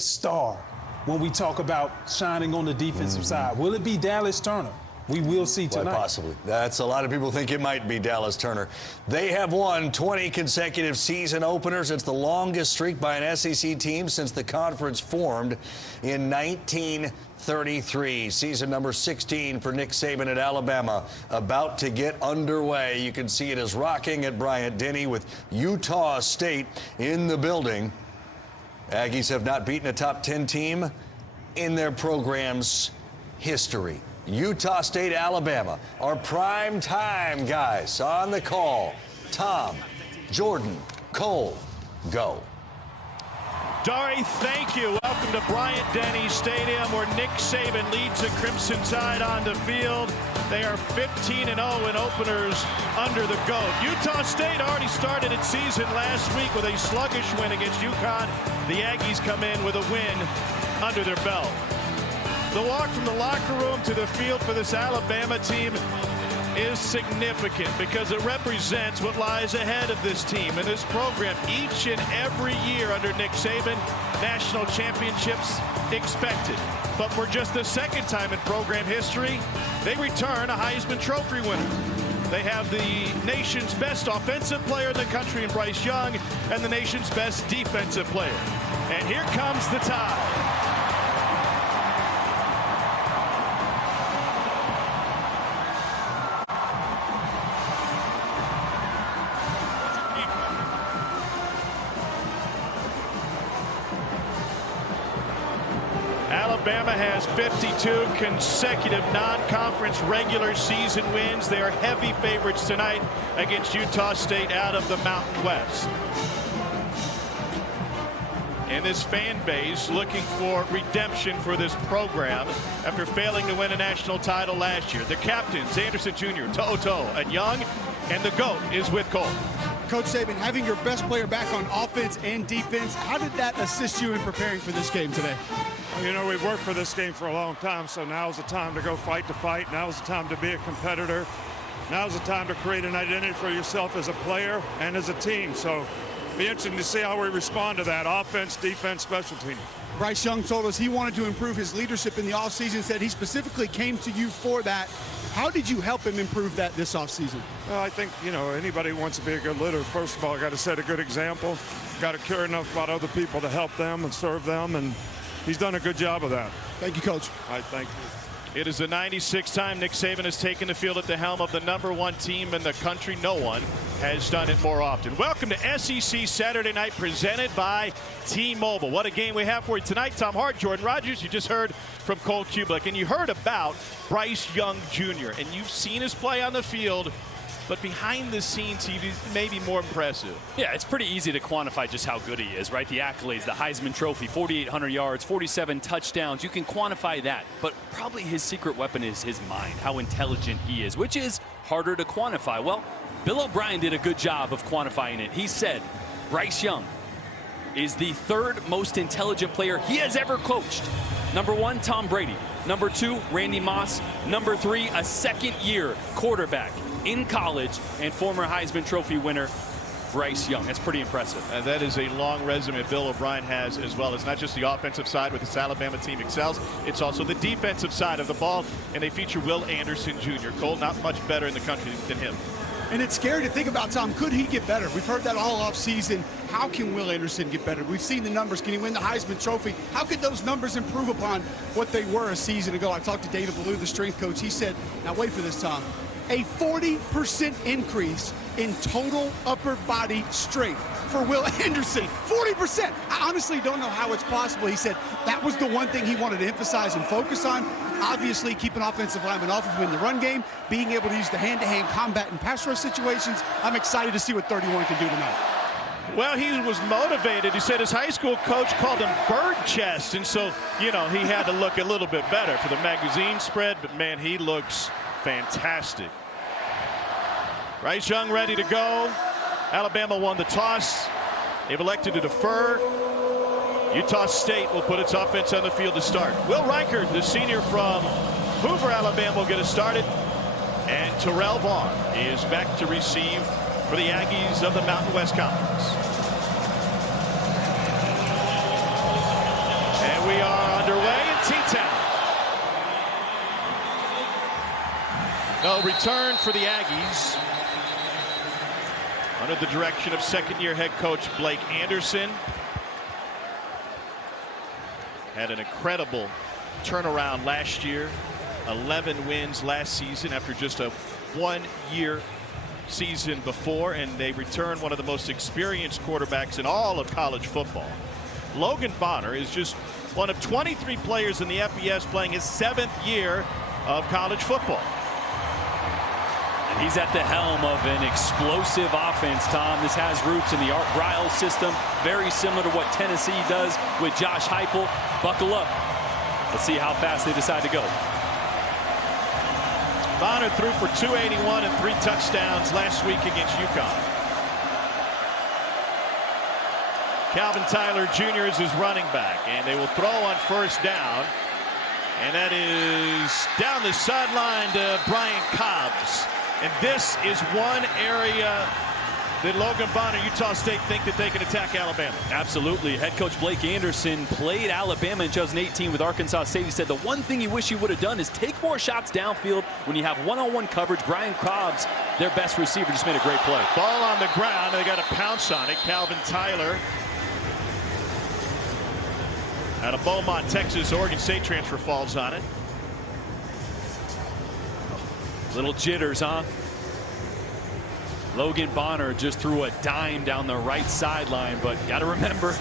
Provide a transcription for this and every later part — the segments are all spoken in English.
star when we talk about shining on the defensive side? Will it be Dallas Turner? We will see tonight. Quite possibly. That's a lot of people think it might be Dallas Turner. They have won 20 consecutive season openers. It's the longest streak by an SEC team since the conference formed in 1933. Season number 16 for Nick Saban at Alabama about to get underway. You can see it is rocking at Bryant-Denny with Utah State in the building. Aggies have not beaten a top 10 team in their program's history. Utah State, Alabama, our prime time guys on the call. Tom, Jordan, Cole, go. Dari, thank you. Welcome to Bryant-Denny Stadium, where Nick Saban leads the Crimson Tide on the field. They are 15-0 in openers under the GOAT. Utah State already started its season last week with a sluggish win against UConn. The Aggies come in with a win under their belt. The walk from the locker room to the field for this Alabama team is significant because it represents what lies ahead of this team and this program. Each and every year under Nick Saban, national championships expected. But for just the second time in program history, they return a Heisman Trophy winner. They have the nation's best offensive player in the country in Bryce Young and the nation's best defensive player. And here comes the Tide. Alabama has 52 consecutive non-conference regular season wins. They are heavy favorites tonight against Utah State out of the Mountain West. And this fan base looking for redemption for this program after failing to win a national title last year. The captains, Anderson Jr., Toto, and Young, and the GOAT is with Cole. Coach Saban, having your best player back on offense and defense, how did that assist you in preparing for this game today? You know, we've worked for this game for a long time, so now's the time to go fight the fight. Now's the time to be a competitor. Now's the time to create an identity for yourself as a player and as a team. So be interesting to see how we respond to that offense, defense, special teams. Bryce Young told us he wanted to improve his leadership in the offseason, said he specifically came to you for that. How did you help him improve that this offseason? Well, I think, you know, anybody who wants to be a good leader, first of all, got to set a good example, got to care enough about other people to help them and serve them, and he's done a good job of that. Thank you, Coach. All right, thank you. It is the 96th time Nick Saban has taken the field at the helm of the #1 team in the country. No one has done it more often. Welcome to SEC Saturday Night, presented by T-Mobile. What a game we have for you tonight. Tom Hart, Jordan Rogers, you just heard from Cole Kublik, and you heard about Bryce Young Jr., and you've seen his play on the field, but behind the scenes, he's maybe more impressive. Yeah, it's pretty easy to quantify just how good he is, right? The accolades, the Heisman Trophy, 4,800 yards, 47 touchdowns. You can quantify that, but probably his secret weapon is his mind, how intelligent he is, which is harder to quantify. Well, Bill O'Brien did a good job of quantifying it. He said Bryce Young is the third most intelligent player he has ever coached. #1, Tom Brady. #2, Randy Moss. #3, a second-year quarterback in college and former Heisman Trophy winner Bryce Young. That's pretty impressive. And that is a long resume Bill O'Brien has as well. It's not just the offensive side where this Alabama team excels. It's also the defensive side of the ball, and they feature Will Anderson Jr. Cole, not much better in the country than him. And it's scary to think about, Tom. Could he get better? We've heard that all offseason. How can Will Anderson get better? We've seen the numbers. Can he win the Heisman Trophy? How could those numbers improve upon what they were a season ago? I talked to David Ballou, the strength coach. He said, now wait for this, Tom, a 40% increase in total upper body strength for Will Anderson. 40%. I honestly don't know how it's possible. He said that was the one thing he wanted to emphasize and focus on. Obviously, keeping offensive linemen off of him in the run game, being able to use the hand-to-hand combat in pass rush situations. I'm excited to see what 31 can do tonight. Well, he was motivated. He said his high school coach called him bird chest, and so, you know, he had to look a little bit better for the magazine spread, but man, he looks fantastic. Bryce Young ready to go. Alabama won the toss. They've elected to defer. Utah State will put its offense on the field to start. Will Reichard, the senior from Hoover, Alabama, will get us started. And Terrell Vaughn is back to receive for the Aggies of the Mountain West Conference. So return for the Aggies under the direction of second-year head coach Blake Anderson. Had an incredible turnaround last year. 11 wins last season after just a one-year season before, and they return one of the most experienced quarterbacks in all of college football. Logan Bonner is just one of 23 players in the FBS playing his 7th year of college football. And he's at the helm of an explosive offense, Tom. This has roots in the Art Briles system, very similar to what Tennessee does with Josh Heupel. Buckle up. Let's see how fast they decide to go. Bonner threw for 281 and 3 touchdowns last week against UConn. Calvin Tyler Jr. is his running back, and they will throw on first down. And that is down the sideline to Brian Cobbs. And this is one area that Logan Bonner, Utah State, think that they can attack Alabama. Absolutely. Head coach Blake Anderson played Alabama in 2018 with Arkansas State. He said the one thing he wished he would have done is take more shots downfield when you have one-on-one coverage. Brian Cobbs, their best receiver, just made a great play. Ball on the ground. They got to pounce on it. Calvin Tyler, out of Beaumont, Texas, Oregon State transfer, falls on it. Little jitters, huh? Logan Bonner just threw a dime down the right sideline, but got to remember,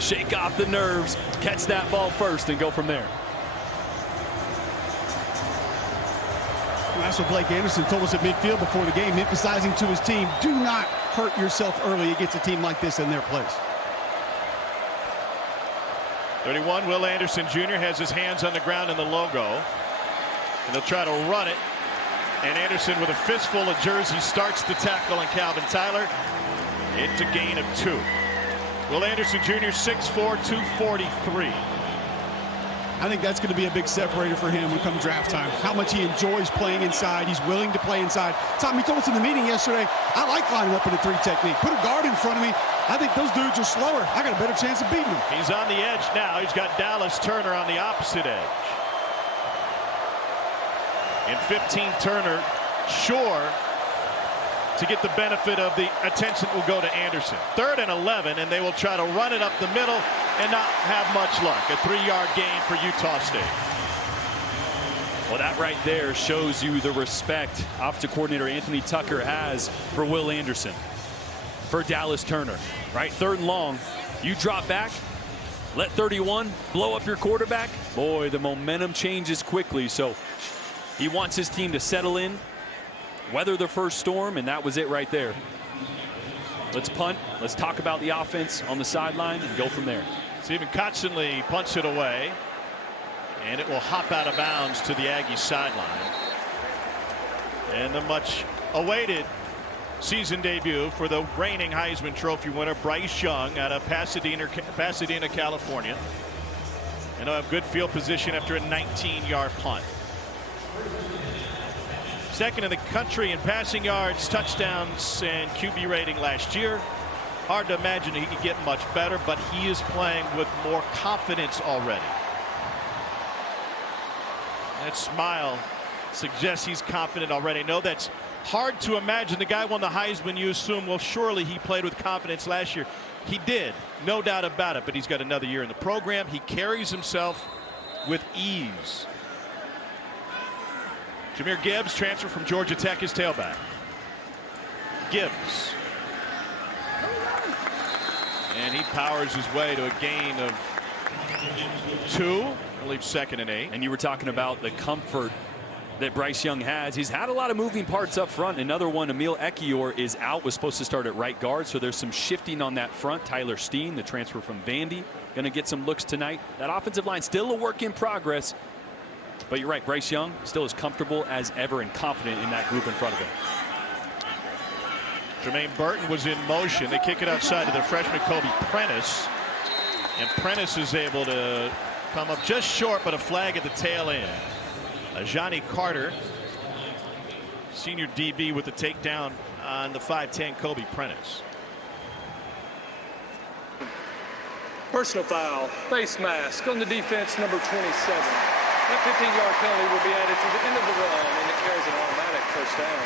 shake off the nerves, catch that ball first, and go from there. That's what Blake Anderson told us at midfield before the game, emphasizing to his team, do not hurt yourself early against a team like this in their place. 31, Will Anderson Jr. has his hands on the ground in the logo, and they'll try to run it. And Anderson, with a fistful of jerseys, starts the tackle on Calvin Tyler. It's a gain of 2. Will Anderson Jr., 6'4", 243. I think that's going to be a big separator for him when come draft time. How much he enjoys playing inside. He's willing to play inside. Tom, he told us in the meeting yesterday, I like lining up in a 3 technique. Put a guard in front of me. I think those dudes are slower. I got a better chance of beating them. He's on the edge now. He's got Dallas Turner on the opposite edge. And 15, Turner, sure to get the benefit of the attention will go to Anderson. 3rd and 11, and they will try to run it up the middle and not have much luck. A 3-yard gain for Utah State. Well, that right there shows you the respect offensive coordinator Anthony Tucker has for Will Anderson, for Dallas Turner. Right, 3rd and long, you drop back, let 31 blow up your quarterback. Boy, the momentum changes quickly. So he wants his team to settle in, weather the first storm, and that was it right there. Let's punt. Let's talk about the offense on the sideline and go from there. Stephen Kotzenle punts it away, and it will hop out of bounds to the Aggie sideline. And the much awaited season debut for the reigning Heisman Trophy winner Bryce Young out of Pasadena, California. And he'll have good field position after a 19-yard punt. 2nd in the country in passing yards, touchdowns, and QB rating last year. Hard to imagine he could get much better, but he is playing with more confidence already. That smile suggests he's confident already. I know that's hard to imagine. The guy won the Heisman. You assume, well, surely he played with confidence last year. He did, no doubt about it, but he's got another year in the program. He carries himself with ease. Jahmyr Gibbs, transfer from Georgia Tech, his tailback. Gibbs. And he powers his way to a gain of 2. I believe 2nd and 8. And you were talking about the comfort that Bryce Young has. He's had a lot of moving parts up front. Another one, Emil Ekiyor, is out, was supposed to start at right guard, so there's some shifting on that front. Tyler Steen, the transfer from Vandy, going to get some looks tonight. That offensive line still a work in progress. But you're right, Bryce Young still as comfortable as ever and confident in that group in front of him. Jermaine Burton was in motion. They kick it outside to the freshman Kobe Prentice. And Prentice is able to come up just short, but a flag at the tail end. Johnny Carter, senior DB, with the takedown on the 5'10" Kobe Prentice. Personal foul, face mask on the defense, number 27. That 15-yard penalty will be added to the end of the run, and it carries an automatic first down.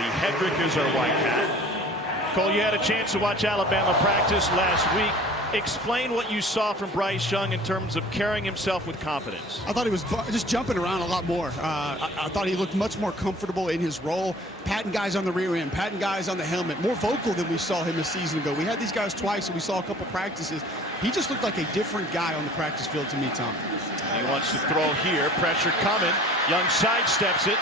The Hedrick is our white hat. Cole, you had a chance to watch Alabama practice last week. Explain what you saw from Bryce Young in terms of carrying himself with confidence. I thought he was just jumping around a lot more. I thought he looked much more comfortable in his role, patting guys on the rear end, patting guys on the helmet, more vocal than we saw him a season ago. We had these guys twice, and we saw a couple practices. He just looked like a different guy on the practice field to me, Tom. He wants to throw here. Pressure coming. Young sidesteps it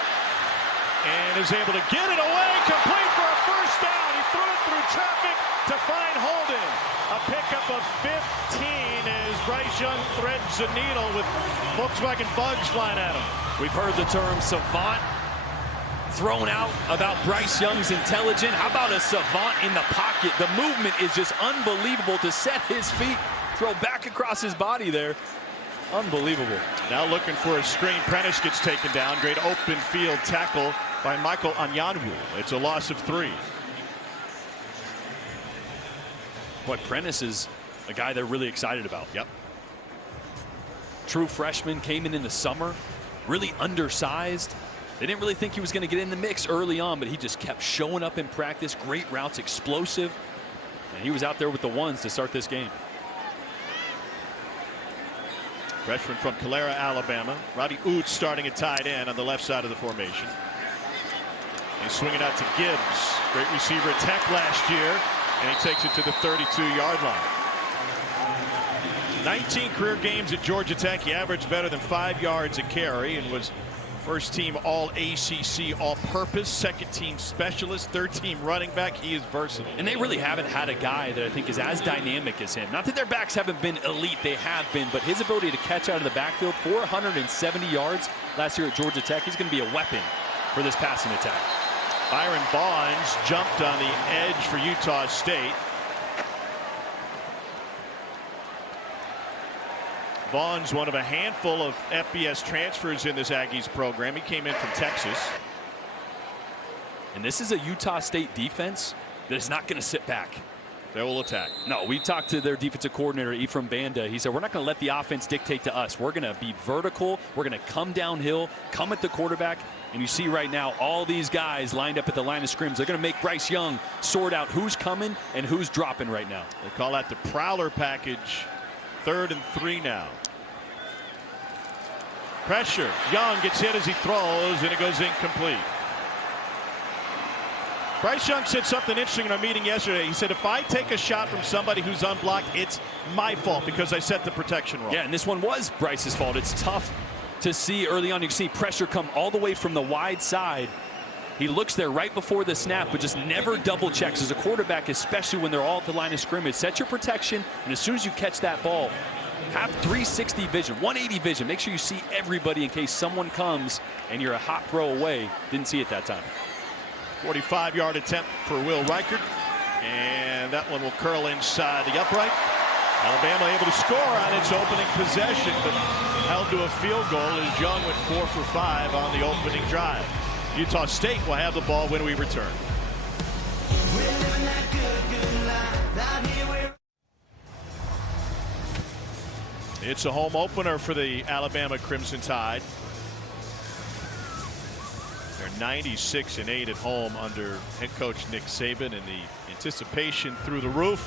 and is able to get it away. Complete for a first down. He threw it through traffic to find Holden. A pickup of 15 as Bryce Young threads the needle with Volkswagen bugs flying at him. We've heard the term savant thrown out about Bryce Young's intelligence. How about a savant in the pocket? The movement is just unbelievable to set his feet, throw back across his body there. Unbelievable. Now looking for a screen. Prentice gets taken down. Great open field tackle by Michael Anyanwu. It's a loss of 3. Boy, Prentice is a guy they're really excited about. Yep. True freshman, came in the summer, really undersized. They didn't really think he was going to get in the mix early on, but he just kept showing up in practice. Great routes, explosive. And he was out there with the ones to start this game. Freshman from Calera, Alabama. Roddy Oots starting at tight end on the left side of the formation. He's swinging out to Gibbs. Great receiver at Tech last year. And he takes it to the 32-yard line. 19 career games at Georgia Tech. He averaged better than 5 yards a carry and was first team all ACC all purpose, second team specialist, third team running back. He is versatile. And they really haven't had a guy that I think is as dynamic as him. Not that their backs haven't been elite, they have been, but his ability to catch out of the backfield, 470 yards last year at Georgia Tech. He's going to be a weapon for this passing attack. Byron Bonds jumped on the edge for Utah State. Vaughn's one of a handful of FBS transfers in this Aggies program. He came in from Texas. And this is a Utah State defense that is not going to sit back. They will attack. No, we talked to their defensive coordinator, Ephraim Banda. He said, we're not going to let the offense dictate to us. We're going to be vertical. We're going to come downhill, come at the quarterback. And you see right now all these guys lined up at the line of scrimmage. They're going to make Bryce Young sort out who's coming and who's dropping right now. They call that the Prowler package. 3rd and 3 now. Pressure. Young gets hit as he throws, and it goes incomplete. Bryce Young said something interesting in our meeting yesterday. He said, if I take a shot from somebody who's unblocked, it's my fault because I set the protection wrong. Yeah, and this one was Bryce's fault. It's tough to see early on. You can see pressure come all the way from the wide side. He looks there right before the snap, but just never double checks. As a quarterback, especially when they're all at the line of scrimmage, set your protection, and as soon as you catch that ball, have 360 vision, 180 vision. Make sure you see everybody in case someone comes and you're a hot throw away. Didn't see it that time. 45-yard attempt for Will Reichert, and that one will curl inside the upright. Alabama able to score on its opening possession, but held to a field goal as Young went 4 for 5 on the opening drive. Utah State will have the ball when we return. It's a home opener for the Alabama Crimson Tide. They're 96-8 at home under head coach Nick Saban, and the anticipation through the roof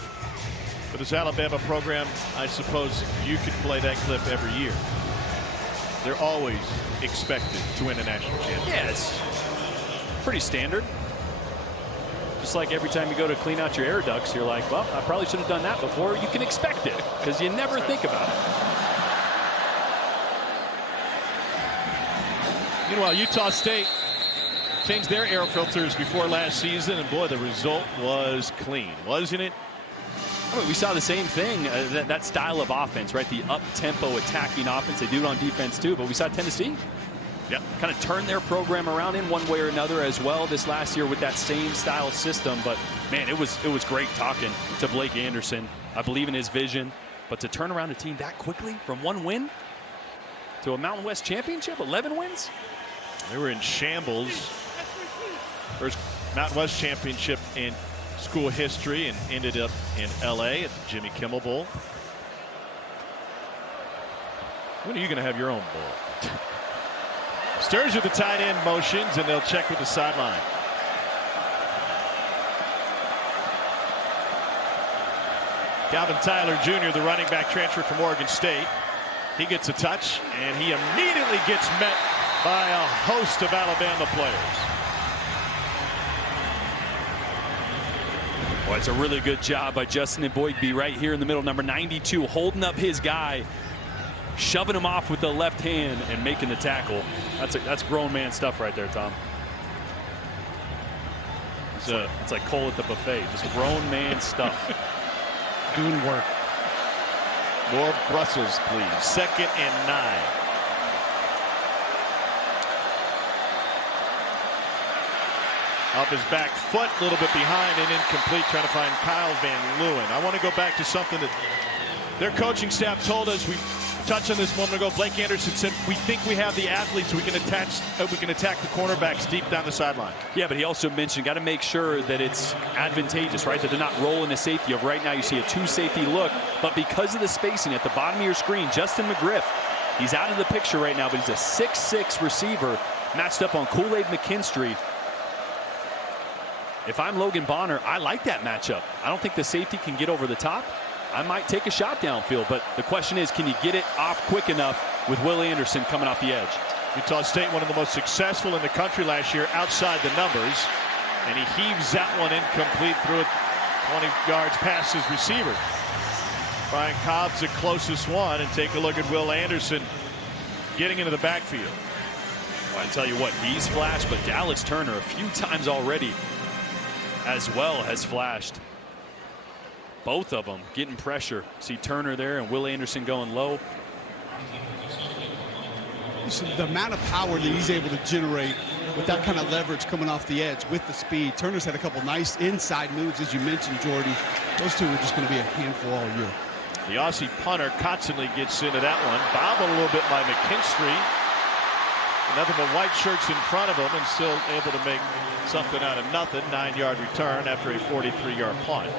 for this Alabama program. I suppose you could play that clip every year. They're always expected to win a national championship. Yeah, it's pretty standard. Just like every time you go to clean out your air ducts, you're like, well, I probably should have done that before. You can expect it because you never think about it. Meanwhile, Utah State changed their air filters before last season, and boy, the result was clean, wasn't it? I mean, we saw the same thing, that style of offense, right? The up-tempo attacking offense. They do it on defense too, but we saw Tennessee kind of turn their program around in one way or another as well this last year with that same style system. But man, it was great talking to Blake Anderson. I believe in his vision, but to turn around a team that quickly from one win to a Mountain West championship, 11 wins. They were in shambles. First Mountain West championship in school history, and ended up in LA at the Jimmy Kimmel Bowl. When are you going to have your own ball? Stirs with the tight end motions, and they'll check with the sideline. Calvin Tyler Jr., the running back transfer from Oregon State. He gets a touch, and he immediately gets met by a host of Alabama players. Well, it's a really good job by Justin Boygby right here in the middle, number 92, holding up his guy, shoving him off with the left hand and making the tackle. That's grown man stuff right there, Tom. It's like Cole at the buffet, just grown man stuff. Doing work. More Brussels, please. 2nd and 9. Up his back foot, a little bit behind and incomplete, trying to find Kyle Van Leeuwen. I want to go back to something that their coaching staff told us. We touched on this a moment ago. Blake Anderson said, we think we have the athletes. We can attack the cornerbacks deep down the sideline. Yeah, but he also mentioned, got to make sure that it's advantageous, right? That they're not rolling a safety. Of right now, you see a 2-safety look. But because of the spacing at the bottom of your screen, Justin McGriff, he's out of the picture right now, but he's a 6'6" receiver matched up on Kool-Aid McKinstry. If I'm Logan Bonner, I like that matchup. I don't think the safety can get over the top. I might take a shot downfield, but the question is, can you get it off quick enough with Will Anderson coming off the edge? Utah State, one of the most successful in the country last year outside the numbers, and he heaves that one incomplete through it 20 yards past his receiver. Brian Cobb's the closest one, and take a look at Will Anderson getting into the backfield. Well, I tell you what, he's flashed, but Dallas Turner a few times already as well has flashed. Both of them getting pressure. See Turner there and Will Anderson going low. So the amount of power that he's able to generate with that kind of leverage coming off the edge with the speed. Turner's had a couple nice inside moves, as you mentioned, Jordy. Those two are just going to be a handful all year. The Aussie punter constantly gets into that one. Bobbled a little bit by McKinstry. Nothing but white shirts in front of him, and still able to make something out of nothing. 9-yard return after a 43-yard punt.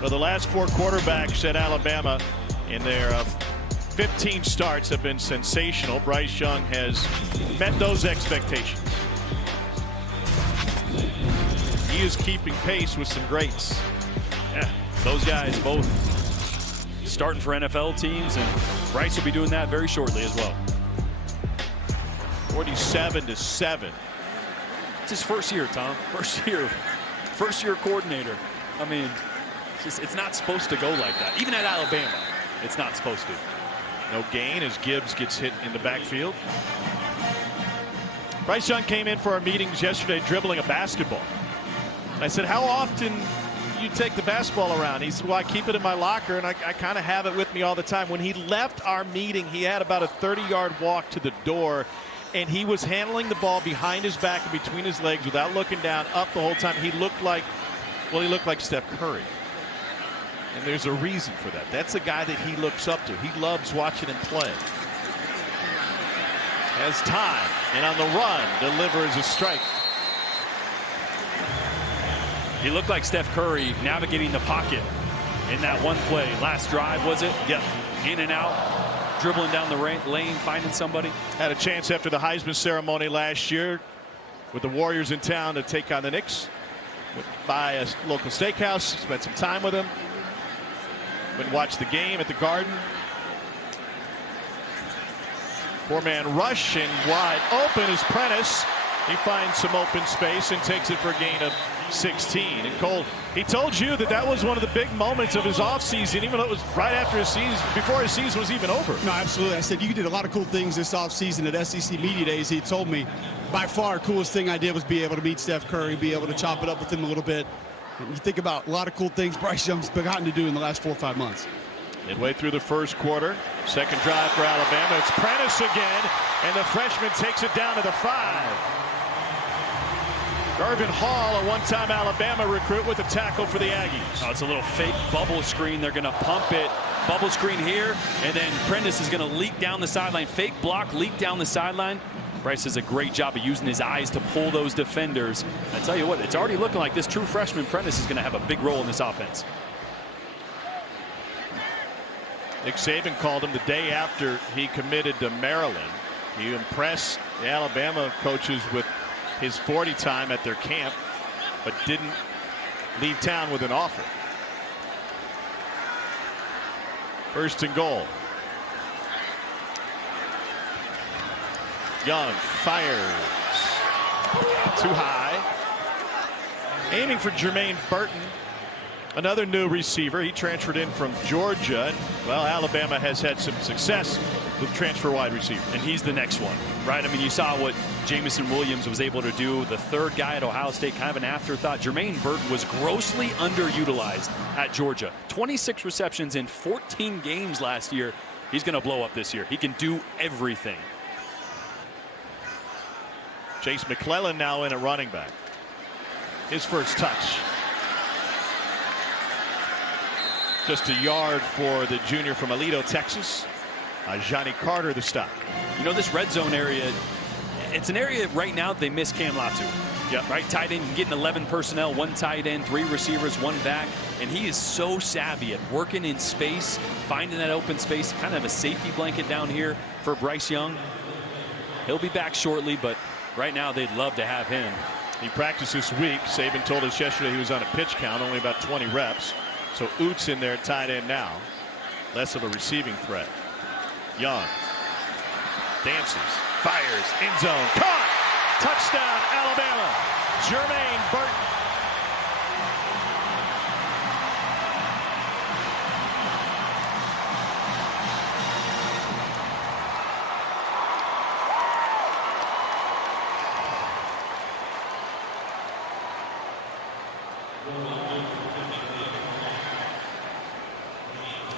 Well, the last 4 quarterbacks at Alabama in their 15 starts have been sensational. Bryce Young has met those expectations. He is keeping pace with some greats. Yeah, those guys both starting for NFL teams, and Bryce will be doing that very shortly as well. 47-7. It's his first year, Tom. First year coordinator. I mean, it's not supposed to go like that. Even at Alabama, it's not supposed to. No gain as Gibbs gets hit in the backfield. Bryce Young came in for our meetings yesterday dribbling a basketball. I said, how often you take the basketball around? He said, well, I keep it in my locker, and I kind of have it with me all the time. When he left our meeting, he had about a 30-yard walk to the door, and he was handling the ball behind his back and between his legs without looking down, up the whole time. He looked like Steph Curry. And there's a reason for that. That's a guy that he looks up to. He loves watching him play. Has time, and on the run, delivers a strike. He looked like Steph Curry navigating the pocket in that one play. Last drive, was it? Yep. In and out, dribbling down the lane, finding somebody. Had a chance after the Heisman ceremony last year with the Warriors in town to take on the Knicks. Went by a local steakhouse, spent some time with him. Went and watched the game at the Garden. 4-man rush, and wide open is Prentice. He finds some open space and takes it for a gain of 16. And Cole, he told you that was one of the big moments of his offseason, even though it was right after his season, before his season was even over. No, absolutely. I said you did a lot of cool things this offseason at SEC Media Days. He told me by far coolest thing I did was be able to meet Steph Curry, be able to chop it up with him a little bit. And you think about a lot of cool things Bryce Young's begun to do in the last 4 or 5 months. Midway through the first quarter, second drive for Alabama. It's Prentice again, and the freshman takes it down to the 5. Garvin Hall, a one-time Alabama recruit, with a tackle for the Aggies. Oh, it's a little fake bubble screen. They're going to pump it. Bubble screen here, and then Prentice is going to leak down the sideline. Fake block, leak down the sideline. Bryce does a great job of using his eyes to pull those defenders. I tell you what, it's already looking like this true freshman Prentice is going to have a big role in this offense. Nick Saban called him the day after he committed to Maryland. He impressed the Alabama coaches with his 40 time at their camp, but didn't leave town with an offer. First and goal. Young fires. Too high. Aiming for Jermaine Burton. Another new receiver. He transferred in from Georgia. Well, Alabama has had some success with transfer wide receiver. And he's the next one, right? I mean, you saw what Jamison Williams was able to do. The third guy at Ohio State, kind of an afterthought. Jermaine Burton was grossly underutilized at Georgia. 26 receptions in 14 games last year. He's going to blow up this year. He can do everything. Chase McClellan now in at running back. His first touch. Just a yard for the junior from Aledo, Texas. Johnny Carter, the stop. You know, this red zone area, it's an area right now they miss Cam Latu. Yep. Right, tight end, getting 11 personnel, 1 tight end, 3 receivers, 1 back, and he is so savvy at working in space, finding that open space, kind of a safety blanket down here for Bryce Young. He'll be back shortly, but right now they'd love to have him. He practiced this week. Saban told us yesterday he was on a pitch count, only about 20 reps. So Oots in there, tight end now. Less of a receiving threat. Young. Dances. Fires. End zone. Caught. Touchdown, Alabama. Jermaine Burton.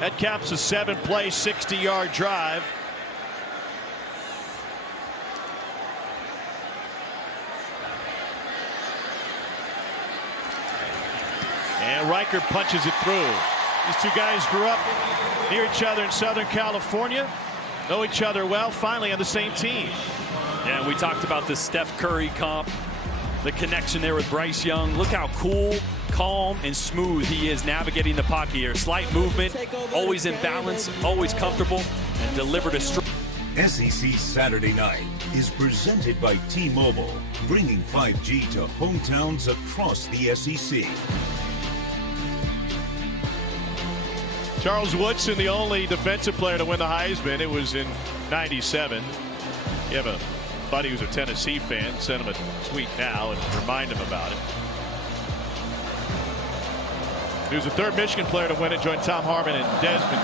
That caps a 7-play, 60-yard drive. And Riker punches it through. These two guys grew up near each other in Southern California, know each other well, finally on the same team. Yeah, we talked about the Steph Curry comp, the connection there with Bryce Young. Look how cool, calm, and smooth he is navigating the pocket here. Slight movement, always in balance, always comfortable, and delivered a strong. SEC Saturday Night is presented by T-Mobile, bringing 5G to hometowns across the SEC. Charles Woodson, the only defensive player to win the Heisman. It was in '97. You have a buddy who's a Tennessee fan. Send him a tweet now and remind him about it. He was the third Michigan player to win it, joined Tom Harmon and Desmond.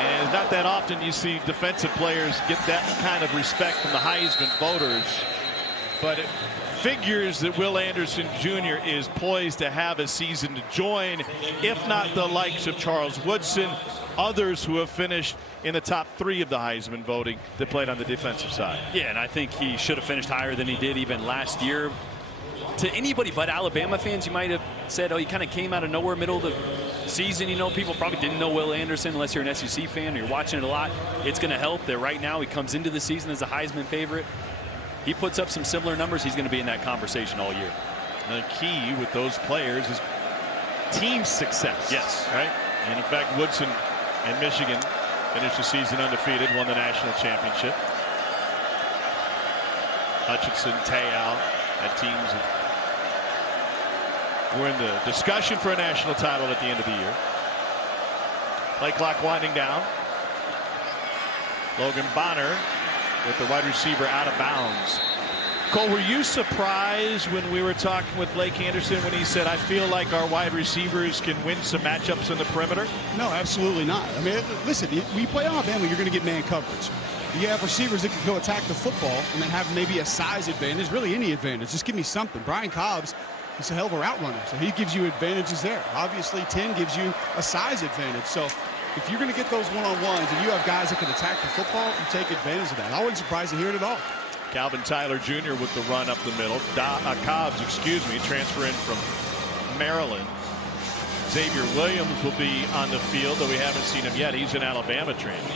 And not that often you see defensive players get that kind of respect from the Heisman voters. But it figures that Will Anderson Jr. is poised to have a season to join, if not the likes of Charles Woodson, others who have finished in the top 3 of the Heisman voting that played on the defensive side. Yeah, and I think he should have finished higher than he did even last year. To anybody but Alabama fans, you might have said, oh, he kind of came out of nowhere middle of the season. You know, people probably didn't know Will Anderson unless you're an SEC fan or you're watching it a lot. It's going to help that right now he comes into the season as a Heisman favorite. He puts up some similar numbers, he's going to be in that conversation all year. The key with those players is team success. Yes. Right? And in fact, Woodson and Michigan finished the season undefeated, won the national championship. Hutchinson, Te'o had teams that were in the discussion for a national title at the end of the year. Play clock winding down. Logan Bonner with the wide receiver out of bounds. Cole, were you surprised when we were talking with Blake Anderson when he said, I feel like our wide receivers can win some matchups in the perimeter? No, absolutely not. I mean, listen, when you play Alabama, you're going to get man coverage. You have receivers that can go attack the football and then have maybe a size advantage, really any advantage. Just give me something. Brian Cobb's is a hell of a route runner, so he gives you advantages there. Obviously, 10 gives you a size advantage. So if you're going to get those one-on-ones and you have guys that can attack the football, you take advantage of that. I wasn't surprised to hear it at all. Calvin Tyler Jr. with the run up the middle. Cobbs, transferring from Maryland. Xavier Williams will be on the field, though we haven't seen him yet. He's an Alabama transfer.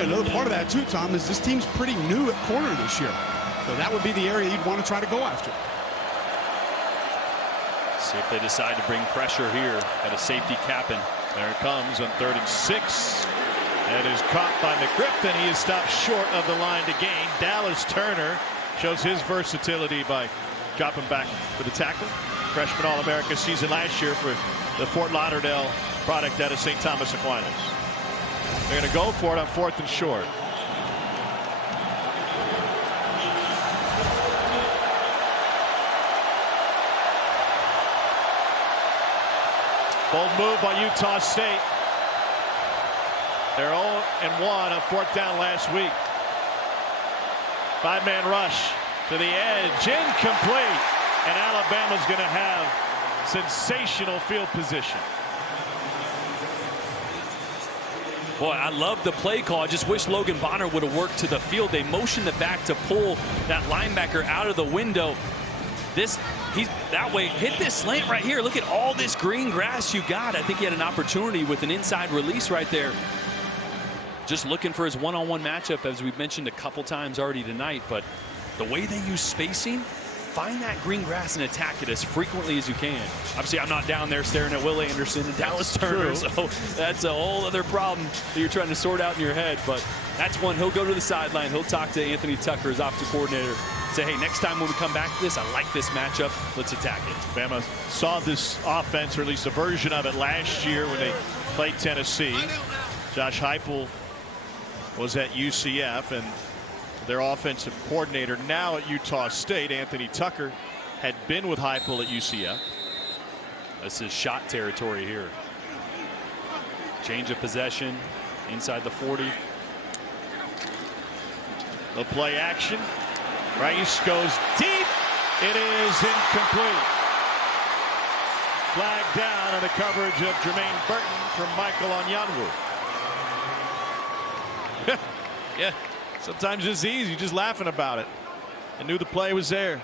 another part of that too, Tom, is this team's pretty new at corner this year. So that would be the area you'd want to try to go after. See if they decide to bring pressure here. Got a safety capping. There it comes on 3rd and 6. And is caught by McGriff, and he is stopped short of the line to gain. Dallas Turner shows his versatility by dropping back for the tackle. Freshman All-America season last year for the Fort Lauderdale product out of St. Thomas Aquinas. They're going to go for it on 4th and short. Bold move by Utah State. They're 0-1 on 4th down last week. 5-man rush to the edge, incomplete. And Alabama's going to have sensational field position. Boy, I love the play call. I just wish Logan Bonner would have worked to the field. They motioned the back to pull that linebacker out of the window. He's that way. Hit this slant right here. Look at all this green grass you got. I think he had an opportunity with an inside release right there. Just looking for his one-on-one matchup, as we've mentioned a couple times already tonight. But the way they use spacing, find that green grass and attack it as frequently as you can. Obviously, I'm not down there staring at Will Anderson and Dallas Turner, so that's a whole other problem that you're trying to sort out in your head. But that's one. He'll go to the sideline. He'll talk to Anthony Tucker, his offensive coordinator. Say, hey, next time when we come back to this, I like this matchup. Let's attack it. Bama saw this offense, or at least a version of it, last year when they played Tennessee. Josh Heupel was at UCF, and their offensive coordinator now at Utah State, Anthony Tucker, had been with Heupel at UCF. This is shot territory here. Change of possession inside the 40. The play action. Rice goes deep. It is incomplete. Flag down on the coverage of Jermaine Burton from Michael Onyanwu. Yeah, sometimes it's easy. You're just laughing about it. I knew the play was there.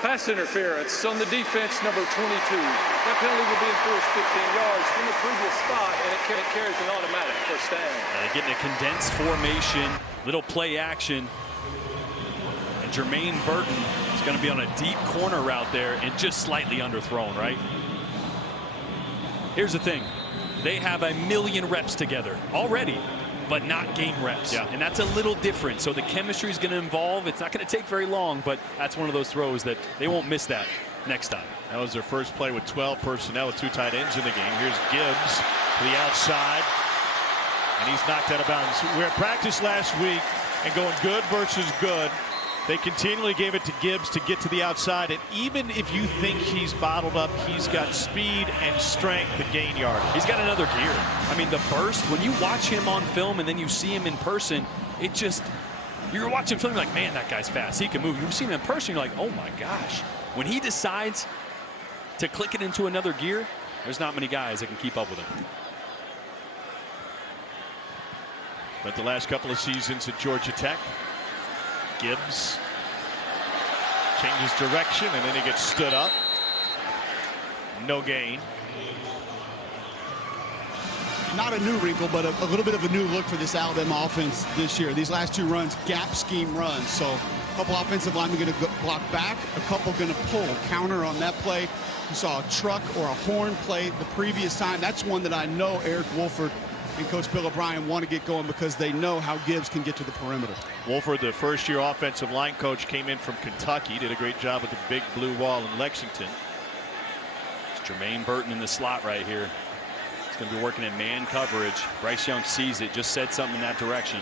Pass interference on the defense, number 22. That penalty will be enforced 15 yards from the previous spot, and it carries an automatic first down. Getting a condensed formation, little play action. And Jermaine Burton is going to be on a deep corner route there and just slightly underthrown, right? Here's the thing. They have a million reps together already, but not game reps. Yeah. And that's a little different. So the chemistry is going to involve. It's not going to take very long, but that's one of those throws that they won't miss that next time. That was their first play with 12 personnel with 2 tight ends in the game. Here's Gibbs to the outside, and he's knocked out of bounds. We were at practice last week and going good versus good. They continually gave it to Gibbs to get to the outside, and even if you think he's bottled up, he's got speed and strength to gain yardage. He's got another gear. I mean, the burst, when you watch him on film and then you see him in person, it just, you're watching film, you're like, man, that guy's fast. He can move. You see him in person, you're like, oh my gosh. When he decides to click it into another gear, there's not many guys that can keep up with him. But the last couple of seasons at Georgia Tech, Gibbs changes direction, and then he gets stood up. No gain. Not a new wrinkle, but a little bit of a new look for this Alabama offense this year. These last 2 runs, gap scheme runs. So a couple offensive linemen going to block back, a couple going to pull counter on that play. You saw a truck or a horn play the previous time. That's one that I know Eric Wolford and Coach Bill O'Brien want to get going because they know how Gibbs can get to the perimeter. Wolford, the first-year offensive line coach, came in from Kentucky, did a great job with the big blue wall in Lexington. It's Jermaine Burton in the slot right here. He's going to be working in man coverage. Bryce Young sees it, just said something in that direction.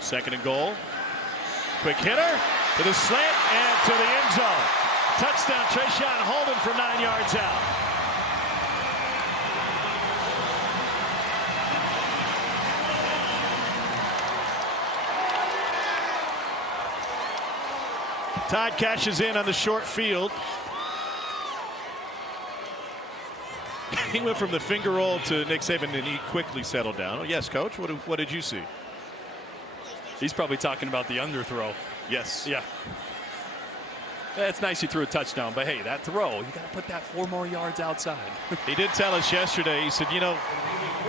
2nd and goal. Quick hitter to the slant and to the end zone. Touchdown, Trayshawn Holden from 9 yards out. Todd cashes in on the short field. He went from the finger roll to Nick Saban, and he quickly settled down. Oh, yes, Coach. What did you see? He's probably talking about the underthrow. Yes. Yeah. It's nice he threw a touchdown, but hey, that throw, you got to put that 4 more yards outside. He did tell us yesterday, he said, you know,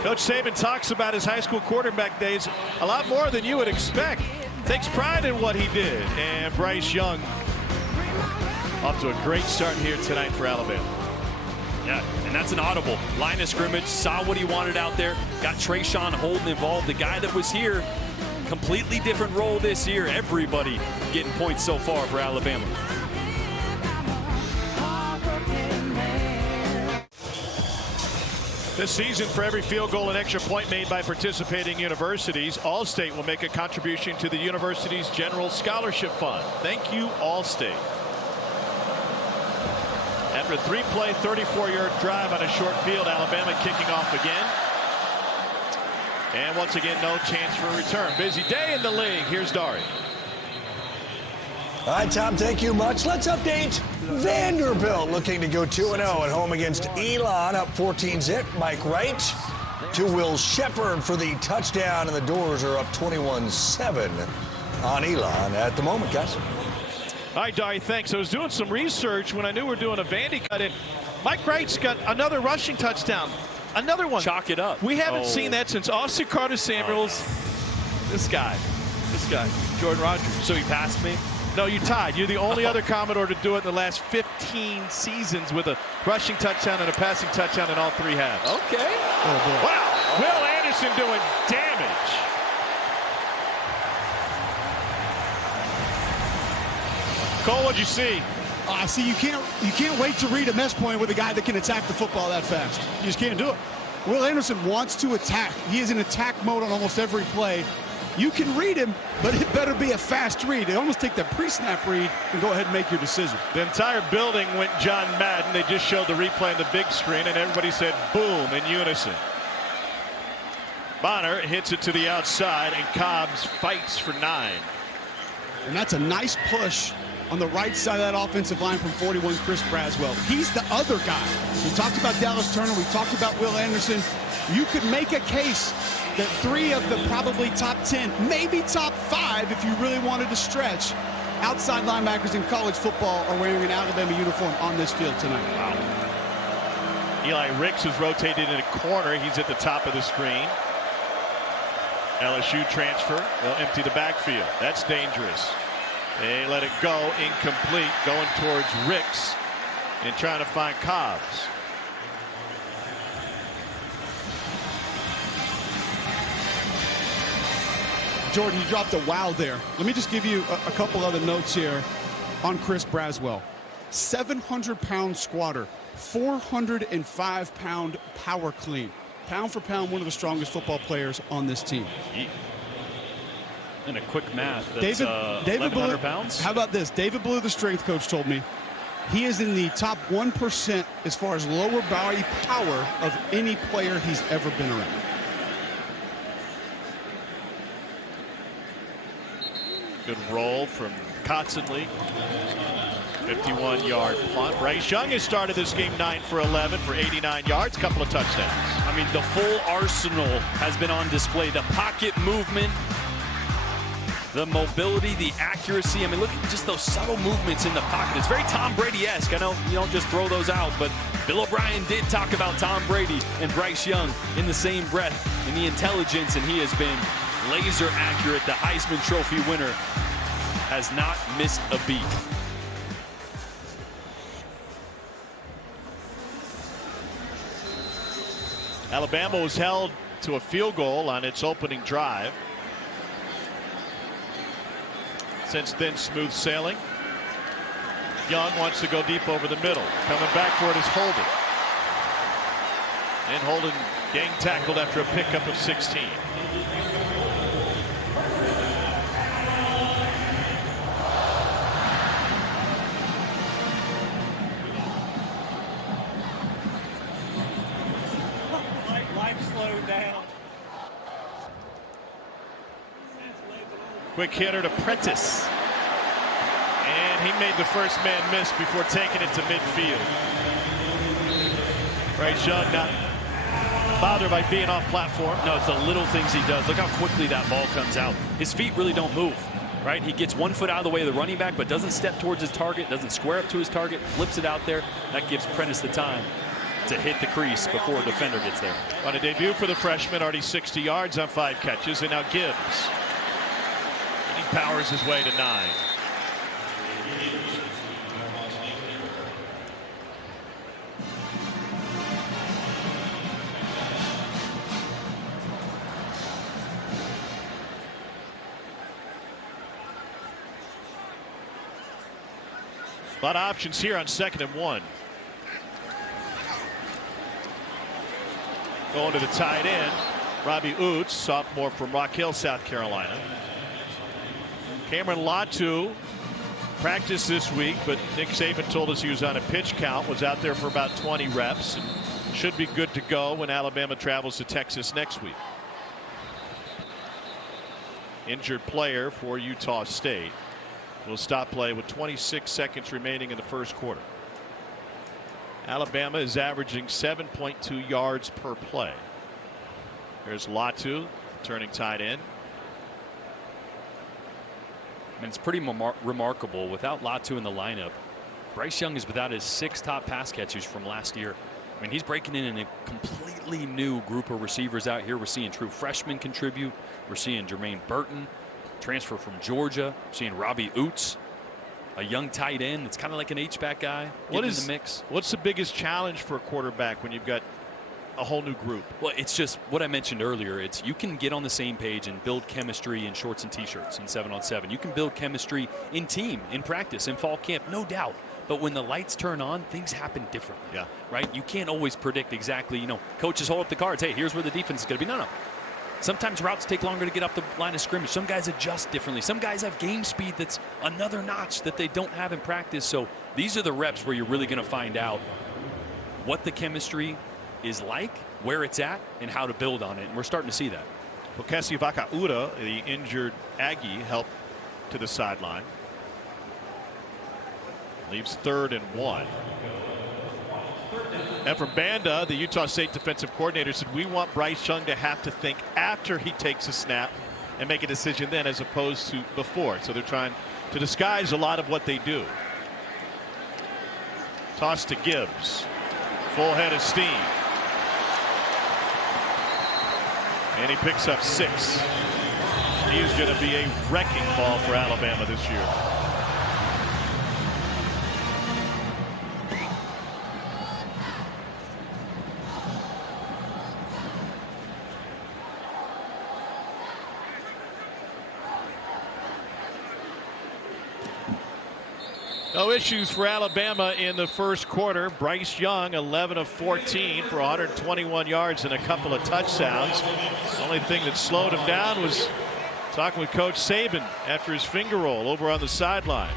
Coach Saban talks about his high school quarterback days a lot more than you would expect. Takes pride in what he did. And Bryce Young off to a great start here tonight for Alabama. Yeah, and that's an audible. Line of scrimmage, saw what he wanted out there, got Trayshawn Holden involved, the guy that was here. Completely different role this year. Everybody getting points so far for Alabama. This season, for every field goal and extra point made by participating universities, Allstate will make a contribution to the university's general scholarship fund. Thank you, Allstate. After a 3-play, 34-yard drive on a short field, Alabama kicking off again. And once again, no chance for a return. Busy day in the league. Here's Dari. All right, Tom, thank you much. Let's update Vanderbilt, looking to go 2-0 at home against Elon, up 14-zip. Mike Wright to Will Shepard for the touchdown, and the Doors are up 21-7 on Elon at the moment, guys. All right, Dari, thanks. I was doing some research when I knew we were doing a Vandy cut in. Mike Wright's got another rushing touchdown. Another one. Chalk it up. We haven't seen that since Austin Carter Samuels. This guy, Jordan Rogers. So he passed me? No, you tied. You're the only other Commodore to do it in the last 15 seasons with a rushing touchdown and a passing touchdown in all 3 halves. Okay. Oh, boy. Wow. Will Anderson doing damage. Cole, what'd you see? See, you can't wait to read a mess point with a guy that can attack the football that fast. You just can't do it. Will Anderson wants to attack. He is in attack mode on almost every play. You can read him, but it better be a fast read. They almost take the pre-snap read and go ahead and make your decision. The entire building went John Madden. They just showed the replay on the big screen, and everybody said boom in unison. Bonner hits it to the outside, and Cobbs fights for 9. And that's a nice push on the right side of that offensive line from 41, Chris Braswell. He's the other guy. We talked about Dallas Turner. We talked about Will Anderson. You could make a case that 3 of the probably top 10, maybe top 5 if you really wanted to stretch, outside linebackers in college football are wearing an Alabama uniform on this field tonight. Wow. Eli Ricks is rotated in a corner. He's at the top of the screen. LSU transfer. They'll empty the backfield. That's dangerous. They let it go, incomplete, going towards Ricks and trying to find Cobbs. Jordan, you dropped a wow there. Let me just give you a couple other notes here on Chris Braswell. 700-pound squatter, 405-pound power clean. Pound for pound, one of the strongest football players on this team. And a quick math, that's David 1,100 Blue, pounds. How about this? David Blue, the strength coach, told me he is in the top 1% as far as lower body power of any player he's ever been around. Good roll from Kotzenle. 51-yard punt. Bryce Young has started this game 9 for 11 for 89 yards, couple of touchdowns. I mean, the full arsenal has been on display. The pocket movement, the mobility, the accuracy. I mean, look at just those subtle movements in the pocket. It's very Tom Brady-esque. I know you don't just throw those out, but Bill O'Brien did talk about Tom Brady and Bryce Young in the same breath, and the intelligence, and he has been laser accurate. The Heisman Trophy winner has not missed a beat. Alabama was held to a field goal on its opening drive. Since then, smooth sailing. Young wants to go deep over the middle. Coming back for it is Holden. And Holden gang tackled after a pickup of 16. Quick hitter to Prentice. And he made the first man miss before taking it to midfield. Bryce Young not bothered by being off platform. No, it's the little things he does. Look how quickly that ball comes out. His feet really don't move. right? He gets 1 foot out of the way of the running back, but doesn't step towards his target, doesn't square up to his target, flips it out there. That gives Prentice the time to hit the crease before a defender gets there. On a debut for the freshman, already 60 yards on 5 catches, and now Gibbs. He powers his way to 9. A lot of options here on 2nd and 1. Going to the tight end, Robbie Oots, sophomore from Rock Hill, South Carolina. Cameron Latu practiced this week, but Nick Saban told us he was on a pitch count, was out there for about 20 reps, and should be good to go when Alabama travels to Texas next week. Injured player for Utah State will stop play with 26 seconds remaining in the first quarter. Alabama is averaging 7.2 yards per play. There's Latu, turning tight end. And it's pretty remarkable. Without Latu in the lineup, Bryce Young is without his 6 top pass catchers from last year. I mean, he's breaking in a completely new group of receivers out here. We're seeing true freshmen contribute. We're seeing Jermaine Burton, transfer from Georgia. We're seeing Robbie Oots, a young tight end. It's kind of like an H-back guy getting in the mix. What's the biggest challenge for a quarterback when you've got a whole new group? Well, it's just what I mentioned earlier. It's you can get on the same page and build chemistry in shorts and T-shirts in 7-on-7. You can build chemistry in team, in practice, in fall camp, no doubt. But when the lights turn on, things happen differently. Yeah. Right? You can't always predict exactly. You know, coaches hold up the cards. Hey, here's where the defense is going to be. No. Sometimes routes take longer to get up the line of scrimmage. Some guys adjust differently. Some guys have game speed that's another notch that they don't have in practice. So these are the reps where you're really going to find out what the chemistry is like, where it's at, and how to build on it. And we're starting to see that. Well, Kessie Vakauta, the injured Aggie, helped to the sideline. Leaves 3rd and 1. Ephraim Banda, the Utah State defensive coordinator, said we want Bryce Young to have to think after he takes a snap and make a decision then as opposed to before. So they're trying to disguise a lot of what they do. Toss to Gibbs. Full head of steam. And he picks up 6. He is going to be a wrecking ball for Alabama this year. No issues for Alabama in the first quarter. Bryce Young, 11 of 14 for 121 yards and a couple of touchdowns. The only thing that slowed him down was talking with Coach Saban after his finger roll over on the sideline.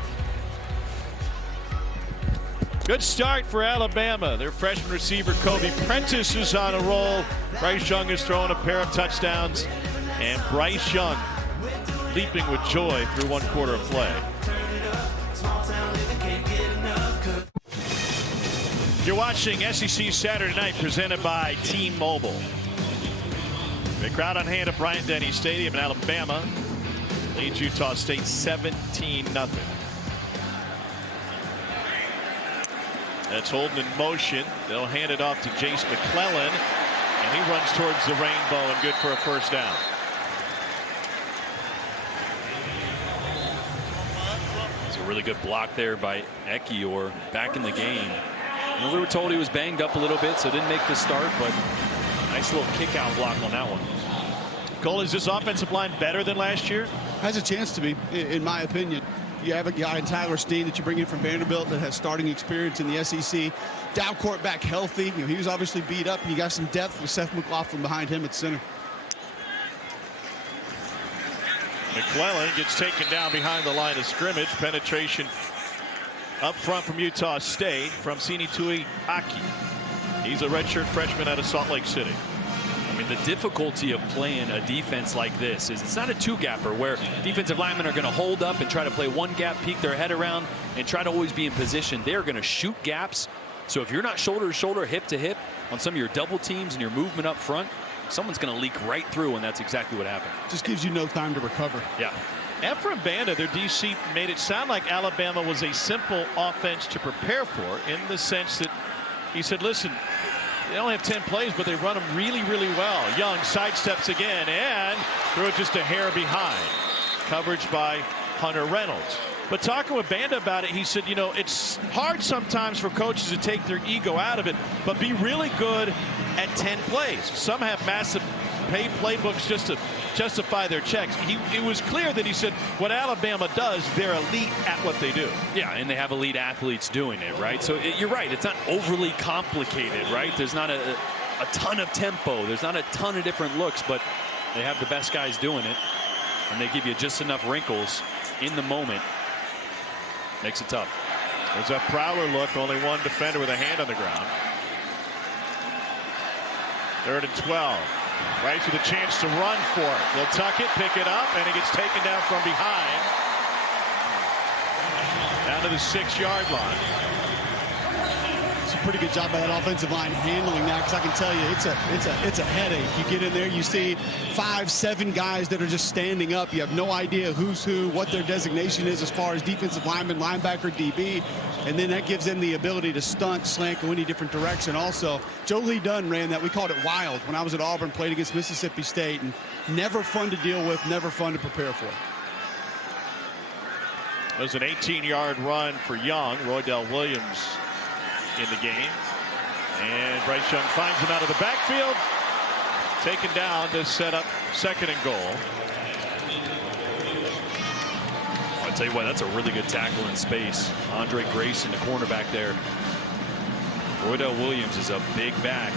Good start for Alabama. Their freshman receiver Kobe Prentice is on a roll. Bryce Young is throwing a pair of touchdowns. And Bryce Young leaping with joy through 1 quarter of play. You're watching SEC Saturday Night presented by T-Mobile. The crowd on hand at Bryant-Denny Stadium in Alabama leads Utah State 17-0. That's Holden in motion. They'll hand it off to Jace McClellan, and he runs towards the rainbow and good for a first down. It's a really good block there by Ekiyor back in the game. And we were told he was banged up a little bit, so didn't make the start, but nice little kick out block on that one. Cole, is this offensive line better than last year? Has a chance to be, in my opinion. You have a guy in Tyler Steen that you bring in from Vanderbilt that has starting experience in the SEC. Dalcourt back healthy. You know, he was obviously beat up, and you got some depth with Seth McLaughlin behind him at center. McClellan gets taken down behind the line of scrimmage. Penetration up front from Utah State from Sinitui Aki. He's a redshirt freshman out of Salt Lake City. I mean, the difficulty of playing a defense like this is it's not a 2-gapper where defensive linemen are going to hold up and try to play 1 gap, peek their head around, and try to always be in position. They're going to shoot gaps. So if you're not shoulder to shoulder, hip to hip on some of your double teams and your movement up front, someone's going to leak right through, and that's exactly what happened. Just gives you no time to recover. Yeah. Ephraim Banda, their DC, made it sound like Alabama was a simple offense to prepare for, in the sense that he said, listen, they only have 10 plays, but they run them really, really well. Young sidesteps again and threw it just a hair behind. Coverage by Hunter Reynolds. But talking with Banda about it, he said, you know, it's hard sometimes for coaches to take their ego out of it, but be really good at 10 plays. Some have massive playbooks just to justify their checks. It was clear that he said what Alabama does, they're elite at what they do. Yeah, and they have elite athletes doing it, right? So you're right. It's not overly complicated, right? There's not a ton of tempo. There's not a ton of different looks, but they have the best guys doing it, and they give you just enough wrinkles in the moment. Makes it tough. There's a prowler look. Only one defender with a hand on the ground. 3rd and 12. Rice with a chance to run for it. They'll tuck it, pick it up, and it gets taken down from behind. Down to the 6-yard line. It's a pretty good job by that offensive line handling that, because I can tell you it's a headache. You get in there, you see 5, 7 guys that are just standing up. You have no idea who's who, what their designation is as far as defensive lineman, linebacker, DB, and then that gives them the ability to stunt, slant, go any different direction. Also, Joe Lee Dunn ran that. We called it wild when I was at Auburn, played against Mississippi State, and never fun to deal with, never fun to prepare for. It was an 18-yard run for Young. Roydell Williams in the game, and Bryce Young finds him out of the backfield, taken down to set up 2nd and goal. I'll tell you what, that's a really good tackle in space. Andre Grayson, the cornerback there. Roydell Williams is a big back.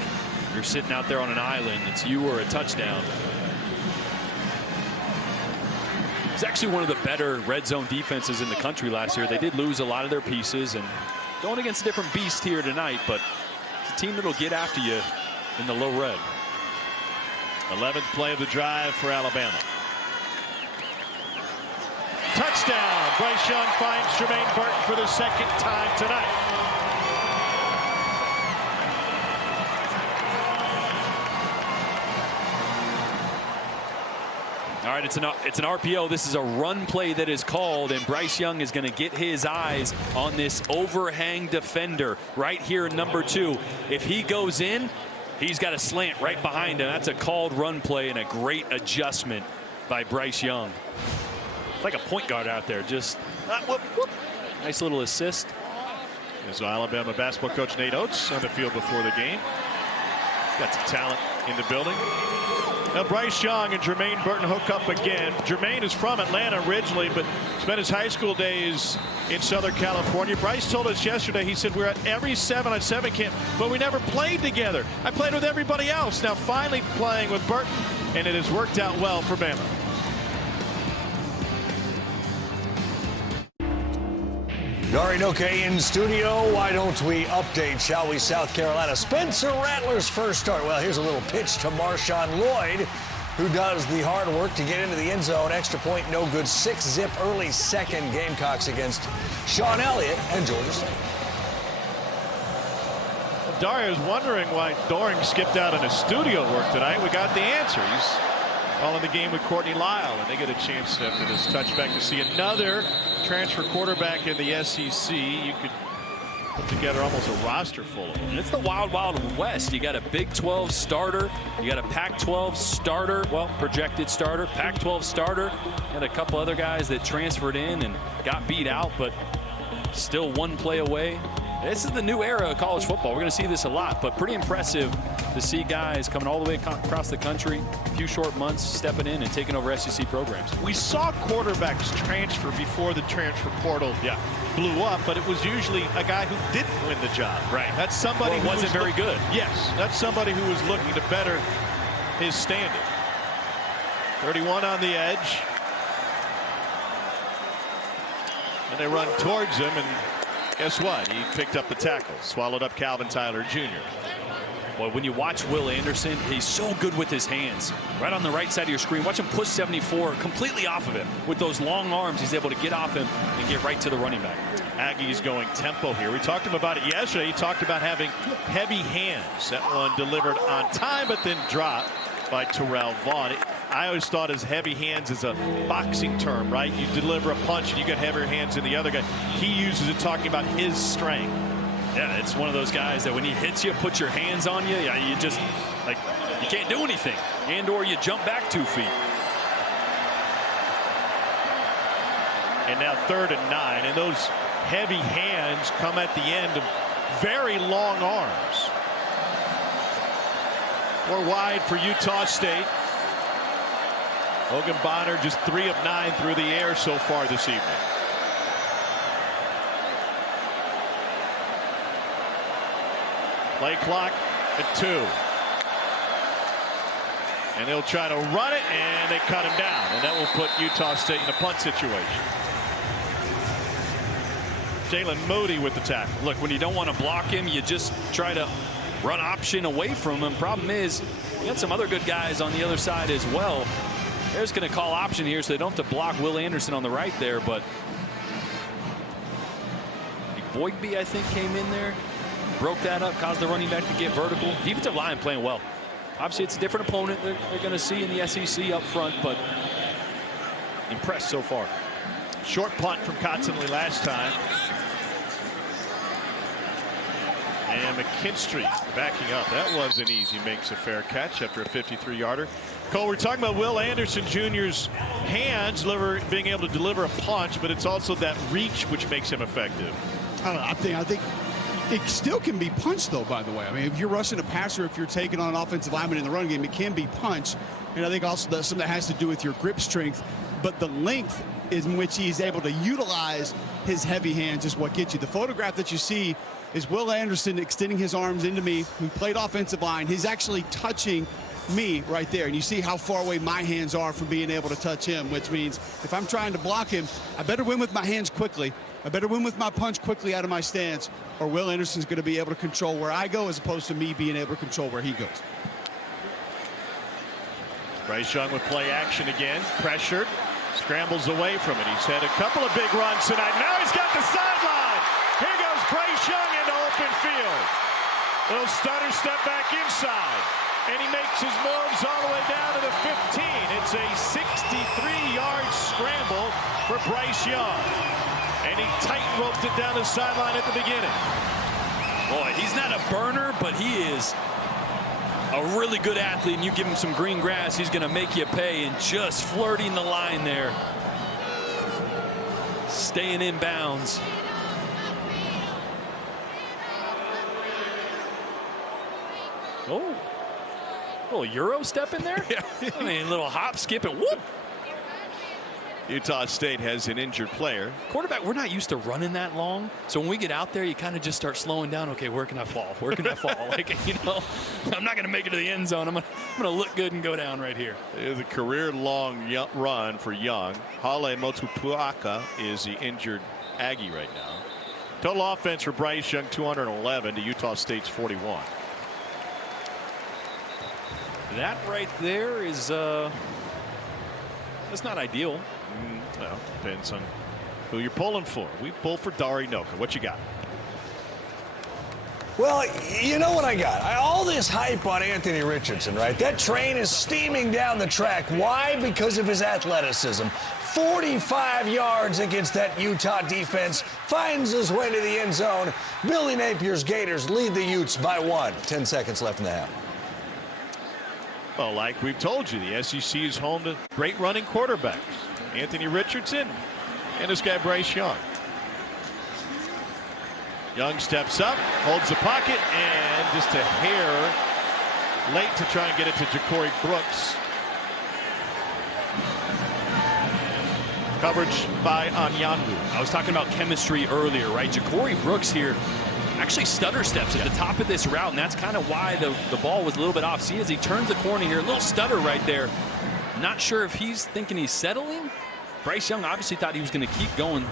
You're sitting out there on an island, it's you or a touchdown. It's actually one of the better red zone defenses in the country last year. They did lose a lot of their pieces, and going against a different beast here tonight, but it's a team that'll get after you in the low red. 11th play of the drive for Alabama. Touchdown. Bryce Young finds Jermaine Burton for the 2nd time tonight. All right, it's an RPO. This is a run play that is called, and Bryce Young is going to get his eyes on this overhang defender right here in number 2. If he goes in, he's got a slant right behind him. That's a called run play and a great adjustment by Bryce Young. It's like a point guard out there. Just whoop, whoop. Nice little assist. So Alabama basketball coach Nate Oates on the field before the game. Got some talent in the building. Now Bryce Young and Jermaine Burton hook up again. Jermaine is from Atlanta originally, but spent his high school days in Southern California. Bryce told us yesterday, he said, we're at every 7-on-7 camp, but we never played together. I played with everybody else. Now finally playing with Burton, and it has worked out well for Bama. Dari Noke in studio. Why don't we update, shall we, South Carolina? Spencer Rattler's first start. Well, here's a little pitch to Marshawn Lloyd, who does the hard work to get into the end zone. Extra point, no good. 6-zip early 2nd. Gamecocks against Sean Elliott and Georgia State. Well, Dario was wondering why Doring skipped out on his studio work tonight. We got the answer. He's all in the game with Courtney Lyle, and they get a chance after this touchback to see another transfer quarterback in the SEC. You could put together almost a roster full of them. It's the wild, wild west. You got a Big 12 starter. You got a Pac-12 starter. Well, projected starter. Pac-12 starter. And a couple other guys that transferred in and got beat out, but still one play away. This is the new era of college football. We're going to see this a lot, but pretty impressive to see guys coming all the way across the country, a few short months, stepping in and taking over SEC programs. We saw quarterbacks transfer before the transfer portal blew up, but it was usually a guy who didn't win the job. Right. That's somebody who wasn't very good. Yes, that's somebody who was looking to better his standing. 31 on the edge. And they run towards him, and guess what? He picked up the tackle, swallowed up Calvin Tyler Jr. Well, when you watch Will Anderson, he's so good with his hands. Right on the right side of your screen, watch him push 74 completely off of him. With those long arms, he's able to get off him and get right to the running back. Aggies going tempo here. We talked to him about it yesterday. He talked about having heavy hands. That one delivered on time, but then dropped by Terrell Vaughn. I always thought as heavy hands is a boxing term, right? You deliver a punch and you get heavier hands than the other guy. He uses it talking about his strength. Yeah, it's one of those guys that when he hits you, puts your hands on you, you just, like, you can't do anything. And or you jump back 2 feet. And now 3rd and 9. And those heavy hands come at the end of very long arms. More wide for Utah State. Logan Bonner just 3 of 9 through the air so far this evening. Play clock at 2. And they'll try to run it, and they cut him down. And that will put Utah State in a punt situation. Jalen Moody with the tackle. Look, when you don't want to block him, you just try to run option away from him. Problem is, you got some other good guys on the other side as well. They're just going to call option here, so they don't have to block Will Anderson on the right there. But Boygby, I think, came in there, broke that up, caused the running back to get vertical. Defensive line playing well. Obviously, it's a different opponent they're going to see in the SEC up front, but impressed so far. Short punt from Cottonley last time. And McKinstry backing up. That wasn't easy. Makes a fair catch after a 53-yarder. Cole, we're talking about Will Anderson Jr.'s hands being able to deliver a punch, but it's also that reach which makes him effective. I don't know. I think it still can be punched, though, by the way. I mean, if you're rushing a passer, if you're taking on an offensive lineman in the run game, it can be punched. And I think also that something that has to do with your grip strength. But the length in which he's able to utilize his heavy hands is what gets you. The photograph that you see is Will Anderson extending his arms into me, who played offensive line. He's actually touching me right there. And you see how far away my hands are from being able to touch him, which means if I'm trying to block him, I better win with my hands quickly. I better win with my punch quickly out of my stance, or Will Anderson's going to be able to control where I go as opposed to me being able to control where he goes. Bryce Young with play action again. Pressured. Scrambles away from it. He's had a couple of big runs tonight. Now he's got the sideline. Here goes Bryce Young into open field. Little stutter step back inside. And he makes his moves all the way down to the 15. It's a 63-yard scramble for Bryce Young. And he tight-roped it down the sideline at the beginning. Boy, he's not a burner, but he is a really good athlete, and you give him some green grass, he's going to make you pay. And just flirting the line there, staying in bounds. Oh, a little Euro step in there. Yeah. I mean, a little hop, skip, and whoop. Utah State has an injured player. Quarterback, we're not used to running that long. So when we get out there, you kind of just start slowing down. Okay, where can I fall? Where can I fall? Like, you know, I'm not going to make it to the end zone. I'm going to look good and go down right here. There's a career-long run for Young. Hale Motupuaka is the injured Aggie right now. Total offense for Bryce Young, 211 to Utah State's 41. That right there is that's not ideal. Well, depends on who you're pulling for. We pull for Dari Noka. What you got? Well, you know what I got? All this hype on Anthony Richardson, right? That train is steaming down the track. Why? Because of his athleticism. 45 yards against that Utah defense. Finds his way to the end zone. Billy Napier's Gators lead the Utes by 1. 10 seconds left in the half. Well, like we've told you, the SEC is home to great running quarterbacks. Anthony Richardson and this guy Bryce Young. Young steps up, holds the pocket, and just a hair late to try and get it to Ja'Cory Brooks. Coverage by Anyanwu. I was talking about chemistry earlier, right? Ja'Cory Brooks here actually stutter steps at the top of this route, and that's kind of why the ball was a little bit off. See, as he turns the corner here, a little stutter right there. Not sure if he's thinking he's settling. Bryce Young obviously thought he was going to keep going.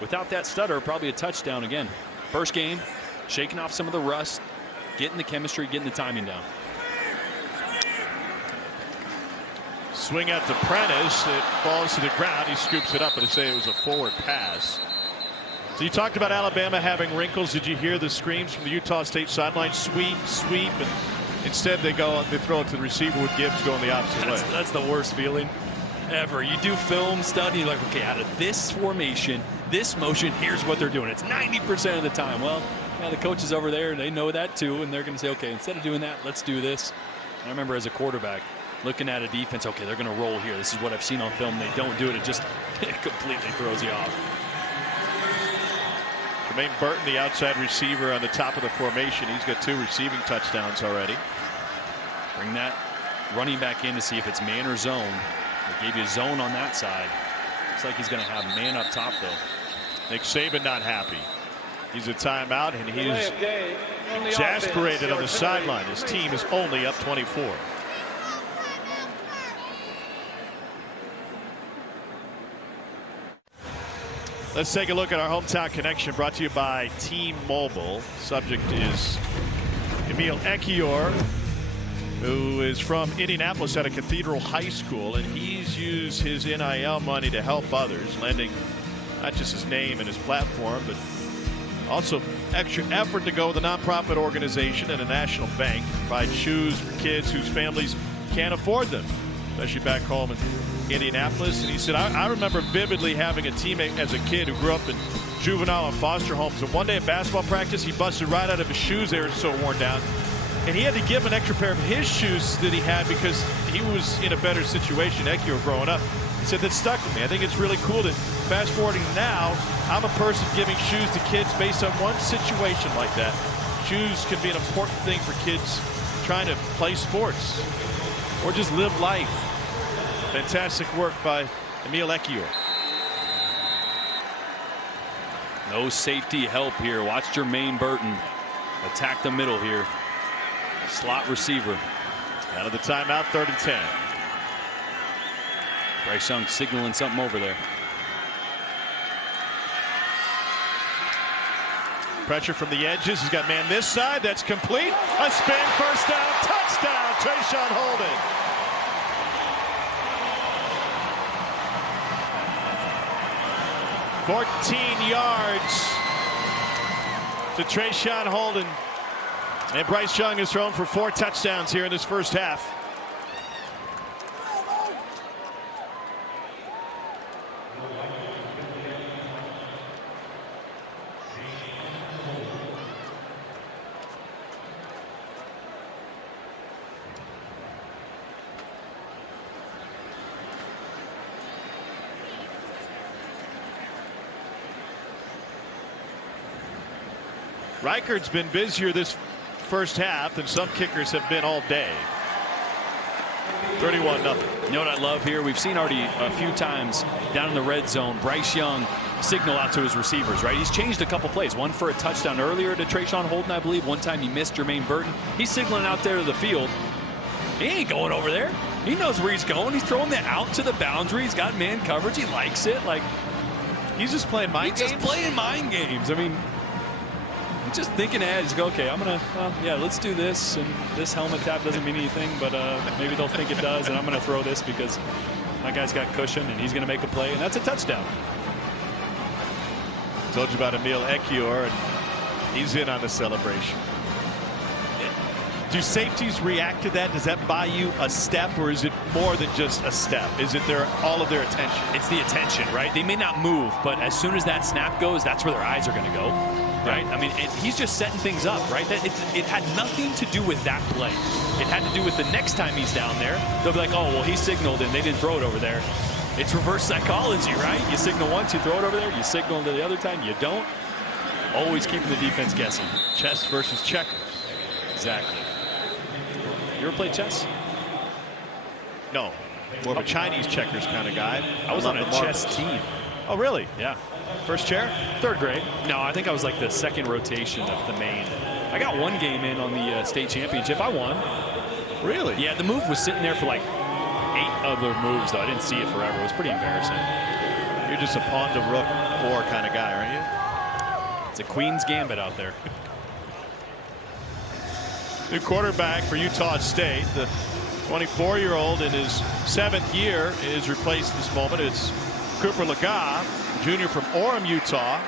Without that stutter, probably a touchdown again. First game, shaking off some of the rust, getting the chemistry, getting the timing down. Swing out to Prentice. It falls to the ground. He scoops it up, but they say it was a forward pass. So you talked about Alabama having wrinkles. Did you hear the screams from the Utah State sideline? Sweep, sweep. And Instead, they throw it to the receiver with Gibbs going the opposite way. That's the worst feeling ever. You do film study, you're like, okay, out of this formation, this motion, here's what they're doing. It's 90% of the time. Well, yeah, the coaches over there, they know that too, and they're going to say, okay, instead of doing that, let's do this. And I remember as a quarterback looking at a defense, okay, they're going to roll here. This is what I've seen on film. They don't do it. It just completely throws you off. Jermaine Burton, the outside receiver on the top of the formation. He's got 2 receiving touchdowns already. Bring that running back in to see if it's man or zone. They gave you zone on that side. Looks like he's going to have man up top, though. Nick Saban not happy. He's a timeout, and he's exasperated on the sideline. His team is only up 24. Let's take a look at our hometown connection, brought to you by T-Mobile. Subject is Emil Ekiyor, who is from Indianapolis at a Cathedral High School, and he's used his NIL money to help others, lending not just his name and his platform, but also extra effort to go with a nonprofit organization and a national bank, provide shoes for kids whose families can't afford them, especially back home in Indianapolis. And he said, I remember vividly having a teammate as a kid who grew up in juvenile and foster homes, and one day at basketball practice he busted right out of his shoes. They were so worn down, and he had to give him an extra pair of his shoes that he had because he was in a better situation. Ekiyor growing up, he said, that stuck with me. I think it's really cool that fast forwarding now, I'm a person giving shoes to kids based on one situation like that. Shoes can be an important thing for kids trying to play sports or just live life. Fantastic work by Emil Ekiyor. No safety help here. Watch Jermaine Burton attack the middle here. Slot receiver. Out of the timeout, 3rd and 10. Bryce Young signaling something over there. Pressure from the edges. He's got man this side. That's complete. A spin, first down, touchdown. Trayshawn Holden. 14 yards to Trayshawn Holden. And Bryce Young has thrown for 4 touchdowns here in this first half. Reichard's been busier this first half than some kickers have been all day. 31-0. You know what I love here? We've seen already a few times down in the red zone, Bryce Young signal out to his receivers, right? He's changed a couple plays. One for a touchdown earlier to Trayshawn Holden, I believe. One time he missed Jermaine Burton. He's signaling out there to the field. He ain't going over there. He knows where he's going. He's throwing that out to the boundary. He's got man coverage. He likes it. Like, he's just playing mind games. Just playing mind games. I mean, just thinking ahead. He's go, okay, I'm gonna, yeah, let's do this, and this helmet tap doesn't mean anything, but maybe they'll think it does, and I'm gonna throw this because my guy's got cushion, and he's gonna make a play, and that's a touchdown. Told you about Emil Ekiyor, and he's in on the celebration. Do safeties react to that? Does that buy you a step, or is it more than just a step? Is it all of their attention? It's the attention, right? They may not move, but as soon as that snap goes, that's where their eyes are going to go, right? I mean, he's just setting things up, right? It had nothing to do with that play. It had to do with the next time he's down there. They'll be like, oh, well, he signaled and they didn't throw it over there. It's reverse psychology, right? You signal once, you throw it over there. You signal the other time, you don't. Always keeping the defense guessing. Chess versus checkers. Exactly. You ever played chess? No. More of a Chinese checkers kind of guy. I was on a chess team. Oh, really? Yeah. First chair? 3rd grade. No, I think I was like the 2nd rotation of the main. I got one game in on the state championship. I won. Really? Yeah, the move was sitting there for like 8 other moves, though. I didn't see it forever. It was pretty embarrassing. You're just a pawn to rook 4 kind of guy, aren't you? It's a queen's gambit out there. New quarterback for Utah State. The 24-year-old in his 7th year is replaced this moment. It's Cooper Lega, junior from Orem, Utah.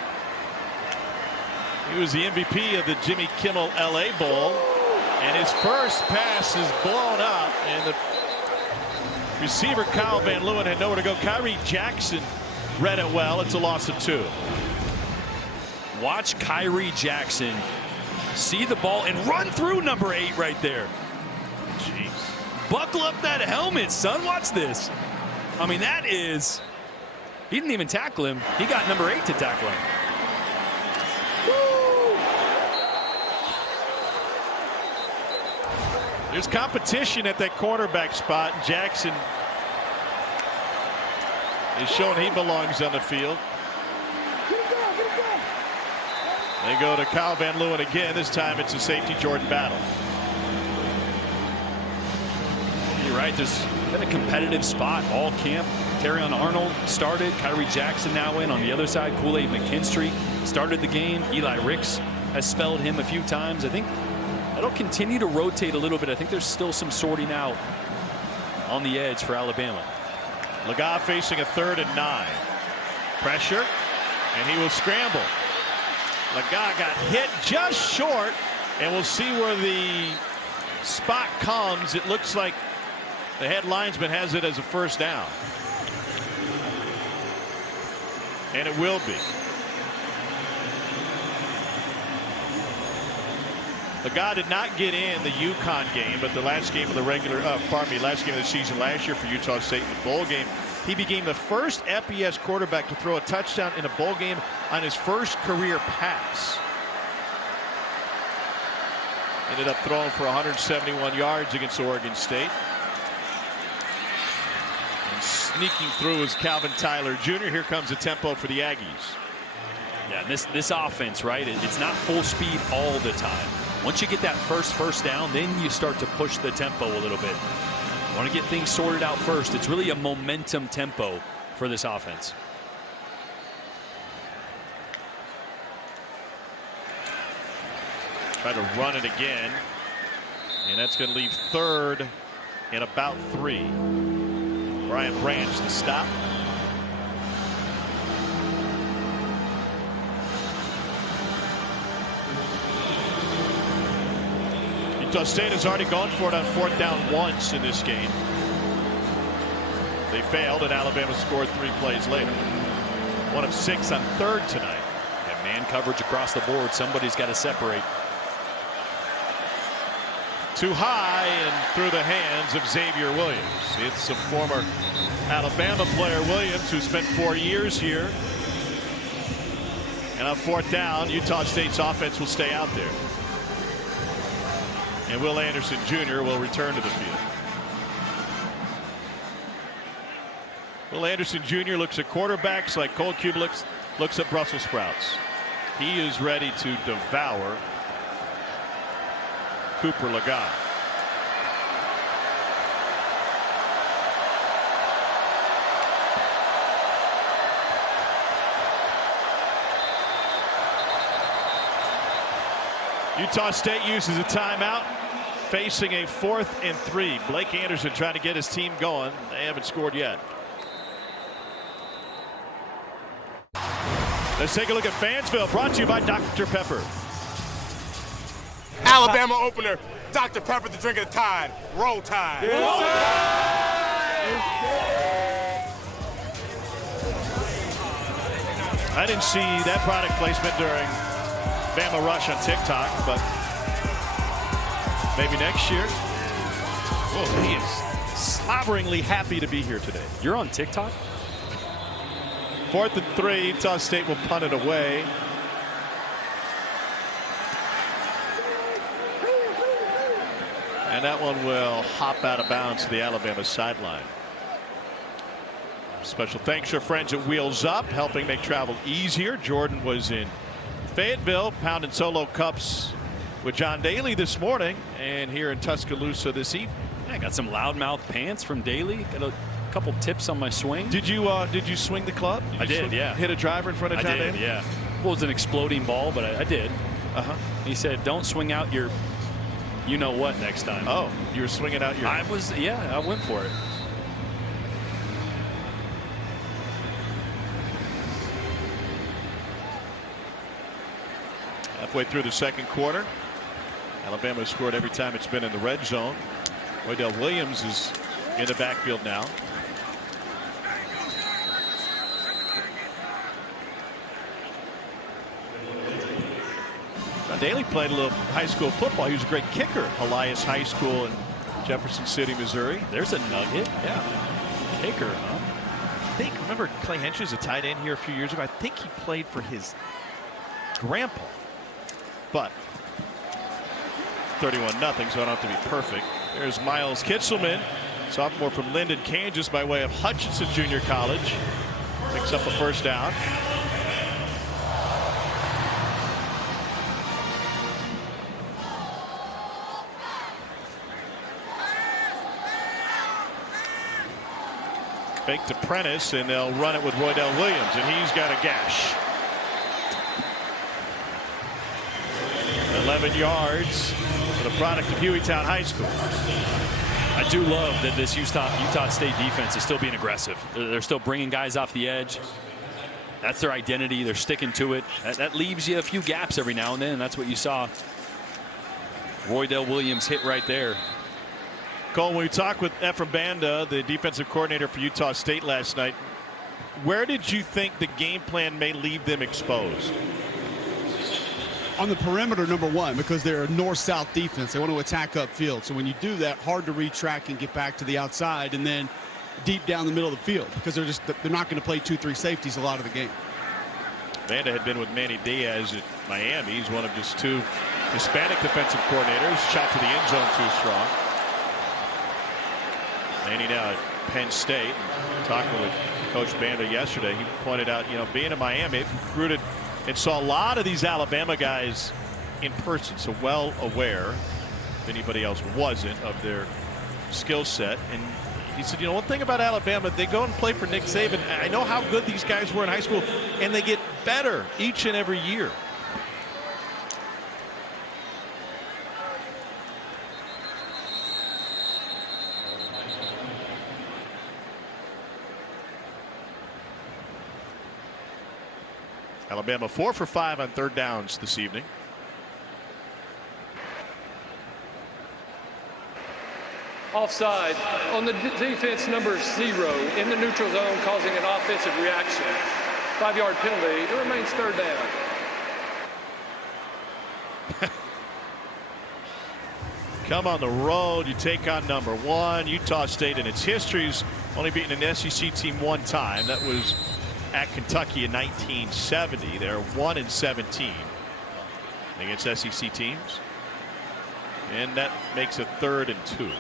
He was the MVP of the Jimmy Kimmel LA Bowl. And his first pass is blown up, and the receiver Kyle Van Leeuwen had nowhere to go. Kyrie Jackson read it well. It's a loss of 2. Watch Kyrie Jackson see the ball and run through number 8 right there. Jeez. Buckle up that helmet, son. Watch this. I mean, that is... He didn't even tackle him. He got number 8 to tackle him. There's competition at that quarterback spot. Jackson is showing he belongs on the field. They go to Kyle Van Leeuwen again. This time it's a safety Jordan Battle. You're right. There's been a competitive spot all camp. Terrion Arnold started. Kyrie Jackson now in on the other side. Kool-Aid McKinstry started the game. Eli Ricks has spelled him a few times. I think that'll continue to rotate a little bit. I think there's still some sorting out on the edge for Alabama. Laga facing a 3rd and 9. Pressure, and he will scramble. Laga got hit just short, and we'll see where the spot comes. It looks like the head linesman has it as a first down. And it will be. Laga did not get in the UConn game, but the last game of the last game of the season last year for Utah State in the bowl game, he became the first FBS quarterback to throw a touchdown in a bowl game on his first career pass. Ended up throwing for 171 yards against Oregon State. And sneaking through is Calvin Tyler Jr. Here comes the tempo for the Aggies. Yeah, this offense, right? It's not full speed all the time. Once you get that first down, then you start to push the tempo a little bit. You want to get things sorted out first. It's really a momentum tempo for this offense. Try to run it again. And that's going to leave 3rd and about 3. Brian Branch the stop. Utah State has already gone for it on 4th down once in this game. They failed, and Alabama scored 3 plays later. 1 of 6 on 3rd tonight. And man coverage across the board. Somebody's got to separate. Too high and through the hands of Xavier Williams. It's a former Alabama player, Williams, who spent 4 years here. And on 4th down, Utah State's offense will stay out there. And Will Anderson Jr. will return to the field. Will Anderson Jr. looks at quarterbacks like Cole Cube looks at Brussels sprouts. He is ready to devour Cooper Laga. Utah State uses a timeout, facing a 4th and 3. Blake Anderson trying to get his team going. They haven't scored yet. Let's take a look at Fansville, brought to you by Dr. Pepper. Alabama opener, Dr. Pepper, the drink of the time. Roll Tide. I didn't see that product placement during Bama Rush on TikTok, but maybe next year. Whoa, he is slobberingly happy to be here today. You're on TikTok? 4th and 3, Utah State will punt it away. And that one will hop out of bounds to the Alabama sideline. Special thanks to our friends at Wheels Up, helping make travel easier. Jordan was in Fayetteville pounding solo cups with John Daly this morning, and here in Tuscaloosa this evening. I got some loudmouth pants from Daly. Got a couple tips on my swing. Did you swing the club? I did, yeah. Hit a driver in front of John Daly? Daly? Yeah. Well, it was an exploding ball, but I did. He said, "Don't swing out your, you know what, next time." Oh, you were swinging out your. I went for it. Halfway through the second quarter, Alabama has scored every time it's been in the red zone. Roydell Williams is in the backfield now. John Daly played a little high school football. He was a great kicker. Elias High School in Jefferson City, Missouri. There's a nugget. Yeah. Kicker, huh? I think, remember Clay Hench was a tight end here a few years ago. I think he played for his grandpa. But 31-0, so I don't have to be perfect. There's Miles Kitzelman, sophomore from Linden, Kansas, by way of Hutchinson Junior College. Picks up a first down. Fake to Prentice, and they'll run it with Roydell Williams, and he's got a gash. 11 yards for the product of Hueytown High School. I do love that this Utah State defense is still being aggressive. They're still bringing guys off the edge. That's their identity. They're sticking to it. That leaves you a few gaps every now and then, and that's what you saw. Roydell Williams hit right there. Cole, when we talked with Ephraim Banda, the defensive coordinator for Utah State last night, where did you think the game plan may leave them exposed? On the perimeter, number one, because they're a north-south defense. They want to attack upfield. So when you do that, hard to retrack and get back to the outside, and then deep down the middle of the field, because they're not going to play 2-3 safeties a lot of the game. Banda had been with Manny Diaz at Miami. He's one of just 2 Hispanic defensive coordinators. Shot to the end zone too strong. Manny now at Penn State. And talking with Coach Banda yesterday, he pointed out, being in Miami, recruited and saw a lot of these Alabama guys in person, so well aware, if anybody else wasn't, of their skill set. And he said, one thing about Alabama, they go and play for Nick Saban. I know how good these guys were in high school, and they get better each and every year. Alabama 4 for 5 on third downs this evening. Offside on the defense, number 0 in the neutral zone, causing an offensive reaction. 5-yard penalty. It remains third down. Come on the road, you take on number 1. Utah State in its history's only beaten an SEC team 1 time. That was at Kentucky in 1970. They're 1-17 against SEC teams, and that makes it 3rd and 2.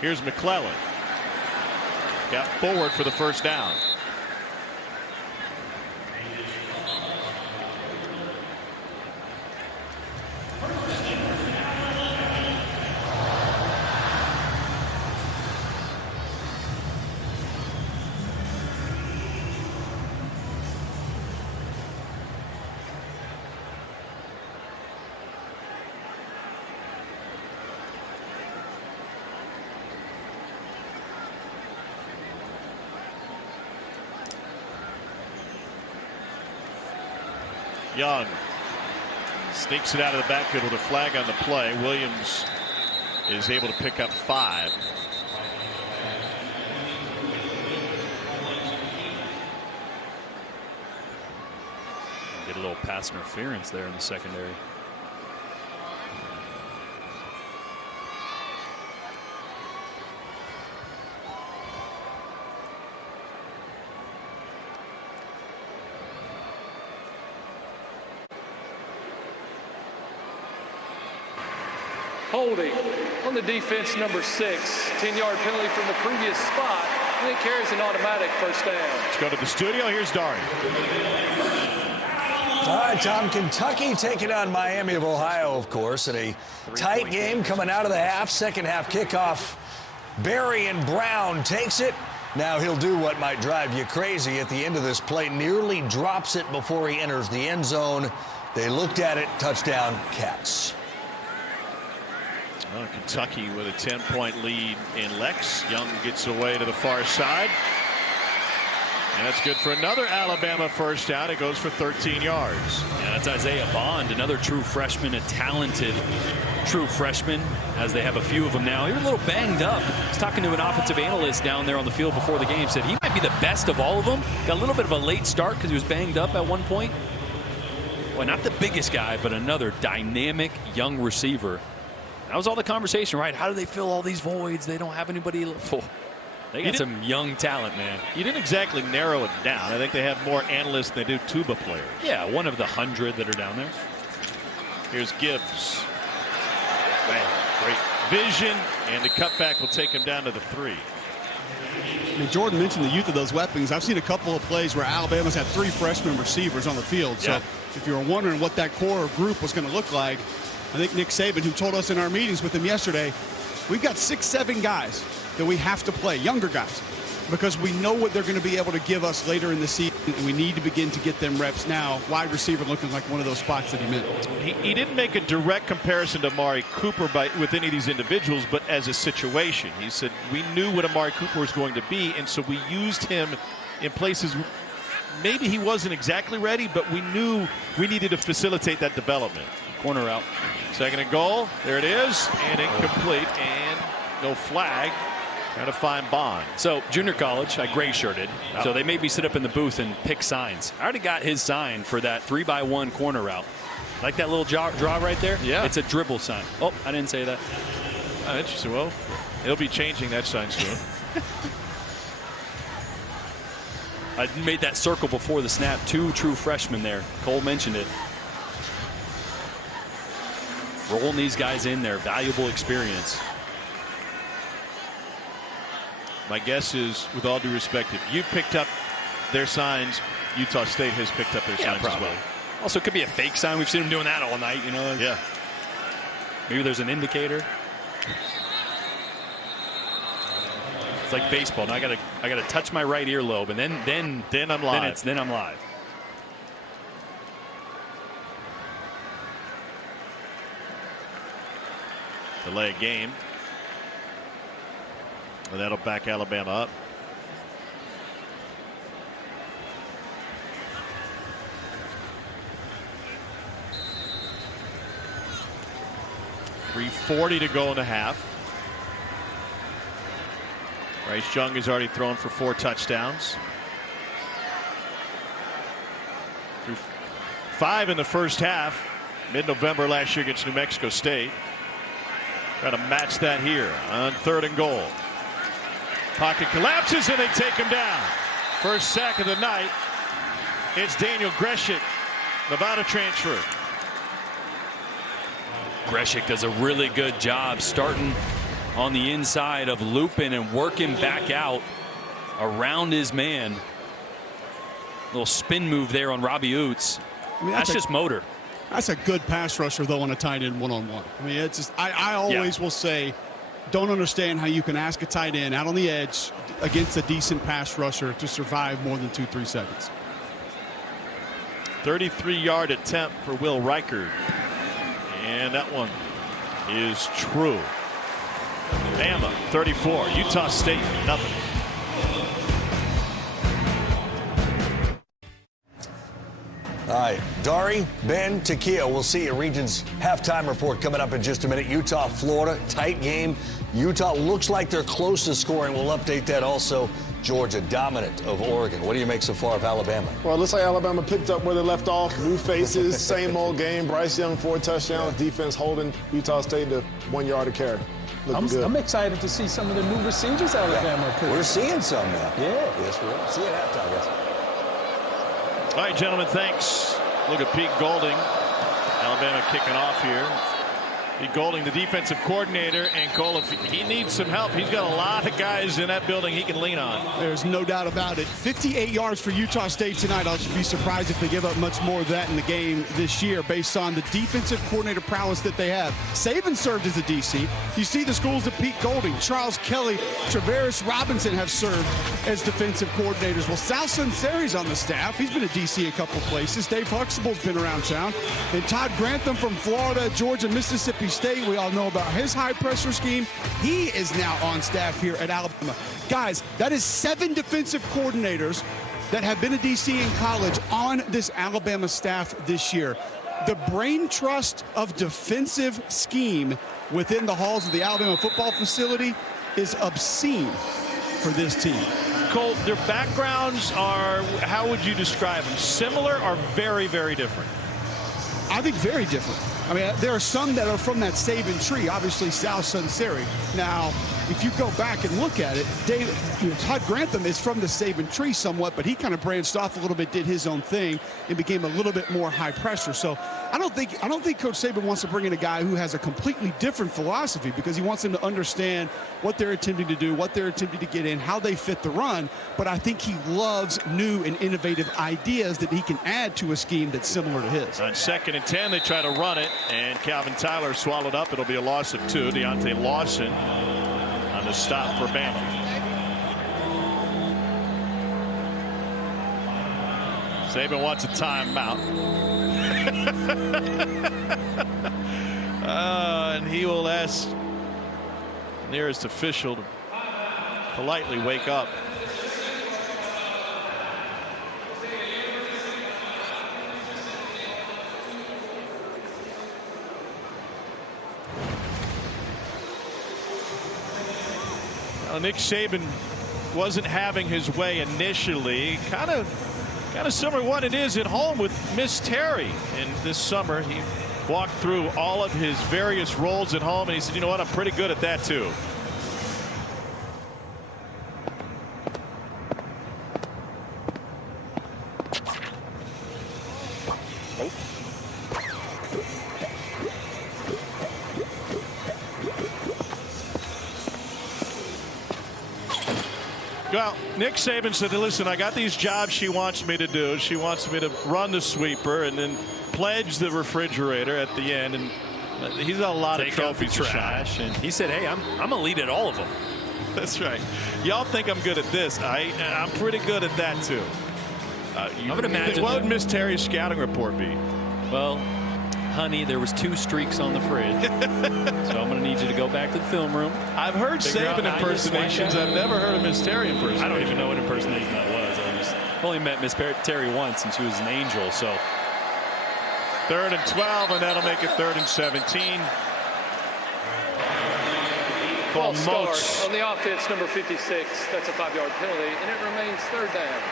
Here's McClellan. Got forward for the first down. Young sneaks it out of the backfield with a flag on the play. Williams is able to pick up 5. Get a little pass interference there in the secondary. Holding on the defense, number 6. 10-yard penalty from the previous spot, and it carries an automatic first down. Let's go to the studio. Here's Dari. All right, Tom. Kentucky taking on Miami of Ohio, of course, in a tight game coming out of the half. Second half kickoff. Berry and Brown takes it. Now he'll do what might drive you crazy at the end of this play. Nearly drops it before he enters the end zone. They looked at it. Touchdown, Cats. Well, Kentucky with a 10-point lead in Lex. Young gets away to the far side. And that's good for another Alabama first down. It goes for 13 yards. Yeah, that's Isaiah Bond, another true freshman, a talented true freshman, as they have a few of them now. He was a little banged up. I was talking to an offensive analyst down there on the field before the game. Said he might be the best of all of them. Got a little bit of a late start because he was banged up at one point. Well, not the biggest guy, but another dynamic young receiver. That was all the conversation, right? How do they fill all these voids? They don't have anybody. They got some young talent, man. You didn't exactly narrow it down. I think they have more analysts than they do tuba players. Yeah, one of the 100 that are down there. Here's Gibbs. Man, great vision, and the cutback will take him down to the 3. I mean, Jordan mentioned the youth of those weapons. I've seen a couple of plays where Alabama's had 3 freshman receivers on the field. Yeah. So if you were wondering what that core group was going to look like, I think Nick Saban, who told us in our meetings with him yesterday, we've got 6, 7 guys that we have to play, younger guys, because we know what they're going to be able to give us later in the season, and we need to begin to get them reps now. Wide receiver looking like one of those spots that he meant. He didn't make a direct comparison to Amari Cooper with any of these individuals, but as a situation. He said we knew what Amari Cooper was going to be, and so we used him in places maybe he wasn't exactly ready, but we knew we needed to facilitate that development. Corner out. 2nd and goal. There it is, and incomplete, and no flag. Trying to find Bond. So junior college, I gray shirted. So they made me sit up in the booth and pick signs. I already got his sign for that 3-by-1 corner route. Like that little draw right there? Yeah. It's a dribble sign. Oh, I didn't say that. Oh, interesting. Well, he'll be changing that sign soon. I made that circle before the snap. 2 true freshmen there. Cole mentioned it. Rolling these guys in there. Valuable experience. My guess is, with all due respect, if you picked up their signs, Utah State has picked up their signs probably. as well. Also, it could be a fake sign. We've seen them doing that all night, you know. Yeah. Maybe there's an indicator. It's like baseball. Now I gotta touch my right earlobe, and then I'm live. Then I'm live. Delay a game. And that'll back Alabama up. .340 to go in the half. Bryce Young has already thrown for 4 touchdowns. Threw 5 in the first half. Mid-November last year against New Mexico State. Got to match that here on 3rd and goal. Pocket collapses and they take him down. First sack of the night. It's Daniel Greshik, Nevada transfer. Greshik does a really good job starting on the inside of looping and working back out around his man. Little spin move there on Robbie Oots. I mean, that's just motor. That's a good pass rusher, though, on a tight end one-on-one. I mean, it's just I always will say, don't understand how you can ask a tight end out on the edge against a decent pass rusher to survive more than 2-3 seconds. 33-yard attempt for Will Reichard. And that one is true. Bama 34, Utah State nothing. All right, Dari, Ben, Takia, we'll see you. Region's halftime report coming up in just a minute. Utah, Florida, tight game. Utah looks like they're close to scoring. We'll update that also. Georgia, dominant of Oregon. What do you make so far of Alabama? Well, it looks like Alabama picked up where they left off. New faces, same old game. Bryce Young, 4 touchdowns. Defense holding Utah State to 1 yard of carry. I'm excited to see some of the new receivers Alabama put. We're seeing some now. Yeah. Yes, we are. See you at halftime, guys. All right, gentlemen, thanks. Look at Pete Golding. Alabama kicking off here. Pete Golding, the defensive coordinator, and Cole, if he needs some help, he's got a lot of guys in that building he can lean on. There's no doubt about it. 58 yards for Utah State tonight. I'll be surprised if they give up much more of that in the game this year based on the defensive coordinator prowess that they have. Saban served as a DC. You see the schools that Pete Golding, Charles Kelly, Travaris Robinson have served as defensive coordinators. Well, Sal Sunseri's on the staff. He's been a DC a couple places. Dave Huxtable's been around town. And Todd Grantham from Florida, Georgia, Mississippi State. We all know about his high-pressure scheme. He is now on staff here at Alabama. Guys, that is 7 defensive coordinators that have been a DC in college on this Alabama staff this year. The brain trust of defensive scheme within the halls of the Alabama football facility is obscene for this team. Colt, their backgrounds are, how would you describe them? Similar or very, very different? I think very different. I mean, there are some that are from that Saban tree, obviously Sal Sunseri. Now, if you go back and look at it, Todd Grantham is from the Saban tree somewhat, but he kind of branched off a little bit, did his own thing, and became a little bit more high pressure. So I don't think Coach Saban wants to bring in a guy who has a completely different philosophy, because he wants them to understand what they're attempting to do, what they're attempting to get in, how they fit the run. But I think he loves new and innovative ideas that he can add to a scheme that's similar to his. On 2nd and 10, they try to run it, and Calvin Tyler swallowed up. It'll be a loss of 2. Deontay Lawson on the stop for Bama. Saban wants a timeout. And he will ask the nearest official to politely wake up. Nick Saban wasn't having his way initially. Kind of similar to what it is at home with Miss Terry. And this summer, he walked through all of his various roles at home, and he said, you know what, I'm pretty good at that too. Well, Nick Saban said, listen, I got these jobs she wants me to do. She wants me to run the sweeper and then pledge the refrigerator at the end. And he's got a lot of trophies to trash. And he said, hey, I'm going to lead at all of them. That's right. Y'all think I'm good at this. I'm pretty good at that, too. I would imagine. What would Miss Terry's scouting report be? Well, honey, there was 2 streaks on the fridge. So I'm going to need you to go back to the film room. I've heard Saban impersonations. I've never heard a Miss Terry impersonation. I don't even know what impersonation that was. I've only met Miss Terry once, and she was an angel. So 3rd and 12, and that'll make it 3rd and 17. False start on the offense, number 56. That's a 5-yard penalty, and it remains 3rd down.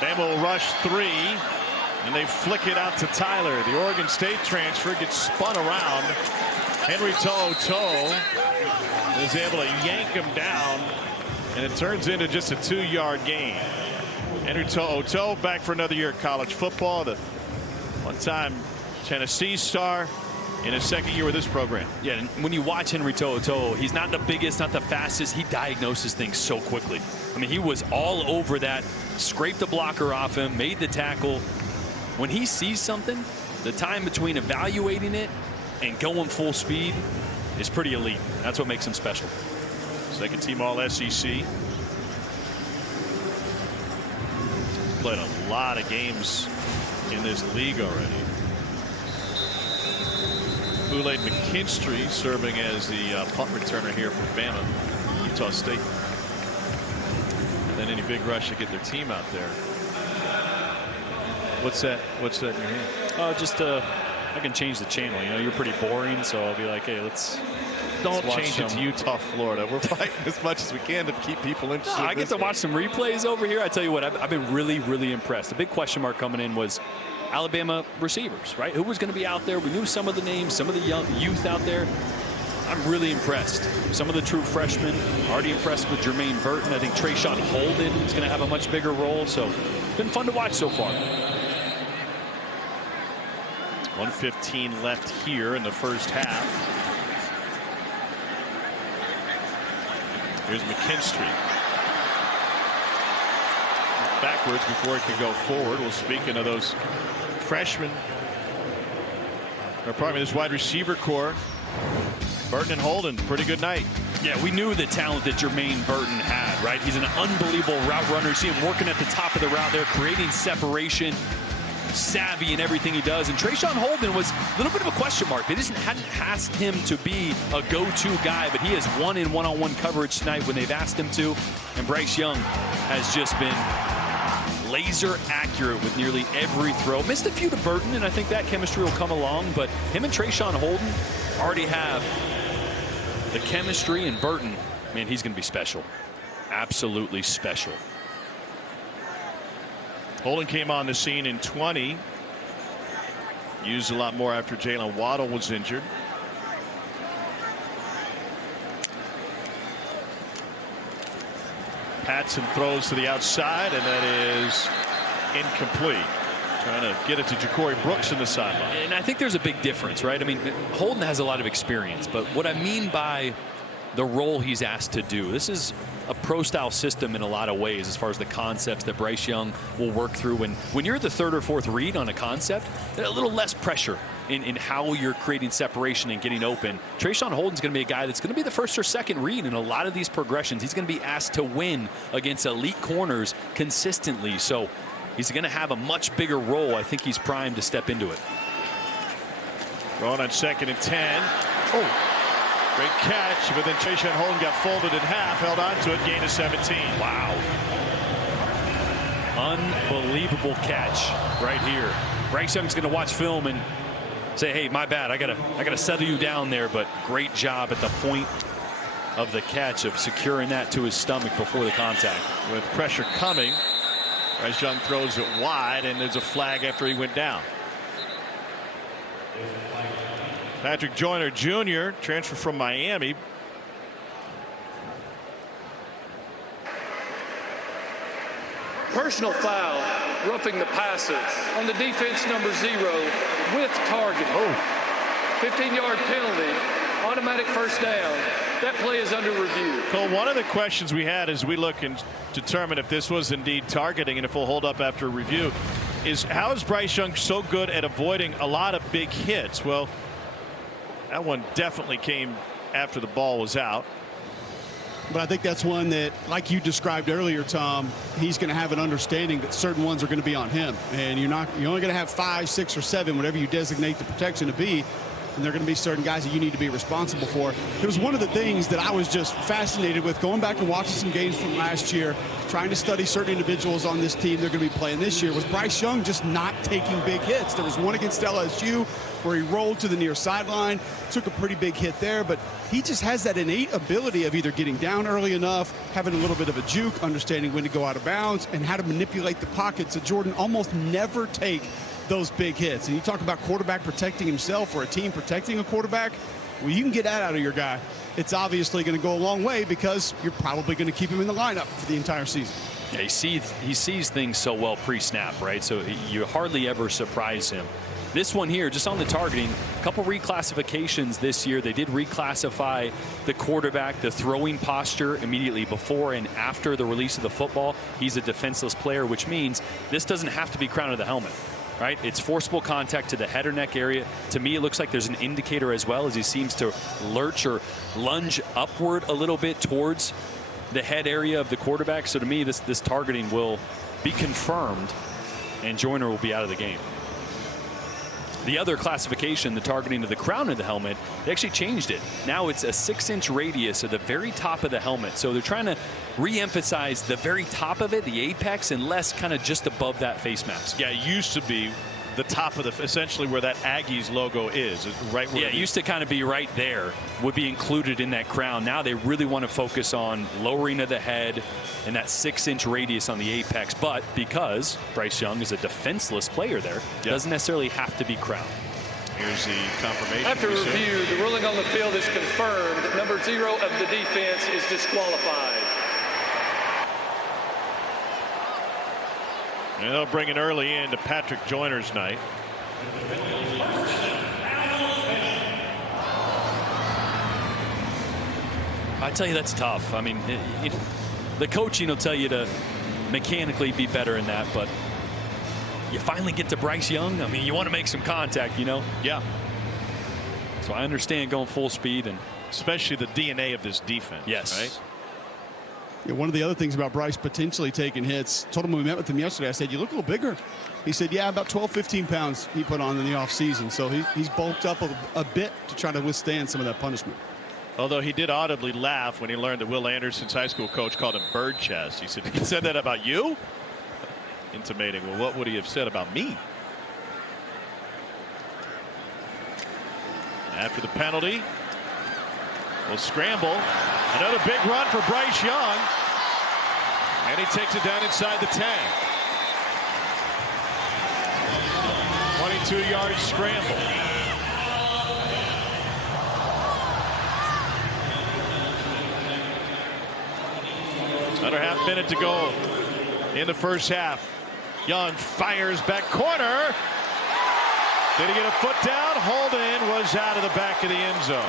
They will rush 3, and they flick it out to Tyler. The Oregon State transfer gets spun around. Henry To'oTo'o is able to yank him down, and it turns into just a 2-yard gain. Henry To'oTo'o back for another year of college football. The one-time Tennessee star in his 2nd year with this program. Yeah, and when you watch Henry To'oTo'o, he's not the biggest, not the fastest. He diagnoses things so quickly. I mean, he was all over that, scraped the blocker off him, made the tackle. When he sees something, the time between evaluating it and going full speed is pretty elite. That's what makes him special. 2nd team All-SEC. Played a lot of games in this league already. Kool-Aid McKinstry serving as the punt returner here for Bama, Utah State. And then any big rush to get their team out there. What's that in your hand? Just I can change the channel. You know, you're pretty boring, so I'll be like, hey, let's change it to Utah, Florida. We're fighting as much as we can to keep people interested. I get to watch some replays over here. I tell you what, I've been really, really impressed. The big question mark coming in was Alabama receivers, right? Who was going to be out there? We knew some of the names, some of the young youth out there. I'm really impressed. Some of the true freshmen, already impressed with Jermaine Burton. I think Trayshawn Holden is going to have a much bigger role. So it's been fun to watch so far. 1:15 left here in the first half. Here's McKinstry. Backwards before he could go forward. Well, speaking of those freshmen, or pardon me, this wide receiver core, Burton and Holden, pretty good night. Yeah, we knew the talent that Jermaine Burton had, right? He's an unbelievable route runner. You see him working at the top of the route there, creating separation, savvy in everything he does. And Trayshawn Holden was a little bit of a question mark. They just hadn't asked him to be a go-to guy, but he has won in one-on-one coverage tonight when they've asked him to. And Bryce Young has just been laser accurate with nearly every throw. Missed a few to Burton, and I think that chemistry will come along, but him and Trayshawn Holden already have the chemistry, and Burton, man, he's going to be special. Absolutely special. Holden came on the scene in 20. Used a lot more after Jalen Waddle was injured. Patson throws to the outside, and that is incomplete. Trying to get it to Ja'Cory Brooks in the sideline. And I think there's a big difference, right? I mean, Holden has a lot of experience, but what I mean by the role he's asked to do, this is a pro-style system in a lot of ways as far as the concepts that Bryce Young will work through. When you're the third or fourth read on a concept, there's a little less pressure in how you're creating separation and getting open. Trayshawn Holden's going to be a guy that's going to be the first or second read in a lot of these progressions. He's going to be asked to win against elite corners consistently. So he's going to have a much bigger role. I think he's primed to step into it. Throwing on 2nd and 10. Oh, great catch, but then Trayshawn Holden got folded in half, held on to it, gain of 17. Wow. Unbelievable catch right here. Bryce Young's going to watch film and say, hey, my bad. I gotta settle you down there, but great job at the point of the catch of securing that to his stomach before the contact. With pressure coming, Bryce Young throws it wide, and there's a flag after he went down. Patrick Joyner Jr., transfer from Miami. Personal foul, roughing the passer on the defense number 0 with target. 15-yard penalty, automatic first down. That play is under review. Cole, one of the questions we had as we look and determine if this was indeed targeting and if we'll hold up after review is how is Bryce Young so good at avoiding a lot of big hits? Well, that one definitely came after the ball was out. But I think that's one that, like you described earlier, Tom, he's going to have an understanding that certain ones are going to be on him. And you're only going to have 5, 6, or 7, whatever you designate the protection to be. And there are going to be certain guys that you need to be responsible for. It was one of the things that I was just fascinated with going back and watching some games from last year, trying to study certain individuals on this team they're going to be playing this year, was Bryce Young just not taking big hits. There was one against LSU where he rolled to the near sideline, took a pretty big hit there, but he just has that innate ability of either getting down early enough, having a little bit of a juke, understanding when to go out of bounds, and how to manipulate the pocket. So Jordan almost never take those big hits. And you talk about quarterback protecting himself or a team protecting a quarterback. Well, you can get that out of your guy. It's obviously going to go a long way because you're probably going to keep him in the lineup for the entire season. Yeah, he sees things so well pre-snap, right? So you hardly ever surprise him. This one here, just on the targeting, a couple reclassifications this year. They did reclassify the quarterback, the throwing posture immediately before and after the release of the football. He's a defenseless player, which means this doesn't have to be crown of the helmet. Right? It's forcible contact to the head or neck area. To me, it looks like there's an indicator as well as he seems to lurch or lunge upward a little bit towards the head area of the quarterback. So to me, this targeting will be confirmed and Joyner will be out of the game. The other classification, the targeting of the crown of the helmet, they actually changed it. Now it's a 6-inch radius at the very top of the helmet. So they're trying to re-emphasize the very top of it, the apex, and less kind of just above that face mask. Yeah, it used to be the top of the, essentially where that Aggies logo is, right where it used to kind of be right there, would be included in that crown. Now they really want to focus on lowering of the head and that 6-inch radius on the apex. But because Bryce Young is a defenseless player there, doesn't necessarily have to be crowned. Here's the confirmation. After review, the ruling on the field is confirmed. Number 0 of the defense is disqualified. And they'll bring it early into Patrick Joyner's night. I tell you, that's tough. I mean, the coaching will tell you to mechanically be better in that, but you finally get to Bryce Young. I mean, you want to make some contact, you know? Yeah. So I understand going full speed, and especially the DNA of this defense. Yes. Right? Yeah, one of the other things about Bryce potentially taking hits, told him when we met with him yesterday, I said, you look a little bigger. He said, yeah, about 12, 15 pounds he put on in the offseason. So he's bulked up a bit to try to withstand some of that punishment. Although he did audibly laugh when he learned that Will Anderson's high school coach called him bird chest. He said that about you? Intimating, well, what would he have said about me? After the penalty, we'll scramble. Another big run for Bryce Young. And he takes it down inside the 10. 22-yard scramble. Another half minute to go in the first half. Young fires back corner. Did he get a foot down? Holden was out of the back of the end zone.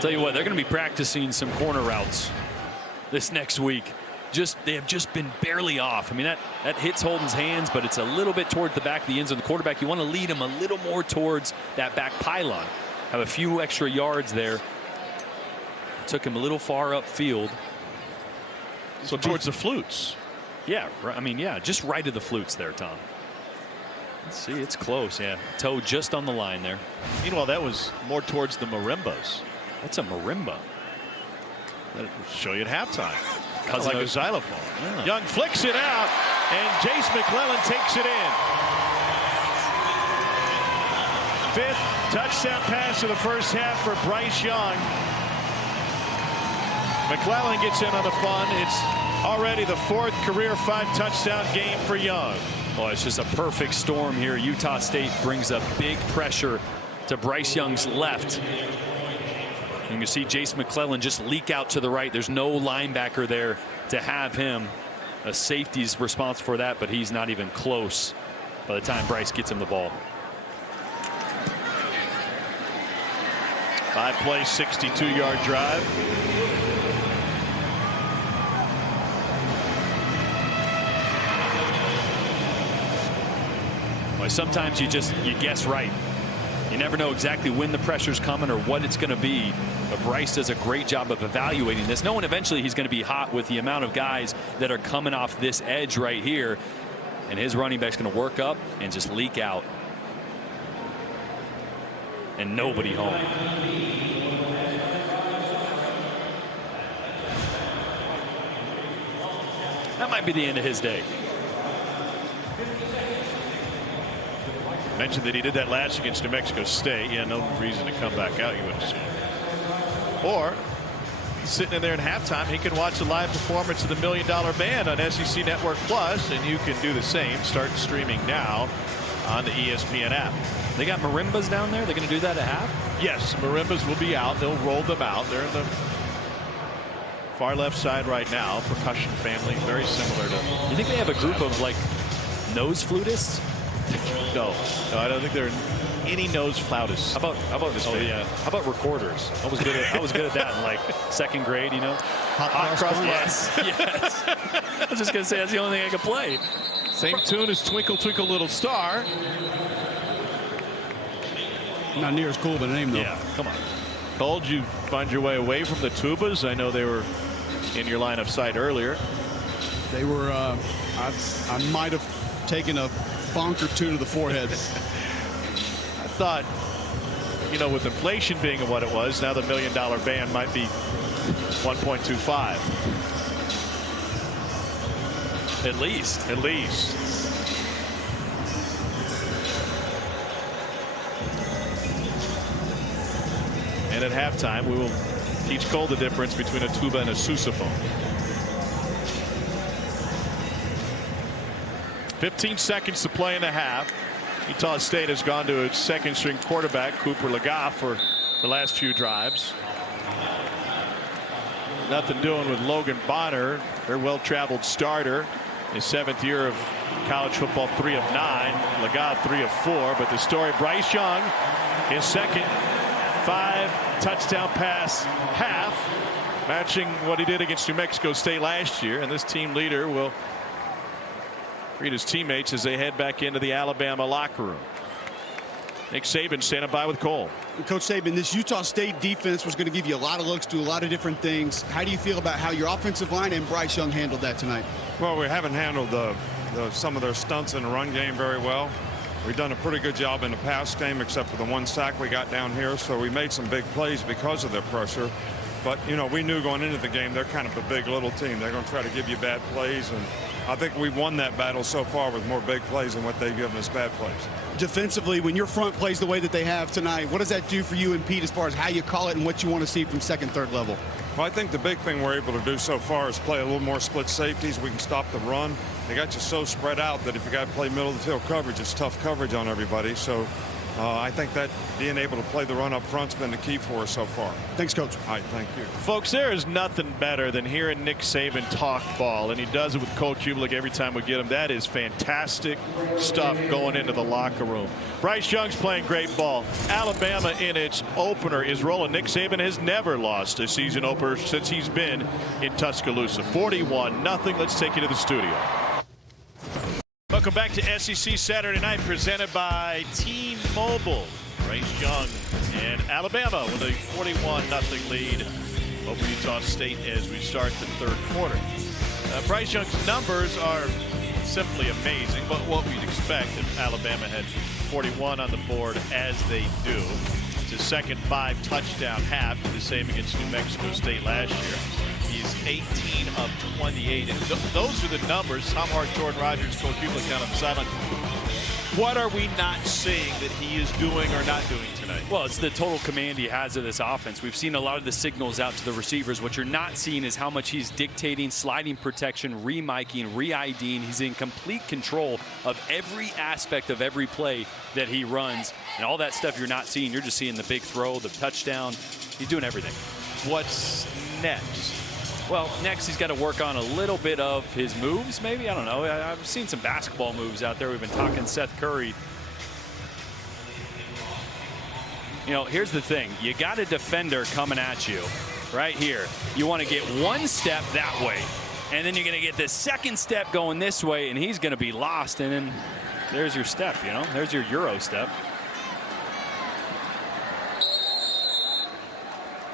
Tell you what, they're going to be practicing some corner routes this next week. They have just been barely off. I mean, that hits Holden's hands, but it's a little bit toward the back of the end zone. The quarterback, you want to lead him a little more towards that back pylon. Have a few extra yards there. Took him a little far upfield. So towards the flutes. Yeah, I mean, yeah, just right of the flutes there, Tom. Let's see, it's close, yeah. Toe just on the line there. Meanwhile, that was more towards the marimbas. That's a marimba. That'll show you at halftime. Kind of like a xylophone. Yeah. Young flicks it out, and Jace McClellan takes it in. 5th touchdown pass of the first half for Bryce Young. McClellan gets in on the fun. It's already the 4th career 5-touchdown game for Young. Oh, it's just a perfect storm here. Utah State brings a big pressure to Bryce Young's left. You can see Jace McClellan just leak out to the right. There's no linebacker there to have him. A safety's responsible for that, but he's not even close by the time Bryce gets him the ball. 5-play, 62-yard drive. Well, sometimes you guess right. You never know exactly when the pressure's coming or what it's going to be. But Bryce does a great job of evaluating this. Knowing eventually he's going to be hot with the amount of guys that are coming off this edge right here. And his running back's going to work up and just leak out. And nobody home. That might be the end of his day. Mentioned that he did that last against New Mexico State. Yeah, no reason to come back out, you would assume. Or sitting in there in halftime, he can watch the live performance of the $1 Million Band on SEC Network Plus, and you can do the same. Start streaming now on the ESPN app. They got marimbas down there. They're going to do that at half? Yes, marimbas will be out. They'll roll them out. They're in the far left side right now. Percussion family, very similar to. You think they have a group of like nose flutists? No, I don't think there are any nose flautists. How about this? Oh yeah. How about recorders? I was good at that in like 2nd grade. You know. Hot cross yes. Yes. I was just gonna say that's the only thing I could play. Same tune as Twinkle Twinkle Little Star. Not near as cool of a name though. Yeah. Come on. Told you find your way away from the tubas. I know they were in your line of sight earlier. They were. I might have taken a bonk or two to the forehead. I thought, you know, with inflation being what it was, now the $1 Million Band might be 1.25. At least. At least. And at halftime, we will teach Cole the difference between a tuba and a sousaphone. 15 seconds to play in the half. Utah State has gone to its 2nd-string quarterback, Cooper Legoff, for the last few drives. Nothing doing with Logan Bonner, their well-traveled starter. His 7th year of college football, 3 of 9. Legoff 3 of 4. But the story, Bryce Young, his 2nd 5-touchdown pass half, matching what he did against New Mexico State last year. And this team leader will Greet his teammates as they head back into the Alabama locker room. Nick Saban standing by with Cole. Coach Saban, this Utah State defense was going to give you a lot of looks, do a lot of different things. How do you feel about how your offensive line and Bryce Young handled that tonight? Well, we haven't handled some of their stunts in the run game very well. We've done a pretty good job in the pass game, except for the one sack we got down here. So we made some big plays because of their pressure. But, you know, we knew going into the game they're kind of a big little team. They're going to try to give you bad plays. And I think we've won that battle so far with more big plays than what they've given us bad plays. Defensively, when your front plays the way that they have tonight, what does that do for you and Pete as far as how you call it and what you want to see from second, third level? Well, I think the big thing we're able to do so far is play a little more split safeties. We can stop the run. They got you so spread out that if you got to play middle of the field coverage, it's tough coverage on everybody. So I think that being able to play the run up front's been the key for us so far. Thanks, Coach. All right, thank you. Folks, there is nothing better than hearing Nick Saban talk ball, and he does it with Cole Kubelik every time we get him. That is fantastic stuff going into the locker room. Bryce Young's playing great ball. Alabama in its opener is rolling. Nick Saban has never lost a season opener since he's been in Tuscaloosa. 41-0. Let's take you to the studio. Welcome back to SEC Saturday Night, presented by T-Mobile. Bryce Young and Alabama with a 41-0 lead over Utah State as we start the third quarter. Bryce Young's numbers are simply amazing, but what we'd expect if Alabama had 41 on the board as they do. It's his second 5-touchdown half, the same against New Mexico State last year. He's 18 of 28. And those are the numbers. Tom Hart, Jordan Rogers, Cole Kubelik down on the sideline. What are we not seeing that he is doing or not doing tonight? Well, it's the total command he has of this offense. We've seen a lot of the signals out to the receivers. What you're not seeing is how much he's dictating, sliding protection, re-miking, re-IDing. He's in complete control of every aspect of every play that he runs. And all that stuff you're not seeing. You're just seeing the big throw, the touchdown. He's doing everything. What's next? Well, next he's got to work on a little bit of his moves, maybe. I don't know. I've seen some basketball moves out there. We've been talking Seth Curry. You know, here's the thing. You got a defender coming at you right here. You want to get one step that way, and then you're going to get this second step going this way, and he's going to be lost, and then there's your step, you know. There's your Euro step.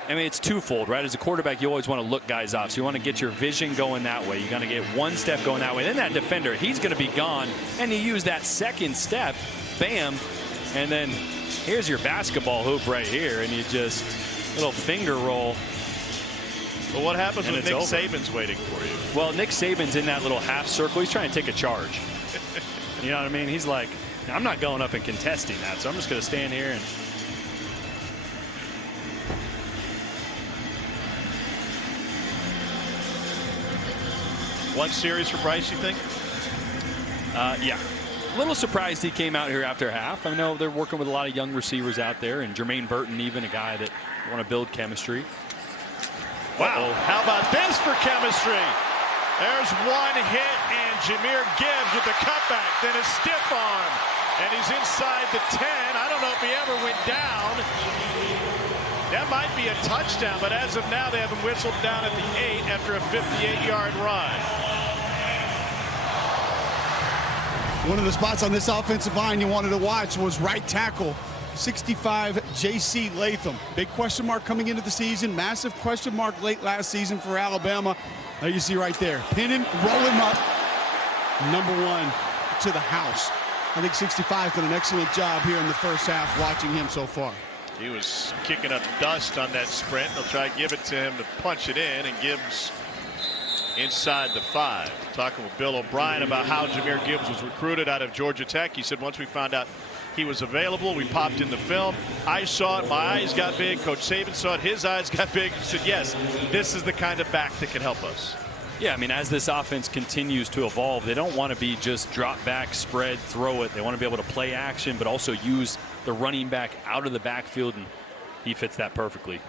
I mean, it's twofold, right? As a quarterback, you always want to look guys off. So you want to get your vision going that way. You're going to get one step going that way. Then that defender, he's going to be gone. And you use that second step, bam, and then here's your basketball hoop right here. And you just, little finger roll. Well, what happens when Nick over. Saban's waiting for you? Well, Nick Saban's in that little half circle. He's trying to take a charge. You know what I mean? He's like, I'm not going up and contesting that, so I'm just going to stand here and... One series for Bryce, you think? Yeah. A little surprised he came out here after half. I know they're working with a lot of young receivers out there, and Jermaine Burton, even a guy that want to build chemistry. Wow. How about this for chemistry? There's one hit, and Jahmyr Gibbs with the cutback, then a stiff arm. And he's inside the 10. I don't know if he ever went down. That might be a touchdown, but as of now, they have him whistled down at the 8 after a 58-yard run. One of the spots on this offensive line you wanted to watch was right tackle, 65, J.C. Latham. Big question mark coming into the season. Massive question mark late last season for Alabama. There you see right there. Pin him, roll him up. Number one to the house. I think 65's done an excellent job here in the first half watching him so far. He was kicking up dust on that sprint. They'll try to give it to him to punch it in, and Gibbs inside the 5. Talking with Bill O'Brien about how Jahmyr Gibbs was recruited out of Georgia Tech. He said once we found out he was available, we popped in the film. I saw it. My eyes got big. Coach Saban saw it. His eyes got big. He said, yes, this is the kind of back that can help us. Yeah, I mean, as this offense continues to evolve, they don't want to be just drop back, spread, throw it. They want to be able to play action, but also use the running back out of the backfield, and he fits that perfectly.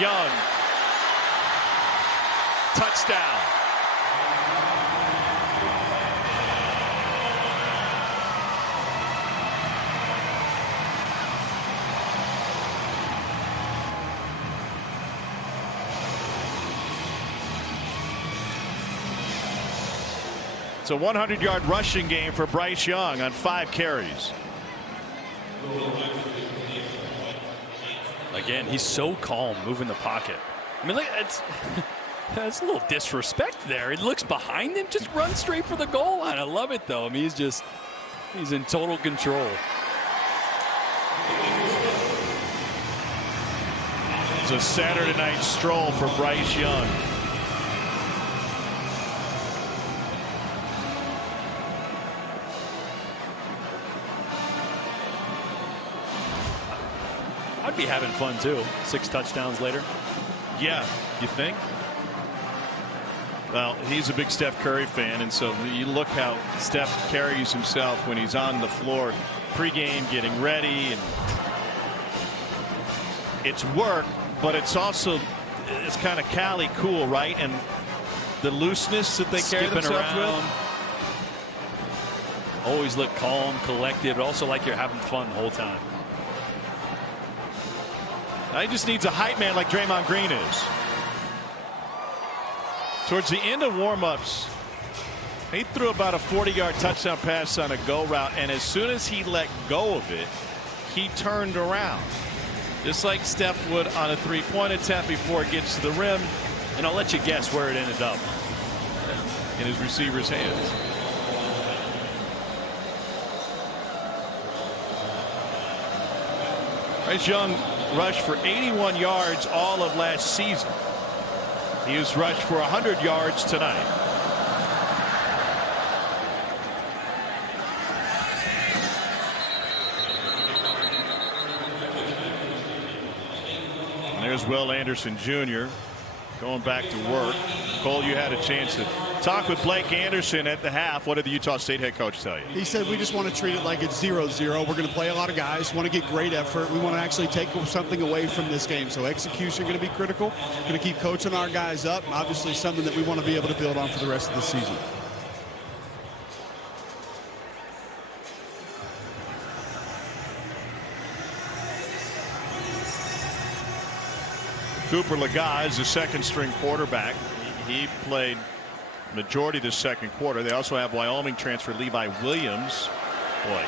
Young. Touchdown. It's a 100-yard rushing game for Bryce Young on 5 carries. Again, he's so calm moving the pocket. I mean, look, that's a little disrespect there. He looks behind him, just run straight for the goal line. I love it, though. I mean, he's in total control. It's a Saturday night stroll for Bryce Young. I'd be having fun too. 6 touchdowns later. Yeah, you think? Well, he's a big Steph Curry fan, and so you look how Steph carries himself when he's on the floor pregame, getting ready, and it's work, but it's also kind of Cali cool, right? And the looseness that they carry themselves with. Always look calm, collected, but also like you're having fun the whole time. He just needs a hype man like Draymond Green is. Towards the end of warm-ups, he threw about a 40-yard touchdown pass on a go route, and as soon as he let go of it, he turned around. Just like Steph would on a 3-point attempt before it gets to the rim. And I'll let you guess where it ended up. In his receiver's hands. Bryce Young rushed for 81 yards all of last season. He was rushed for 100 yards tonight. And there's Will Anderson Jr. going back to work. Cole, you had a chance to talk with Blake Anderson at the half. What did the Utah State head coach tell you? He said we just want to treat it like it's 0-0. We're going to play a lot of guys, want to get great effort. We want to actually take something away from this game. So execution going to be critical. Going to keep coaching our guys up. Obviously something that we want to be able to build on for the rest of the season. Cooper Laga is the second-string quarterback. He played majority of the second quarter. They also have Wyoming transfer Levi Williams. Boy,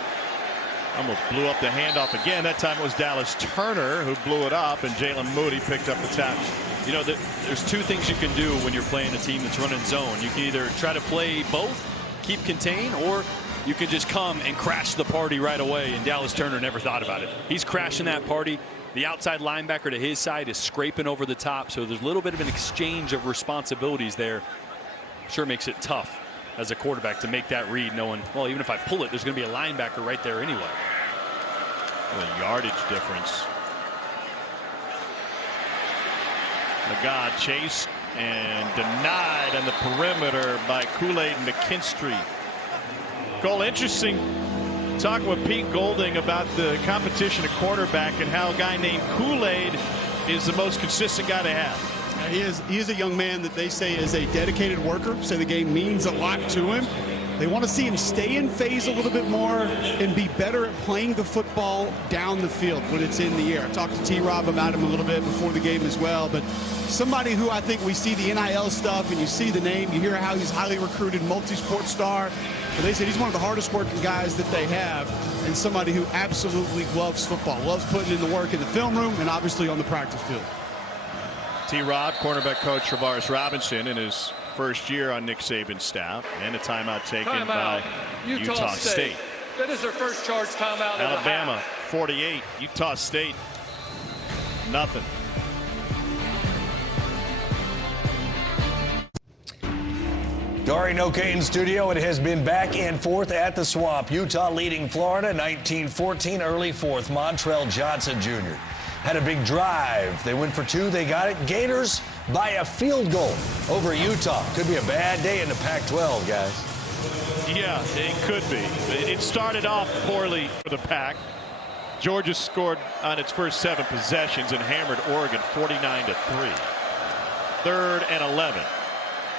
almost blew up the handoff again. That time it was Dallas Turner who blew it up, and Jalen Moody picked up the tackle. You know, there's 2 things you can do when you're playing a team that's running zone. You can either try to play both, keep contained, or you can just come and crash the party right away, and Dallas Turner never thought about it. He's crashing that party. The outside linebacker to his side is scraping over the top, so there's a little bit of an exchange of responsibilities there. Sure makes it tough as a quarterback to make that read, knowing, well, even if I pull it, there's going to be a linebacker right there anyway. The yardage difference. Laga chased and denied on the perimeter by Kool-Aid and McKinstry. Cole, interesting talking with Pete Golding about the competition at quarterback and how a guy named Kool-Aid is the most consistent guy they have. He is a young man that they say is a dedicated worker. Say the game means a lot to him. They want to see him stay in phase a little bit more and be better at playing the football down the field when it's in the air. I talked to T-Rob about him a little bit before the game as well, but somebody who I think we see the NIL stuff and you see the name, you hear how he's highly recruited, multi-sport star. But they said he's one of the hardest working guys that they have, and somebody who absolutely loves football, loves putting in the work in the film room and obviously on the practice field. T-Rob, cornerback coach Travaris Robinson in his first year on Nick Saban's staff, and a timeout taken by Utah State. That is their first charge timeout. Alabama 48, Utah State nothing. Dari Noke in studio. It has been back and forth at the Swamp. Utah leading Florida 19-14 early fourth. Montrell Johnson Jr. had a big drive. They went for 2. They got it. Gators by a field goal over Utah. Could be a bad day in the Pac-12, guys. Yeah, it could be. It started off poorly for the Pac. Georgia scored on its first 7 possessions and hammered Oregon 49-3. 3rd and 11.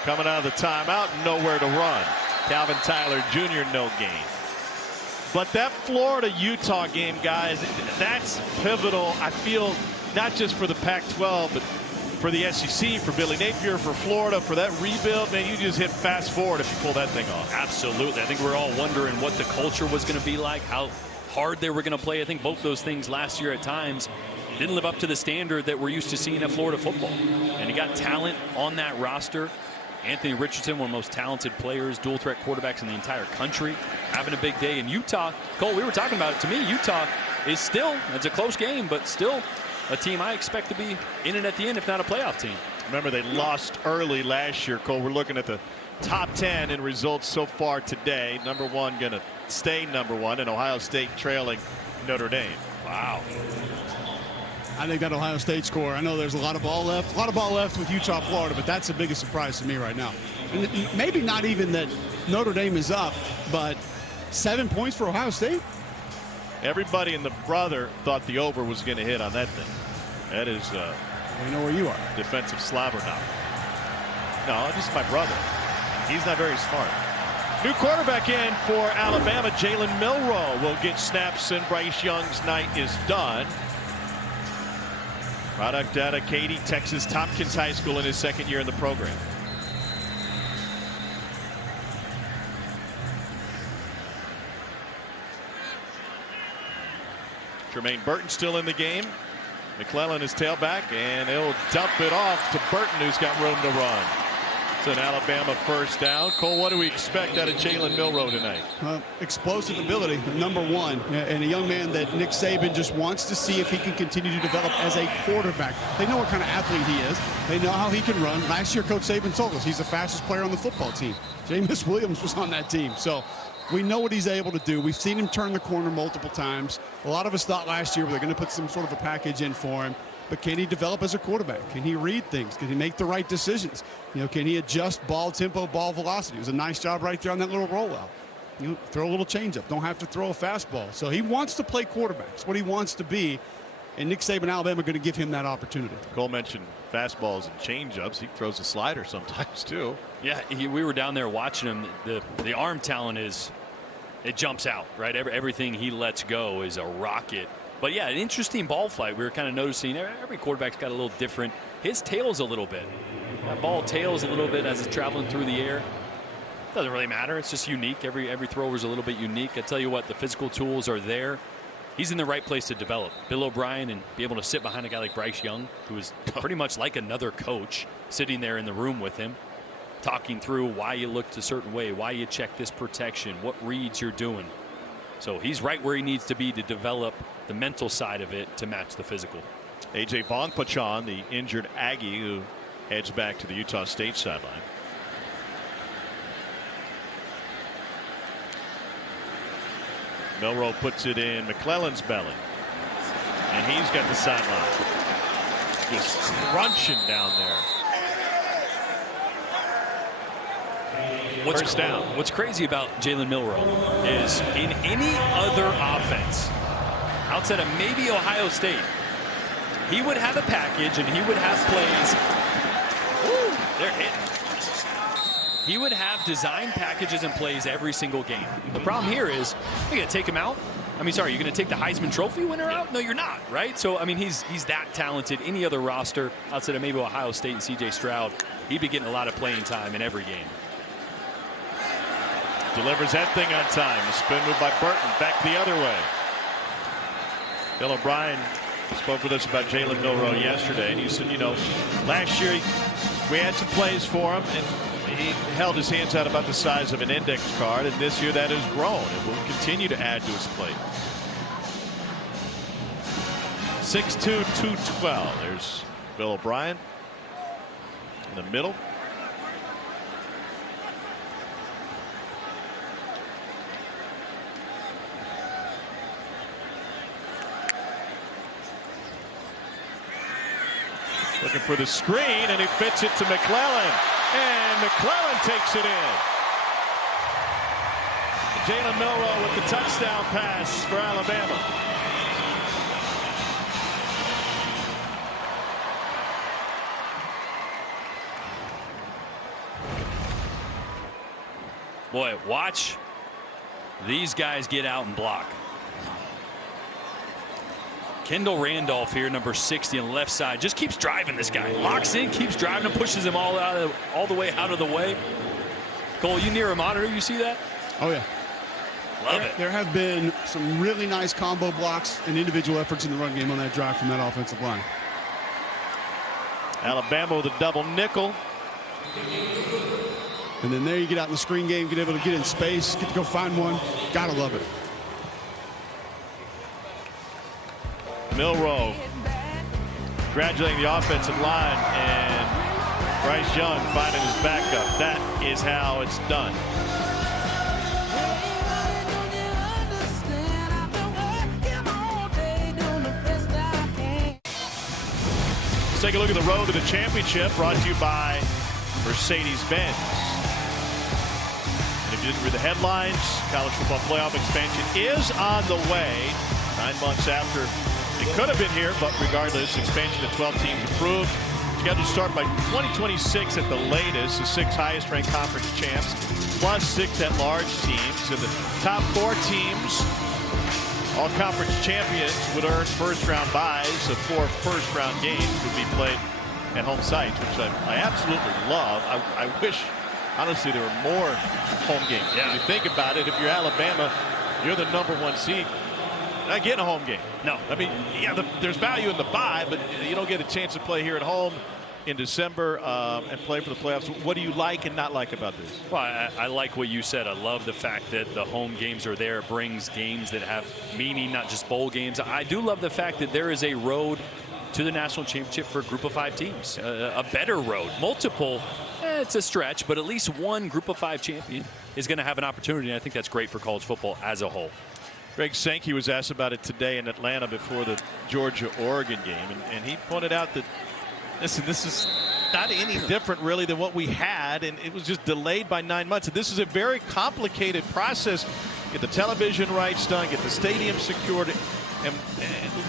Coming out of the timeout, nowhere to run. Calvin Tyler Jr. no gain. But that Florida-Utah game, guys, that's pivotal, I feel, not just for the Pac-12, but for the SEC, for Billy Napier, for Florida, for that rebuild, man, you just hit fast forward if you pull that thing off. Absolutely. I think we're all wondering what the culture was going to be like, how hard they were going to play. I think both those things last year at times didn't live up to the standard that we're used to seeing at Florida football. And you got talent on that roster. Anthony Richardson, one of the most talented players, dual threat quarterbacks in the entire country, having a big day. In Utah, Cole, we were talking about it. To me, Utah is still, it's a close game, but still a team I expect to be in it at the end, if not a playoff team. Remember, they lost early last year, Cole. We're looking at the top 10 in results so far today. Number 1 going to stay number 1, and Ohio State trailing Notre Dame. Wow. I think that Ohio State score, I know there's a lot of ball left with Utah, Florida, but that's the biggest surprise to me right now. And maybe not even that Notre Dame is up, but 7 points for Ohio State? Everybody and the brother thought the over was going to hit on that thing. That is we know where you are. Defensive slobber knock. No, just my brother. He's not very smart. New quarterback in for Alabama. Jalen Milroe will get snaps, and Bryce Young's night is done. Product out of Katy, Texas, Tompkins High School in his second year in the program. Jermaine Burton still in the game. McClellan is tailback, and he'll dump it off to Burton, who's got room to run. It's an Alabama first down. Cole, what do we expect out of Jalen Milroe tonight? Explosive ability, number 1, and a young man that Nick Saban just wants to see if he can continue to develop as a quarterback. They know what kind of athlete he is. They know how he can run. Last year, Coach Saban told us he's the fastest player on the football team. Jameis Williams was on that team. So we know what he's able to do. We've seen him turn the corner multiple times. A lot of us thought last year they're going to put some sort of a package in for him. But can he develop as a quarterback? Can he read things? Can he make the right decisions? You know, can he adjust ball tempo, ball velocity? It was a nice job right there on that little rollout. You know, throw a little changeup. Don't have to throw a fastball. So he wants to play quarterback. It's what he wants to be. And Nick Saban, Alabama, are going to give him that opportunity. Cole mentioned fastballs and changeups. He throws a slider sometimes too. Yeah, we were down there watching him. The arm talent is, it jumps out, right? Everything he lets go is a rocket. But yeah, an interesting ball flight. We were kind of noticing every quarterback's got a little different. His tail's a little bit. That ball tails a little bit as it's traveling through the air. Doesn't really matter. It's just unique. Every thrower's a little bit unique. I tell you what, the physical tools are there. He's in the right place to develop. Bill O'Brien, and be able to sit behind a guy like Bryce Young, who is pretty much like another coach, sitting there in the room with him, talking through why you looked a certain way, why you check this protection, what reads you're doing. So he's right where he needs to be to develop the mental side of it to match the physical. A.J. Bonpachon, the injured Aggie, who heads back to the Utah State sideline. Milroe puts it in McClellan's belly, and he's got the sideline. Just crunching down there. First down. What's crazy about Jalen Milroe is in any other offense outside of maybe Ohio State, he would have a package and he would have plays. Woo, they're hitting. He would have design packages and plays every single game. The problem here is you're going to take him out. I mean, sorry, you're going to take the Heisman Trophy winner out? No, you're not, right? So, I mean, he's that talented. Any other roster outside of maybe Ohio State and C.J. Stroud, he'd be getting a lot of playing time in every game. Delivers that thing on time. A spin move by Burton. Back the other way. Bill O'Brien spoke with us about Jalen Milroe yesterday, and he said, you know, last year we had some plays for him, and he held his hands out about the size of an index card, and this year that has grown and will continue to add to his plate. 6'2", 212. There's Bill O'Brien in the middle. Looking for the screen, and he fits it to McClellan. And McClellan takes it in. Jalen Milroe with the touchdown pass for Alabama. Boy, watch these guys get out and block. Kendall Randolph here, number 60 on the left side, just keeps driving this guy. Locks in, keeps driving him, pushes him all the way out of the way. Cole, you near a monitor, you see that? Oh, yeah. Love it. There have been some really nice combo blocks and individual efforts in the run game on that drive from that offensive line. Alabama with a double nickel. And then there you get out in the screen game, get able to get in space, get to go find one. Gotta love it. Milroe congratulating the offensive line, and Bryce Young finding his backup. That is how it's done. Let's take a look at the road to the championship, brought to you by Mercedes-Benz. And if you didn't read the headlines, college football playoff expansion is on the way. 9 months after it could have been here, but regardless, expansion to 12 teams approved. Scheduled to start by 2026 at the latest. The 6 highest ranked conference champs, plus 6 at-large teams. And the top 4 teams, all conference champions, would earn first-round buys. So 4 first-round games would be played at home sites, which I absolutely love. I wish, honestly, there were more home games. Yeah. If you think about it, if you're Alabama, you're the #1 seed. Not getting a home game. No. I mean, yeah, there's value in the bye, but you don't get a chance to play here at home in December and play for the playoffs. What do you like and not like about this? Well, I like what you said. I love the fact that the home games are there. It brings games that have meaning, not just bowl games. I do love the fact that there is a road to the national championship for a group of 5 teams. A better road. Multiple, it's a stretch, but at least one group of 5 champion is going to have an opportunity, and I think that's great for college football as a whole. Greg Sankey was asked about it today in Atlanta before the Georgia-Oregon game, and he pointed out that, listen, this is not any different really than what we had, and it was just delayed by 9 months. And this is a very complicated process. Get the television rights done, get the stadium secured, and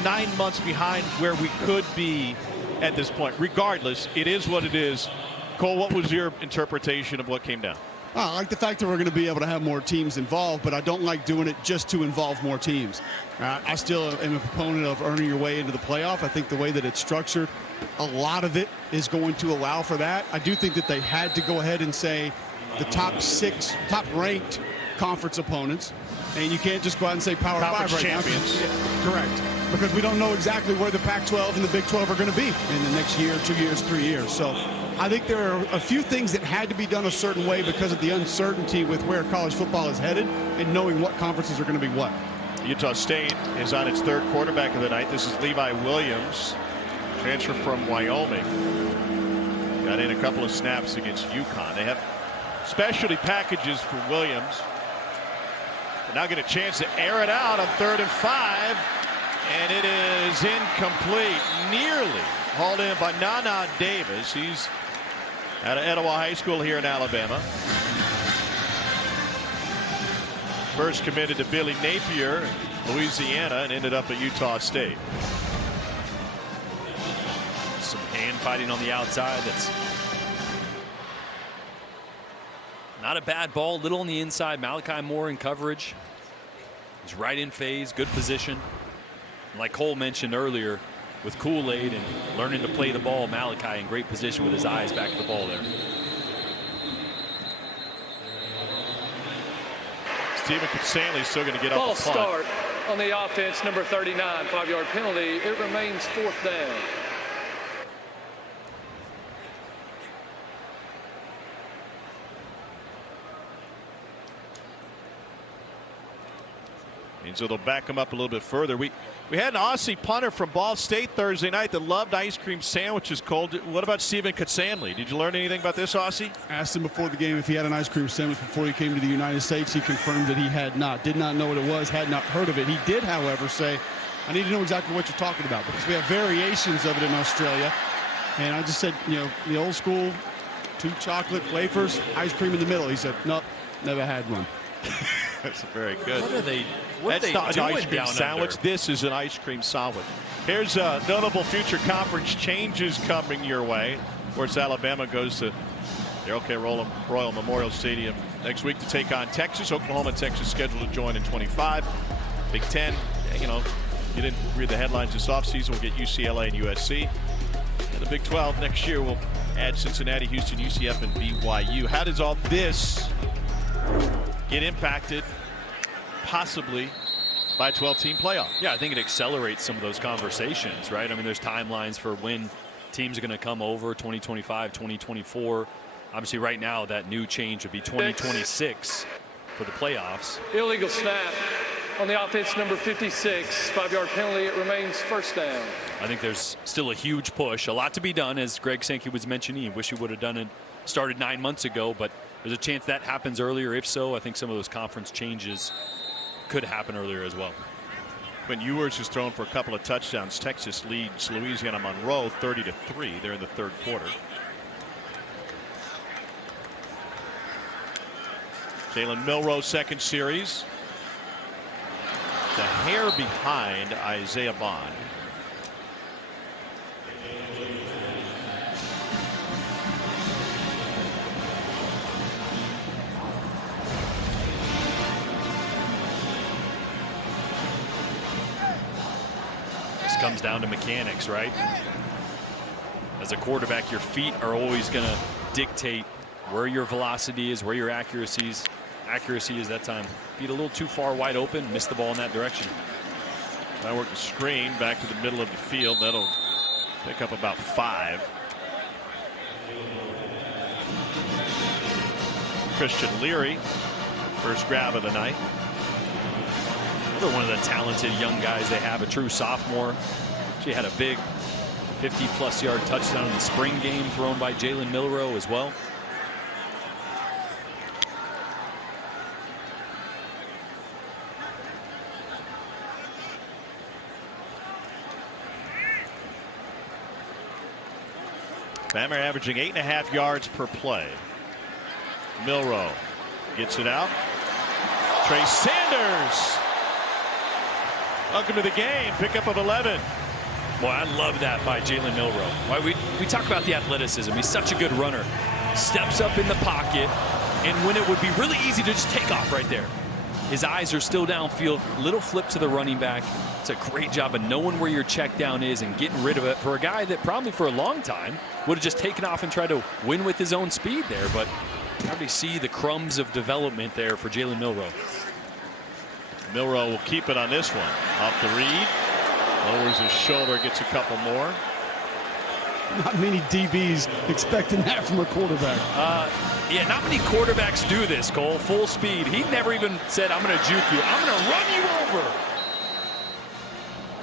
9 months behind where we could be at this point. Regardless, it is what it is. Cole, what was your interpretation of what came down? I like the fact that we're going to be able to have more teams involved, but I don't like doing it just to involve more teams. I still am a proponent of earning your way into the playoff. I think the way that it's structured, a lot of it is going to allow for that. I do think that they had to go ahead and say the top 6 top-ranked conference opponents, and you can't just go out and say Power 5 right champions. now. Yeah, correct. Because we don't know exactly where the Pac-12 and the Big 12 are going to be in the next year, 2 years, 3 years. So I think there are a few things that had to be done a certain way because of the uncertainty with where college football is headed and knowing what conferences are going to be what. Utah State is on its 3rd quarterback of the night. This is Levi Williams, transfer from Wyoming. Got in a couple of snaps against UConn. They have specialty packages for Williams. They're now get a chance to air it out on 3rd and 5. And it is incomplete. Nearly hauled in by Nana Davis. He's out of Etowah High School here in Alabama. First committed to Billy Napier, Louisiana, and ended up at Utah State. Some hand fighting on the outside. That's not a bad ball. Little on the inside. Malachi Moore in coverage. He's right in phase. Good position. Like Cole mentioned earlier, with Kool-Aid and learning to play the ball, Malachi in great position with his eyes back at the ball there. Stephen Stanley's still going to get Ball off the punt. start on the offense, number 39, 5-yard penalty. It remains 4th down. And so they'll back him up a little bit further. We had an Aussie punter from Ball State Thursday night that loved ice cream sandwiches. Cold. What about Stephen Stanley? Did you learn anything about this Aussie? Asked him before the game if he had an ice cream sandwich before he came to the United States. He confirmed that he had not. Did not know what it was, had not heard of it. He did, however, say, I need to know exactly what you're talking about because we have variations of it in Australia. And I just said, you know, the old school 2 chocolate wafers, ice cream in the middle. He said, nope, never had one. That's very good. What are they? That's not an ice cream sandwich. Under? This is an ice cream sandwich. Here's notable future conference changes coming your way. Of course, Alabama goes to the OK Royal Memorial Stadium next week to take on Texas. Oklahoma and Texas scheduled to join in 25. Big Ten, you know, you didn't read the headlines this offseason, we'll get UCLA and USC. And the Big 12 next year will add Cincinnati, Houston, UCF, and BYU. How does all this get impacted possibly by a 12-team playoff? Yeah, I think it accelerates some of those conversations, right? I mean, there's timelines for when teams are going to come over, 2025, 2024. Obviously, right now, that new change would be 2026 for the playoffs. Illegal snap on the offense, number 56. 5-yard penalty. It remains first down. I think there's still a huge push. A lot to be done, as Greg Sankey was mentioning. He wish he would have done it, started 9 months ago, but there's a chance that happens earlier. If so, I think some of those conference changes could happen earlier as well. When Ewers has thrown for a couple of touchdowns, Texas leads Louisiana Monroe 30-3. They're in the third quarter. Jalen Milroe, second series. The hair behind Isaiah Bond. This comes down to mechanics, right? As a quarterback, your feet are always going to dictate where your velocity is, where your accuracy is that time. Feet a little too far wide open, missed the ball in that direction. I work the screen back to the middle of the field. That'll pick up about 5. Christian Leary, first grab of the night. Another one of the talented young guys they have, a true sophomore. She had a big 50-plus yard touchdown in the spring game thrown by Jalen Milroe as well. Bammer averaging 8.5 yards per play. Milroe gets it out. Trey Sanders. Welcome to the game. Pickup of 11. Boy, I love that by Jalen Milroe. Why we talk about the athleticism. He's such a good runner. Steps up in the pocket, and when it would be really easy to just take off right there. His eyes are still downfield. Little flip to the running back. It's a great job of knowing where your check down is and getting rid of it for a guy that probably for a long time would have just taken off and tried to win with his own speed there. But you already see the crumbs of development there for Jalen Milroe. Milroe will keep it on this one. Off the read. Lowers his shoulder, gets a couple more. Not many DBs expecting that from a quarterback. Yeah, not many quarterbacks do this, Cole. Full speed. He never even said, I'm going to juke you. I'm going to run you over.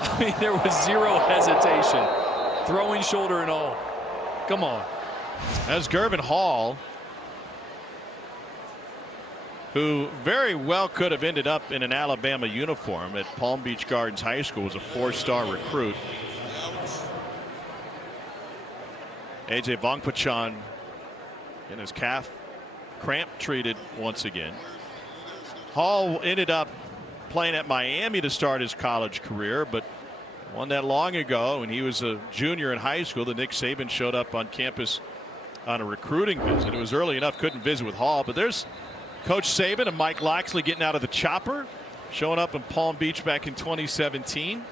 I mean, there was zero hesitation. Throwing shoulder and all. Come on. As Gervin Hall, who very well could have ended up in an Alabama uniform at Palm Beach Gardens High School, was a 4-star recruit. A.J. Vongpachan in his calf cramp treated once again. Hall ended up playing at Miami to start his college career, but won that long ago when he was a junior in high school. The Nick Saban showed up on campus on a recruiting visit. It was early enough, couldn't visit with Hall, but there's Coach Saban and Mike Loxley getting out of the chopper, showing up in Palm Beach back in 2017.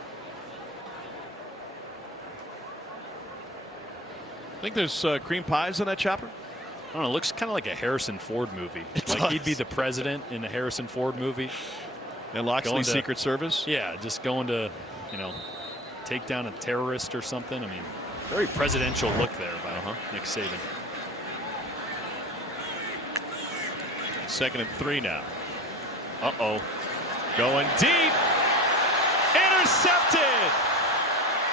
I think there's cream pies in that chopper. I don't know. It looks kind of like a Harrison Ford movie. He'd be the president in a Harrison Ford movie. And Loxley's Secret Service? Yeah, just going to, take down a terrorist or something. I mean, very presidential look there by Nick Saban. 2nd and 3 now. Uh-oh. Going deep. Intercepted.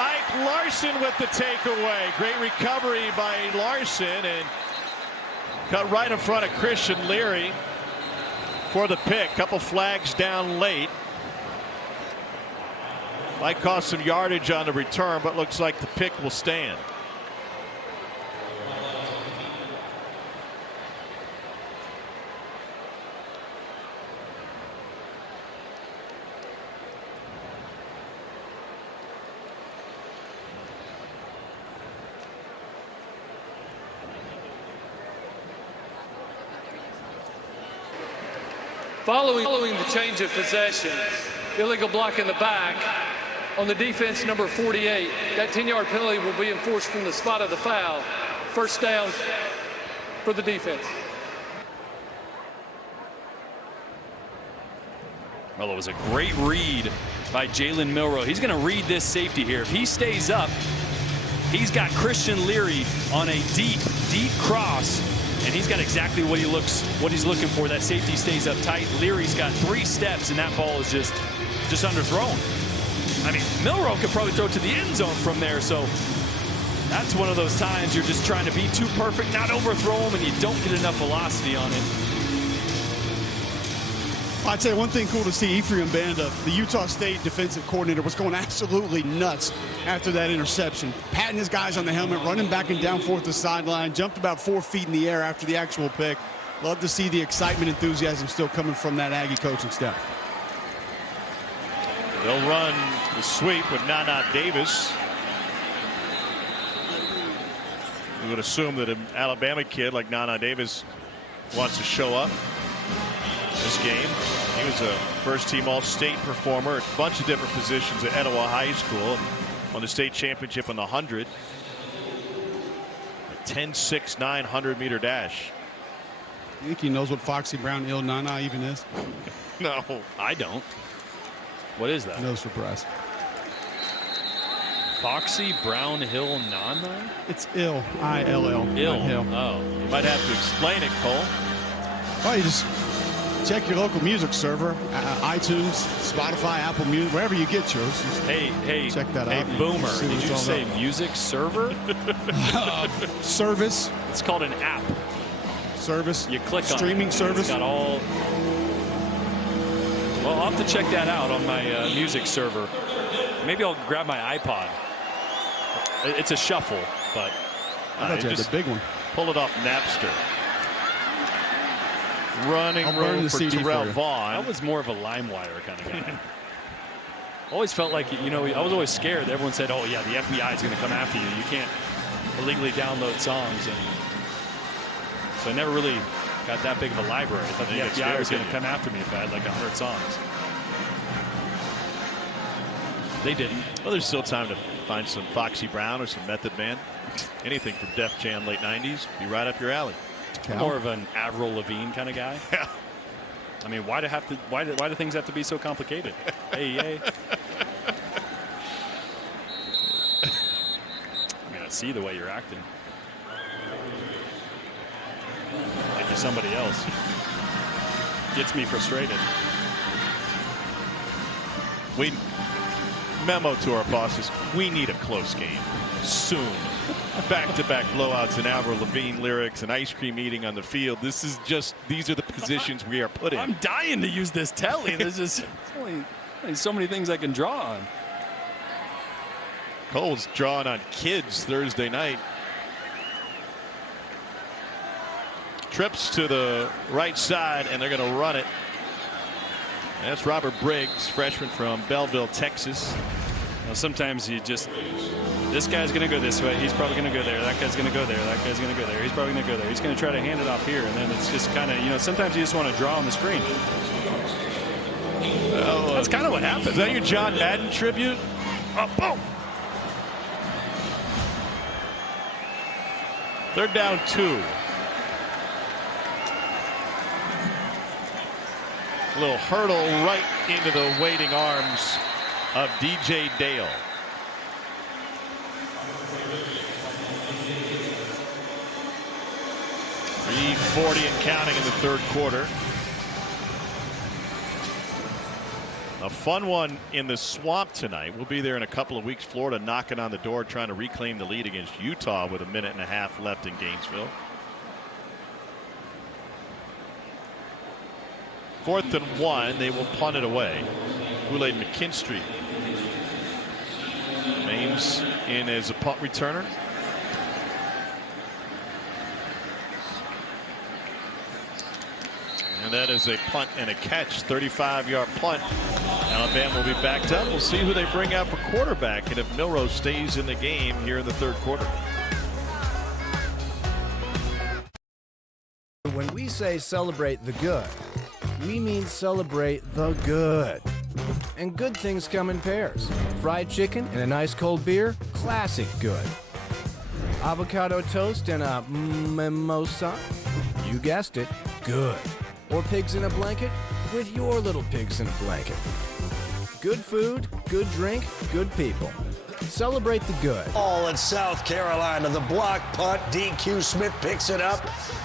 Ike Larson with the takeaway. Great recovery by Larson and cut right in front of Christian Leary for the pick. Couple flags down late. Might cost some yardage on the return, but looks like the pick will stand. Following the change of possession, illegal block in the back, On the defense, number 48, that 10-yard penalty will be enforced from the spot of the foul. First down for the defense. Well, it was a great read by Jalen Milroe. He's going to read this safety here. If he stays up, he's got Christian Leary on a deep, deep cross, and he's got exactly what he's looking for. That safety stays up tight. Leary's got 3 steps, and that ball is just underthrown. I mean, Milroe could probably throw it to the end zone from there, so that's one of those times you're just trying to be too perfect, not overthrow him, and you don't get enough velocity on it. I'd say one thing cool to see, Ephraim Banda, the Utah State defensive coordinator, was going absolutely nuts after that interception. Patting his guys on the helmet, running back and down forth the sideline, jumped about 4 feet in the air after the actual pick. Love to see the excitement, enthusiasm still coming from that Aggie coaching staff. They'll run the sweep with Nana Davis. We would assume that an Alabama kid like Nana Davis wants to show up this game. He was a first-team All-State performer at a bunch of different positions at Etowah High School and won the state championship on the 100. A 10.6 900-meter dash. You think he knows what Foxy Brown Il Nana even is? No, I don't. What is that? No surprise. Foxy Brown Hill Nana? It's ill. I-L-L. Ill. Hill. Oh. You might have to explain it, Cole. Well, you just check your local music server, iTunes, Spotify, Apple Music, wherever you get yours. Hey, check that out. Hey, Boomer, See what did it's you all say about. music server? Service. It's called an app. Service. You click on streaming it. service. It's got all. Well, I'll have to check that out on my music server. Maybe I'll grab my iPod. It's a shuffle, but I thought you had the big one. Pull it off Napster. Running room for Terrell Vaughn. I was more of a LimeWire kind of guy. Always felt like, you know, I was always scared. Everyone said, oh, yeah, the FBI is going to come after you. You can't illegally download songs. And so I never really got that big of a library. I thought the FBI was going to come after me if I had like 100 songs. They didn't. Well, there's still time to find some Foxy Brown or some Method Man. Anything from Def Jam late 90s, be right up your alley. I'm more of an Avril Lavigne kind of guy. Yeah. I mean, why do things have to be so complicated? Hey. I mean, I see the way you're acting. Like you're somebody else. Gets me frustrated. Memo to our bosses, we need a close game soon. Back-to-back blowouts and Avril Lavigne lyrics and ice cream eating on the field. These are the positions we are put in. I'm dying to use this telly. There's just only so many things I can draw on. Cole's drawing on kids Thursday night. Trips to the right side, and they're going to run it. That's Robert Briggs, freshman from Belleville, Texas. Well, sometimes this guy's going to go this way. He's probably going to go there. That guy's going to go there. That guy's going to go there. He's probably going to go there. He's going to try to hand it off here. And then it's just kind of, you know, sometimes you just want to draw on the screen. Well, that's kind of what happens. Is that your John Madden tribute? Oh, boom. 3rd down 2. A little hurdle right into the waiting arms of DJ Dale. .340 and counting in the 3rd quarter. A fun one in the Swamp tonight. We'll be there in a couple of weeks. Florida knocking on the door, trying to reclaim the lead against Utah with 1.5 minutes left in Gainesville. 4th and 1. They will punt it away. Kool-Aid McKinstry. Ames in as a punt returner. And that is a punt and a catch. 35-yard punt. Alabama will be backed up. We'll see who they bring out for quarterback and if Milroe stays in the game here in the 3rd quarter. When we say celebrate the good, we mean celebrate the good. And good things come in pairs. Fried chicken and a nice cold beer, classic good. Avocado toast and a mimosa, you guessed it, good. Or pigs in a blanket with your little pigs in a blanket. Good food, good drink, good people. Celebrate the good. All in South Carolina, the block punt, DQ Smith picks it up.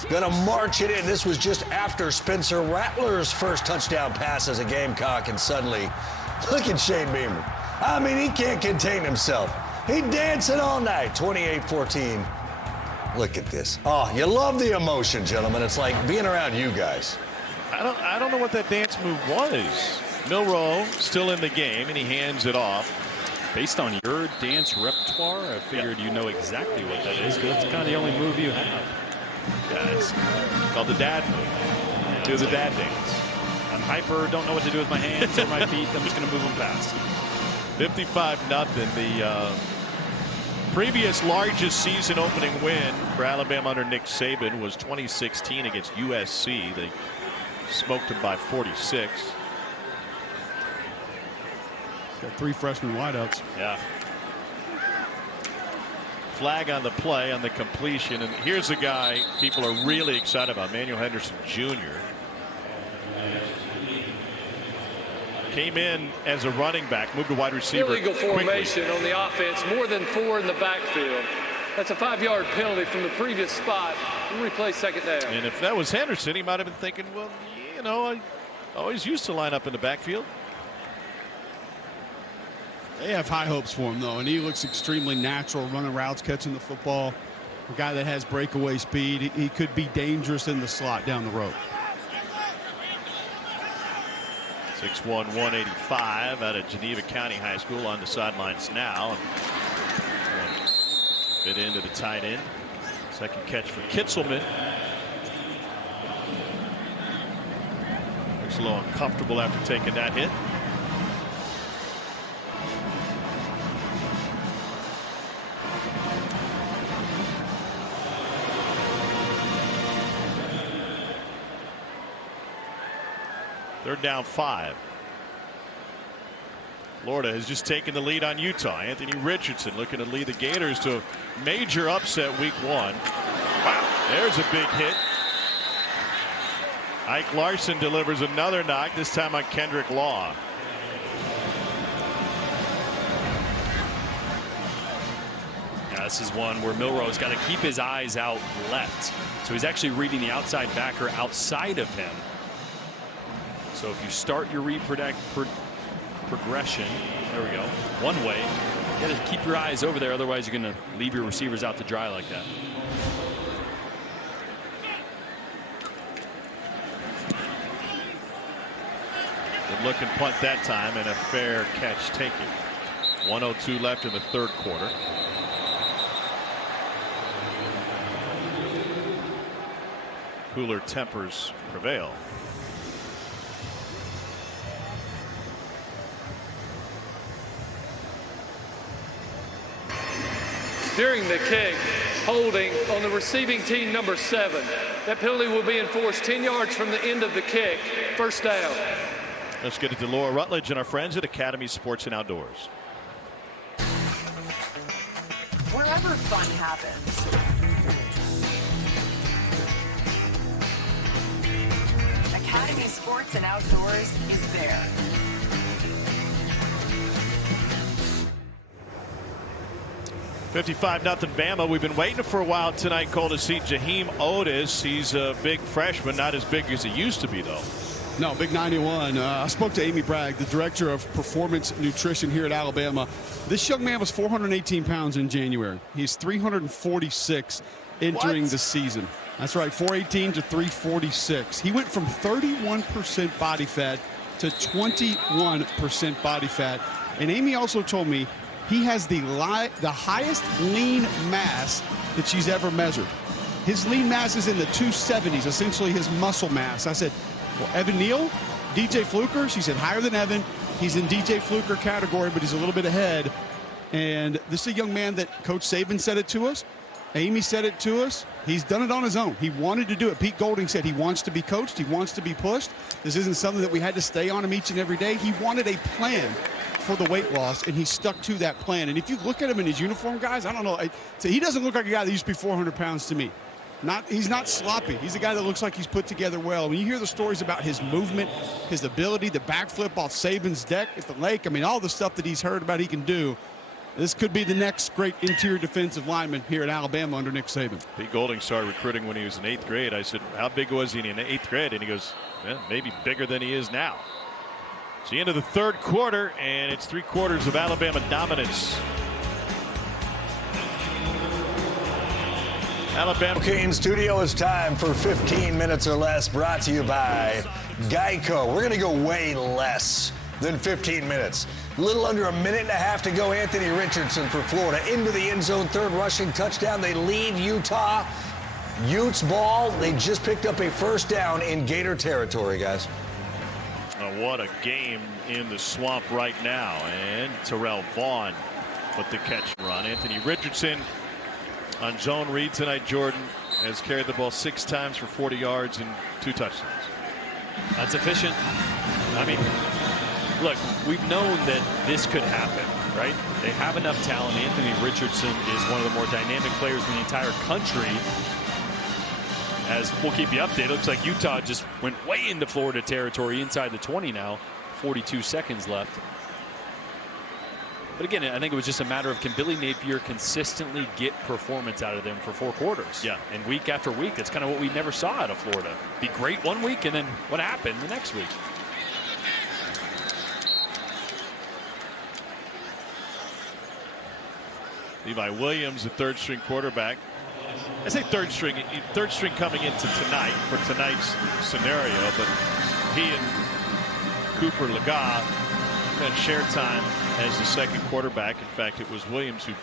Gonna march it in. This was just after Spencer Rattler's first touchdown pass as a Gamecock, and suddenly, look at Shane Beamer. I mean, he can't contain himself. He dancing all night, 28-14. Look at this. Oh, you love the emotion, gentlemen. It's like being around you guys. I don't know what that dance move was. Milroe still in the game, and he hands it off. Based on your dance repertoire, I figured you know exactly what that is, because it's kind of the only move you have. Yeah, it's called the dad move. Do the dad dance. I'm hyper, don't know what to do with my hands or my feet. I'm just going to move them fast. 55-0. The previous largest season opening win for Alabama under Nick Saban was 2016 against USC. They smoked him by 46. Got 3 freshman wideouts. Yeah. Flag on the play on the completion, and here's a guy people are really excited about, Manuel Henderson Jr. Came in as a running back, moved to wide receiver. Illegal formation quickly. on the offense, more than 4 in the backfield. That's a 5-yard penalty from the previous spot. We'll replay second down. And if that was Henderson, he might have been thinking, well, you know, I always used to line up in the backfield. They have high hopes for him, though, and he looks extremely natural, running routes, catching the football. A guy that has breakaway speed. He could be dangerous in the slot down the road. 6'1", 185 out of Geneva County High School on the sidelines now. Bit into the tight end. Second catch for Kitzelman. Looks a little uncomfortable after taking that hit. Third down 5. Florida has just taken the lead on Utah. Anthony Richardson looking to lead the Gators to a major upset week 1. Wow, there's a big hit. Ike Larson delivers another knock, this time on Kendrick Law. Yeah, this is one where Milroe's got to keep his eyes out left. So he's actually reading the outside backer outside of him. So if you start your progression, there we go, one way, you got to keep your eyes over there, otherwise you're going to leave your receivers out to dry like that. Good looking punt that time, and a fair catch taken. 1:02 left in the third quarter. Cooler tempers prevail. During the kick, holding on the receiving team number 7. That penalty will be enforced 10 yards from the end of the kick. First down. Let's get it to Laura Rutledge and our friends at Academy Sports and Outdoors. Wherever fun happens. Academy Sports and Outdoors is there. $55-0 Bama. We've been waiting for a while tonight, Cole, to see Jaheim Otis. He's a big freshman, not as big as he used to be, though. No, big 91. I spoke to Amy Bragg, the director of performance nutrition here at Alabama. This young man was 418 pounds in January. He's 346 entering the season. That's right, 418 to 346. He went from 31% body fat to 21% body fat. And Amy also told me he has the highest lean mass that she's ever measured. His lean mass is in the 270s, essentially his muscle mass. I said, well, Evan Neal, DJ Fluker. She said higher than Evan. He's in DJ Fluker category, but he's a little bit ahead. And this is a young man that Coach Saban said it to us. Amy said it to us. He's done it on his own. He wanted to do it. Pete Golding said he wants to be coached. He wants to be pushed. This isn't something that we had to stay on him each and every day. He wanted a plan for the weight loss, and he stuck to that plan. And if you look at him in his uniform, guys, I don't know. He doesn't look like a guy that used to be 400 pounds to me. He's not sloppy. He's a guy that looks like he's put together well. When you hear the stories about his movement, his ability, the backflip off Saban's deck at the lake, I mean, all the stuff that he's heard about he can do, this could be the next great interior defensive lineman here at Alabama under Nick Saban. Pete Golding started recruiting when he was in 8th grade. I said, how big was he in 8th grade? And he goes, well, maybe bigger than he is now. It's the end of the 3rd quarter, and it's 3 quarters of Alabama dominance. Alabama. Okay, in studio, it's time for 15 minutes or less, brought to you by Geico. We're going to go way less than 15 minutes. A little under a minute and a half to go. Anthony Richardson for Florida into the end zone, 3rd rushing touchdown. They lead Utah. Utes ball. They just picked up a 1st down in Gator territory, guys. Oh, what a game in the swamp right now. And Terrell Vaughn with the catch and run. Anthony Richardson on zone read tonight. Jordan has carried the ball 6 times for 40 yards and 2 touchdowns. That's efficient. I mean, look, we've known that this could happen, right? They have enough talent. Anthony Richardson is one of the more dynamic players in the entire country. As we'll keep you updated, it looks like Utah just went way into Florida territory inside the 20 now. 42 seconds left. But again, I think it was just a matter of, can Billy Napier consistently get performance out of them for 4 quarters? Yeah. And week after week, that's kind of what we never saw out of Florida. Be great one week, and then what happened the next week? Levi Williams, the 3rd string quarterback. I say 3rd string coming into tonight for tonight's scenario, but he and Cooper Lega had shared time as the 2nd quarterback. In fact, it was Williams who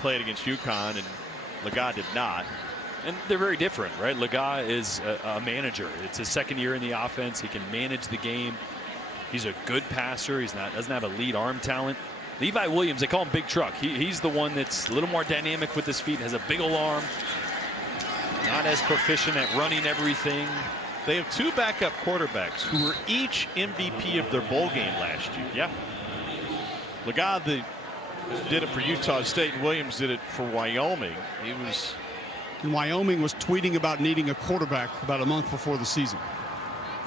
played against UConn, and Lega did not. And they're very different, right? Lega is a manager. It's his 2nd year in the offense. He can manage the game. He's a good passer. Doesn't have a lead arm talent. Levi Williams, they call him Big Truck. He's the one that's a little more dynamic with his feet, has a big old arm. Not as proficient at running everything. They have 2 backup quarterbacks who were each MVP of their bowl game last year. Yeah. Lega did it for Utah State, and Williams did it for Wyoming. And Wyoming was tweeting about needing a quarterback about a month before the season.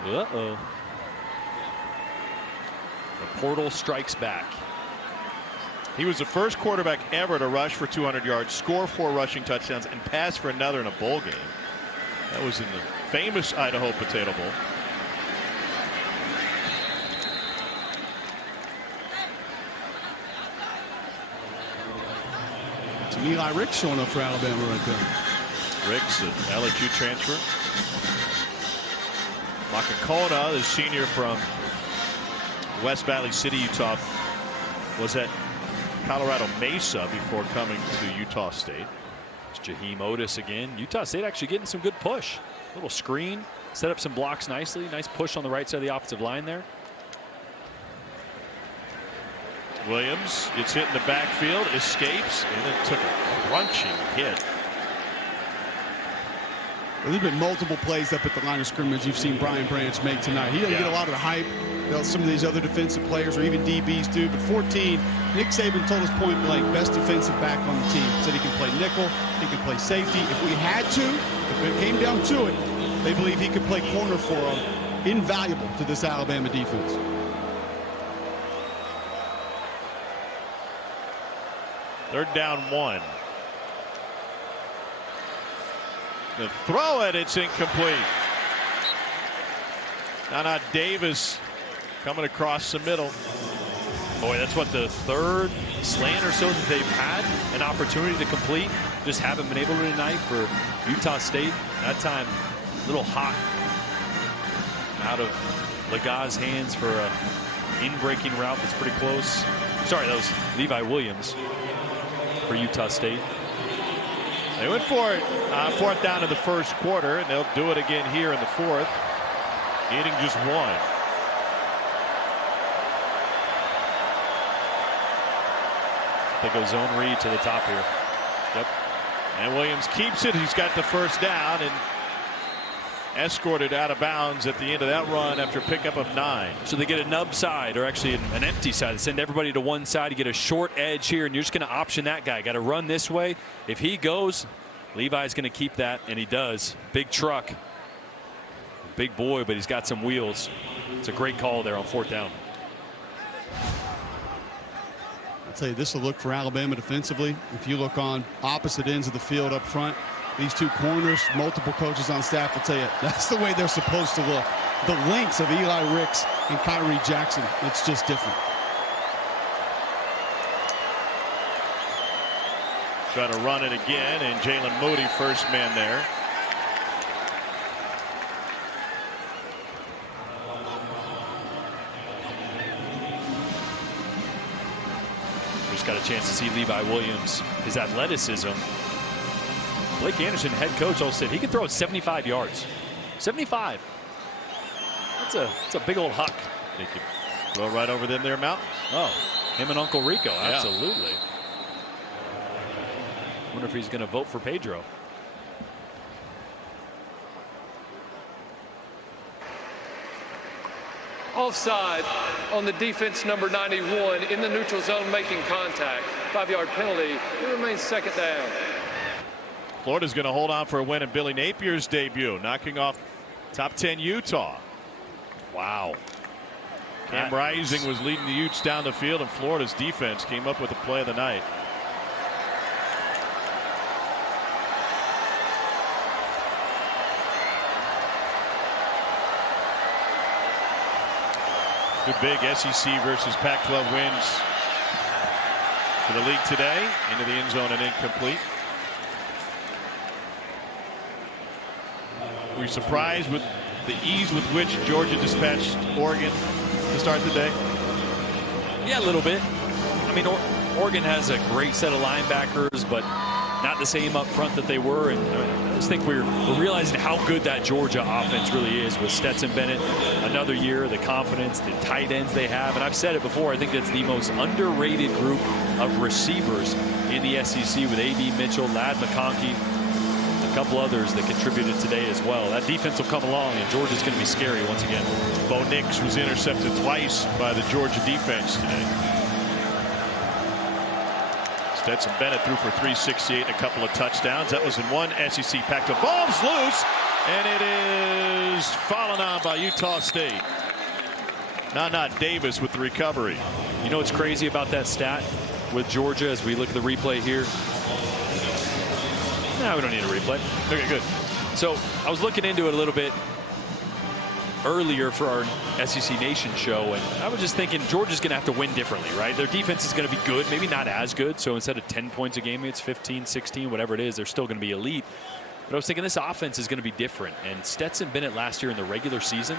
Uh-oh. The portal strikes back. He was the first quarterback ever to rush for 200 yards, score 4 rushing touchdowns, and pass for another in a bowl game. That was in the famous Idaho Potato Bowl. It's Eli Ricks showing up for Alabama right there. Ricks, an LSU transfer. Makakona, the senior from West Valley City, Utah, was at Colorado Mesa before coming to Utah State. It's Jaheim Otis again. Utah State actually getting some good push. Little screen, set up some blocks nicely. Nice push on the right side of the offensive line there. Williams gets hit in the backfield, escapes, and then took a crunching hit. Well, there's been multiple plays up at the line of scrimmage you've seen Brian Branch make tonight. He doesn't get a lot of the hype that some of these other defensive players or even DBs do. But 14, Nick Saban told us point blank, best defensive back on the team. Said he can play nickel, he can play safety. If we had to, if it came down to it, they believe he could play corner for them. Invaluable to this Alabama defense. Third down 1. The throw it, it's incomplete. Now Davis coming across the middle. Boy, that's what, the 3rd slant or so that they've had an opportunity to complete. Just haven't been able to tonight for Utah State. That time, a little hot out of Lega's hands for a in-breaking route that's pretty close. Sorry, that was Levi Williams for Utah State. They went for it 4th down in the 1st quarter, and they'll do it again here in the 4th, needing just 1. They go zone read to the top here. Yep. And Williams keeps it. He's got the first down and escorted out of bounds at the end of that run after a pickup of 9. So they get a nub side, or actually an empty side. They send everybody to one side to get a short edge here, and you're just going to option that guy. Got to run this way. If he goes, Levi's going to keep that, and he does. Big truck. Big boy, but he's got some wheels. It's a great call there on 4th down. I'll tell you, this will look for Alabama defensively. If you look on opposite ends of the field up front, these two corners, multiple coaches on staff will tell you that's the way they're supposed to look. The lengths of Eli Ricks and Kyrie Jackson, it's just different. Try to run it again, and Jalen Moody first man there. Just got a chance to see Levi Williams, his athleticism. Blake Anderson, head coach, all said he can throw it 75 yards. 75. That's a big old huck. He could throw right over them there mountains. Oh, him and Uncle Rico, Yeah. absolutely. Wonder if he's going to vote for Pedro. Offside on the defense, number 91, in the neutral zone making contact. 5-yard penalty. It remains 2nd down. Florida's going to hold on for a win in Billy Napier's debut, knocking off top 10 Utah. Wow. Cam Rising was leading the Utes down the field, and Florida's defense came up with the play of the night. Two big SEC versus Pac-12 wins for the league today. Into the end zone and incomplete. Were you surprised with the ease with which Georgia dispatched Oregon to start the day? Yeah, a little bit. I mean, Oregon has a great set of linebackers, but not the same up front that they were. And I just think we're realizing how good that Georgia offense really is with Stetson Bennett. Another year, the confidence, the tight ends they have. And I've said it before, I think that's the most underrated group of receivers in the SEC with A.D. Mitchell, Ladd McConkey, a couple others that contributed today as well. That defense will come along, and Georgia's going to be scary once again. Bo Nix was intercepted twice by the Georgia defense today. Stetson Bennett threw for 368 and a couple of touchdowns. That was in one SEC Pac-12. Ball's loose, and it is fallen on by Utah State. Nana Davis with the recovery. You know what's crazy about that stat with Georgia as we look at the replay here? No, we don't need a replay. Okay, good. So I was looking into it a little bit earlier for our SEC Nation show, and I was just thinking Georgia's going to have to win differently, right? Their defense is going to be good, maybe not as good. So instead of 10 points a game, it's 15, 16, whatever it is, they're still going to be elite. But I was thinking this offense is going to be different. And Stetson Bennett last year in the regular season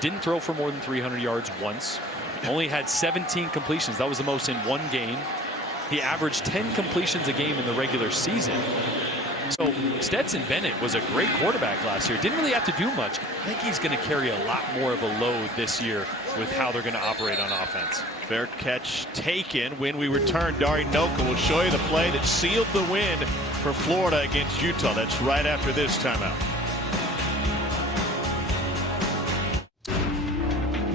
didn't throw for more than 300 yards once. Only had 17 completions. That was the most in one game. He averaged 10 completions a game in the regular season. So Stetson Bennett was a great quarterback last year. Didn't really have to do much. I think he's going to carry a lot more of a load this year with how they're going to operate on offense. Fair catch taken. When we return, Dari Noka will show you the play that sealed the win for Florida against Utah. That's right after this timeout.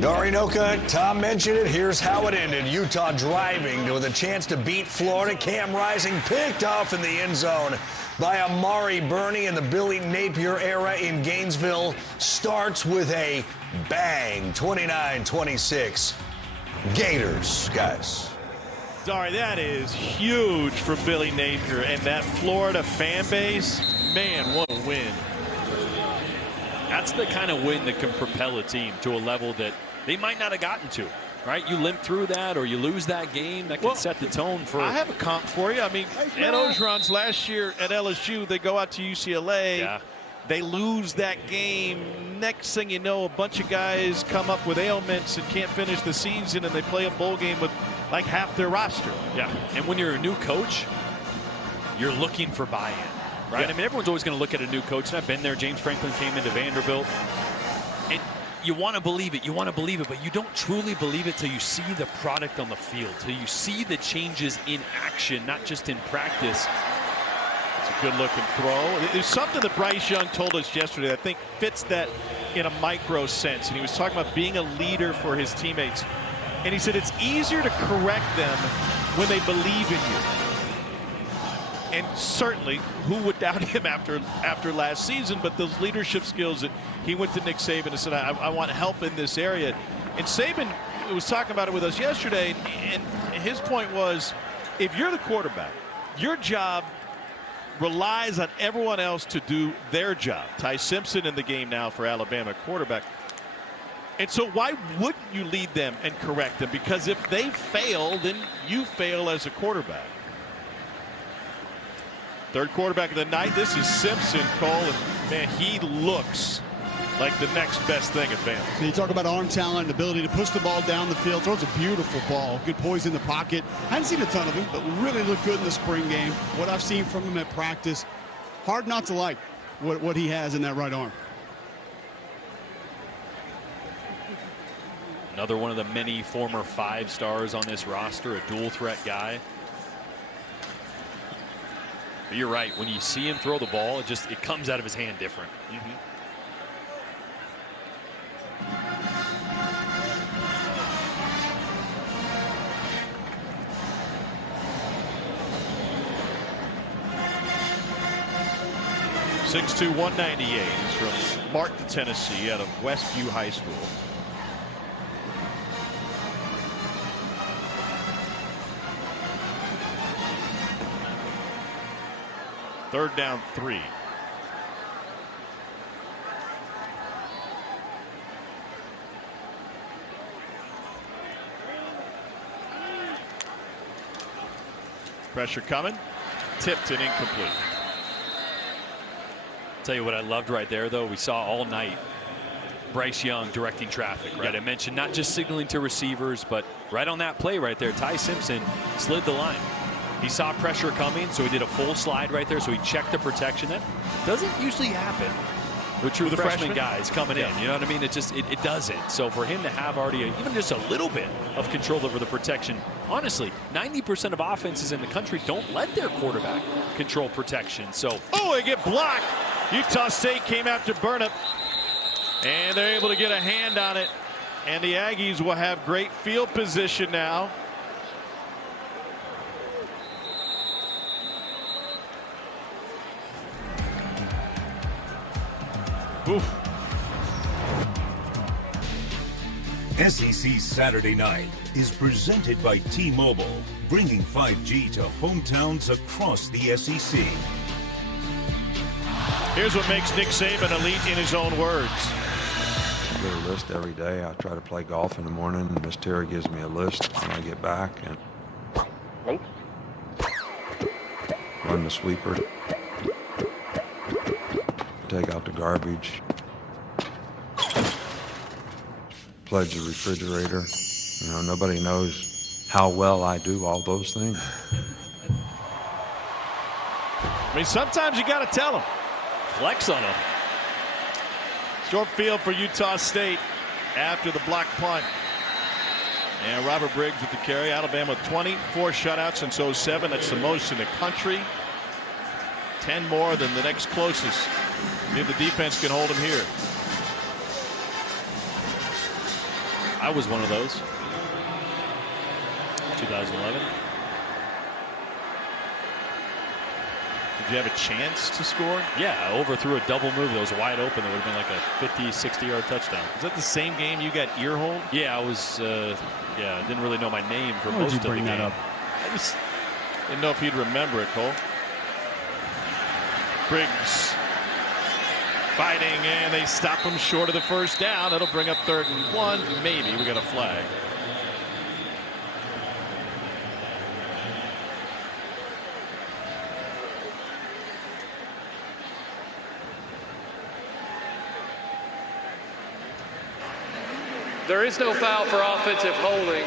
Dari Noka, Tom mentioned it. Here's how it ended. Utah driving with a chance to beat Florida. Cam Rising picked off in the end zone by Amari Burney, in the Billy Napier era in Gainesville starts with a bang. 29-26. Gators, guys. Sorry, that is huge for Billy Napier and that Florida fan base. Man, what a win. That's the kind of win that can propel a team to a level that they might not have gotten to. Right, you limp through that, or you lose that game. That can set the tone for. I have a comp for you. I mean, Ed Orgeron's last year at LSU, they go out to UCLA. Yeah. They lose that game. Next thing you know, a bunch of guys come up with ailments and can't finish the season, and they play a bowl game with like half their roster. Yeah, and when you're a new coach, you're looking for buy-in, right? Yeah. I mean, everyone's always going to look at a new coach, and I've been there. James Franklin came into Vanderbilt, and you want to believe it, but you don't truly believe it till you see the product on the field, till you see the changes in action, not just in practice. It's a good-looking throw. There's something that Bryce Young told us yesterday that I think fits that in a micro sense. And he was talking about being a leader for his teammates. And he said it's easier to correct them when they believe in you. And certainly, who would doubt him after last season? But those leadership skills that he went to Nick Saban and said, I want help in this area. And Saban was talking about it with us yesterday. And his point was, if you're the quarterback, your job relies on everyone else to do their job. Ty Simpson in the game now for Alabama quarterback. And so why wouldn't you lead them and correct them? Because if they fail, then you fail as a quarterback. Third quarterback of the night. This is Simpson, Cole. And man, he looks like the next best thing at Bama. And you talk about arm talent and ability to push the ball down the field. Throws a beautiful ball. Good poise in the pocket. Hadn't seen a ton of him, but really looked good in the spring game. What I've seen from him at practice, hard not to like what he has in that right arm. Another one of the many former 5 stars on this roster, a dual threat guy. But you're right, when you see him throw the ball, it comes out of his hand different. Mm-hmm. 6'2", 198. He's from Martin, Tennessee, out of Westview High School. Third down 3. Pressure coming. Tipped and incomplete. Tell you what I loved right there, though. We saw all night Bryce Young directing traffic, right? Yep. I mentioned not just signaling to receivers, but right on that play right there, Ty Simpson slid the line. He saw pressure coming, so he did a full slide right there, so he checked the protection. That doesn't usually happen with true freshman guys coming in. You know what I mean? It doesn't. So for him to have already even just a little bit of control over the protection, honestly, 90% of offenses in the country don't let their quarterback control protection. So they get blocked. Utah State came after Burnip, and they're able to get a hand on it. And the Aggies will have great field position now. Oof. SEC Saturday Night is presented by T-Mobile, bringing 5G to hometowns across the SEC. Here's what makes Nick Saban elite in his own words. I get a list every day. I try to play golf in the morning, and Miss Terry gives me a list when I get back and run the sweeper, take out the garbage, pledge the refrigerator. You know, nobody knows how well I do all those things. I mean, sometimes you got to tell them. Flex on him. Short field for Utah State after the block punt. And Robert Briggs with the carry. Alabama 24 shutouts in 07. That's the most in the country. 10 more than the next closest. If the defense can hold him here. I was one of those. 2011. Did you have a chance to score? Yeah, overthrew a double move that was wide open. That would have been like a 50, 60-yard touchdown. Is that the same game you got earholed? Yeah, I was. I didn't really know my name for most of the game. I just didn't know if he'd remember it, Cole. Briggs fighting, and they stop him short of the first down. That'll bring up 3rd and 1. Maybe we got a flag. There is no foul for offensive holding.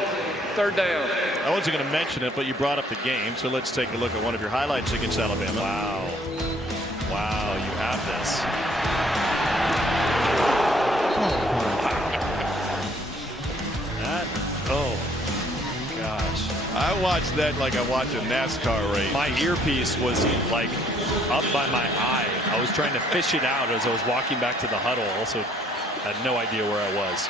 3rd down. I wasn't going to mention it, but you brought up the game, so let's take a look at one of your highlights against Alabama. Wow. Wow, you have this. That, oh, gosh. I watched that like I watch a NASCAR race. My earpiece was like up by my eye. I was trying to fish it out as I was walking back to the huddle. Also had no idea where I was.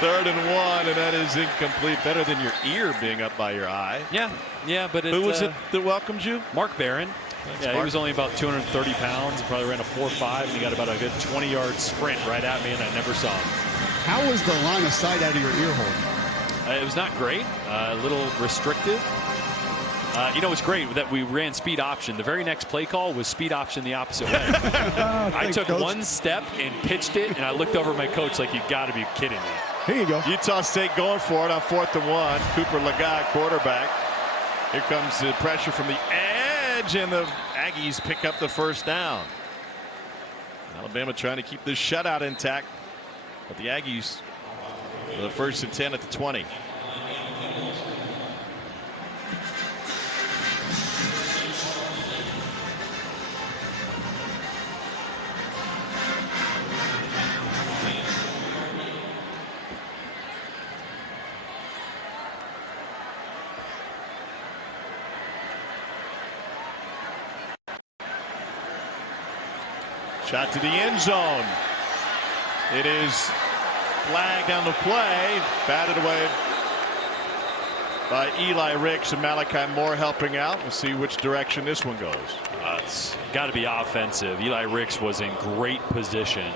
3rd and 1, and that is incomplete. Better than your ear being up by your eye. Yeah, but who was it that welcomed you? Mark Barron. Yeah, he was only about 230 pounds. Probably ran a 4.5, and he got about a good 20-yard sprint right at me, and I never saw him. How was the line of sight out of your ear hole? It was not great. A little restrictive. You know, it's great that we ran speed option. The very next play call was speed option the opposite way. I took one step and pitched it, and I looked over at my coach like, you've got to be kidding me. Here you go. Utah State going for it on 4th and 1. Cooper Lagat, quarterback. Here comes the pressure from the edge, and the Aggies pick up the first down. Alabama trying to keep this shutout intact, but the Aggies with the 1st and 10 at the 20. Shot to the end zone. It is flagged on the play. Batted away by Eli Ricks and Malachi Moore helping out. We'll see which direction this one goes. It's got to be offensive. Eli Ricks was in great position.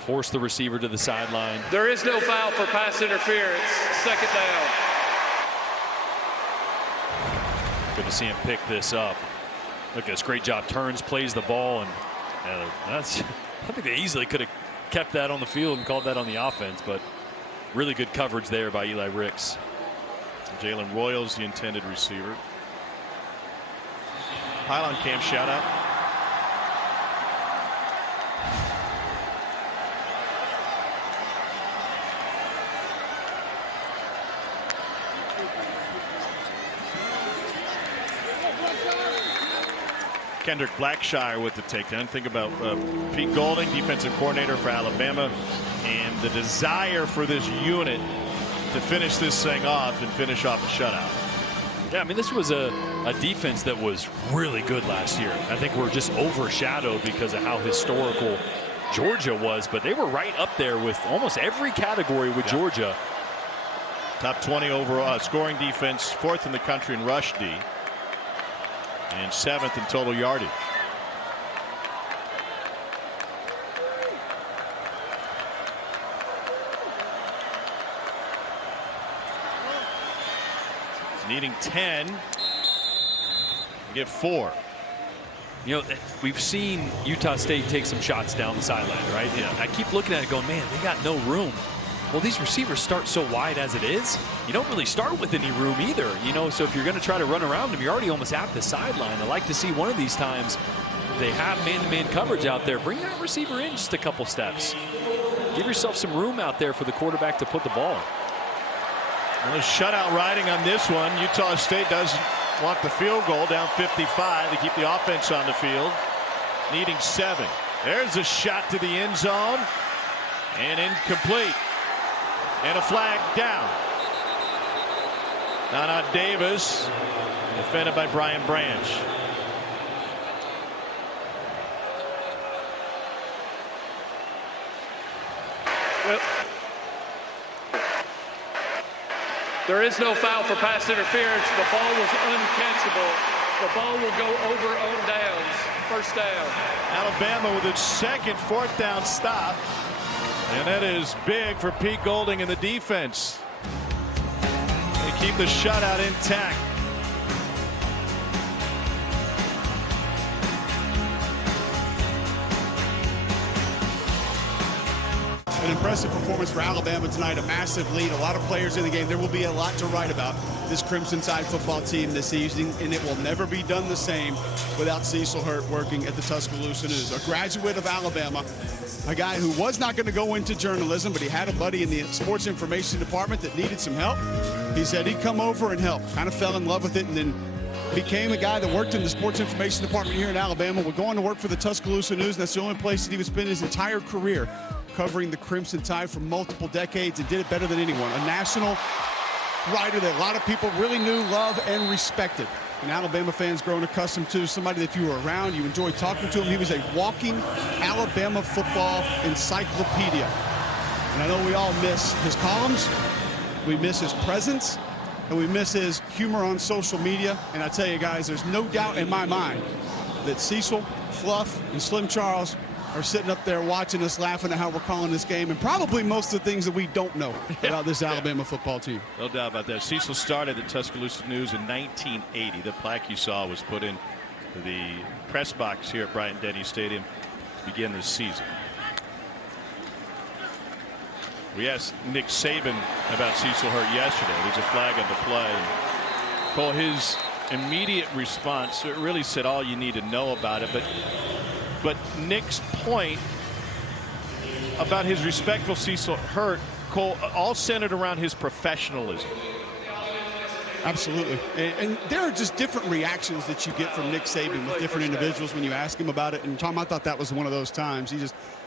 Forced the receiver to the sideline. There is no foul for pass interference. 2nd down. Good to see him pick this up. Look at this great job. Turns, plays the ball, and that's. I think they easily could have kept that on the field and called that on the offense, but really good coverage there by Eli Ricks. Jalen Royals, the intended receiver. Pylon Cam shout out. Kendrick Blackshire with the takedown. Think about Pete Golding, defensive coordinator for Alabama, and the desire for this unit to finish this thing off and finish off a shutout. Yeah, I mean, this was a defense that was really good last year. I think we're just overshadowed because of how historical Georgia was, but they were right up there with almost every category with Georgia. Top 20 overall scoring defense, 4th in the country in rush D, and 7th in total yardage. Needing 10, get 4. You know, we've seen Utah State take some shots down the sideline, right? Yeah. I keep looking at it going, man, they got no room. Well, these receivers start so wide as it is. You don't really start with any room either, you know, so if you're going to try to run around them, you're already almost at the sideline. I like to see one of these times they have man-to-man coverage out there. Bring that receiver in just a couple steps. Give yourself some room out there for the quarterback to put the ball. Well, a shutout riding on this one. Utah State doesn't want the field goal, down 55 to keep the offense on the field. Needing 7. There's a shot to the end zone and incomplete. And a flag down. Nana Davis, defended by Brian Branch. Well, there is no foul for pass interference. The ball was uncatchable. The ball will go over on downs. 1st down. Alabama with its 2nd 4th down stop. And that is big for Pete Golding and the defense. They keep the shutout intact. An impressive performance for Alabama tonight, a massive lead, a lot of players in the game. There will be a lot to write about this Crimson Tide football team this evening, and it will never be done the same without Cecil Hurt working at the Tuscaloosa News. A graduate of Alabama, a guy who was not going to go into journalism, but he had a buddy in the sports information department that needed some help. He said he'd come over and help, kind of fell in love with it, and then became a guy that worked in the sports information department here in Alabama. We're going to work for the Tuscaloosa News, and that's the only place that he would spend his entire career, covering the Crimson Tide for multiple decades, and did it better than anyone. A national writer that a lot of people really knew, loved, and respected. And Alabama fans grown accustomed to somebody that if you were around, you enjoyed talking to him. He was a walking Alabama football encyclopedia. And I know we all miss his columns, we miss his presence, and we miss his humor on social media. And I tell you guys, there's no doubt in my mind that Cecil, Fluff, and Slim Charles are sitting up there watching us, laughing at how we're calling this game, and probably most of the things that we don't know about this Alabama football team. No doubt about that. Cecil started the Tuscaloosa News in 1980. The plaque you saw was put in the press box here at Bryant-Denny Stadium to begin this season. We asked Nick Saban about Cecil Hurt yesterday. There's a flag on the play. Cole, his immediate response really said all you need to know about it, but Nick's point about his respect for Cecil Hurt, Cole, all centered around his professionalism. Absolutely. And there are just different reactions that you get from Nick Saban with different individuals when you ask him about it. And Tom, I thought that was one of those times.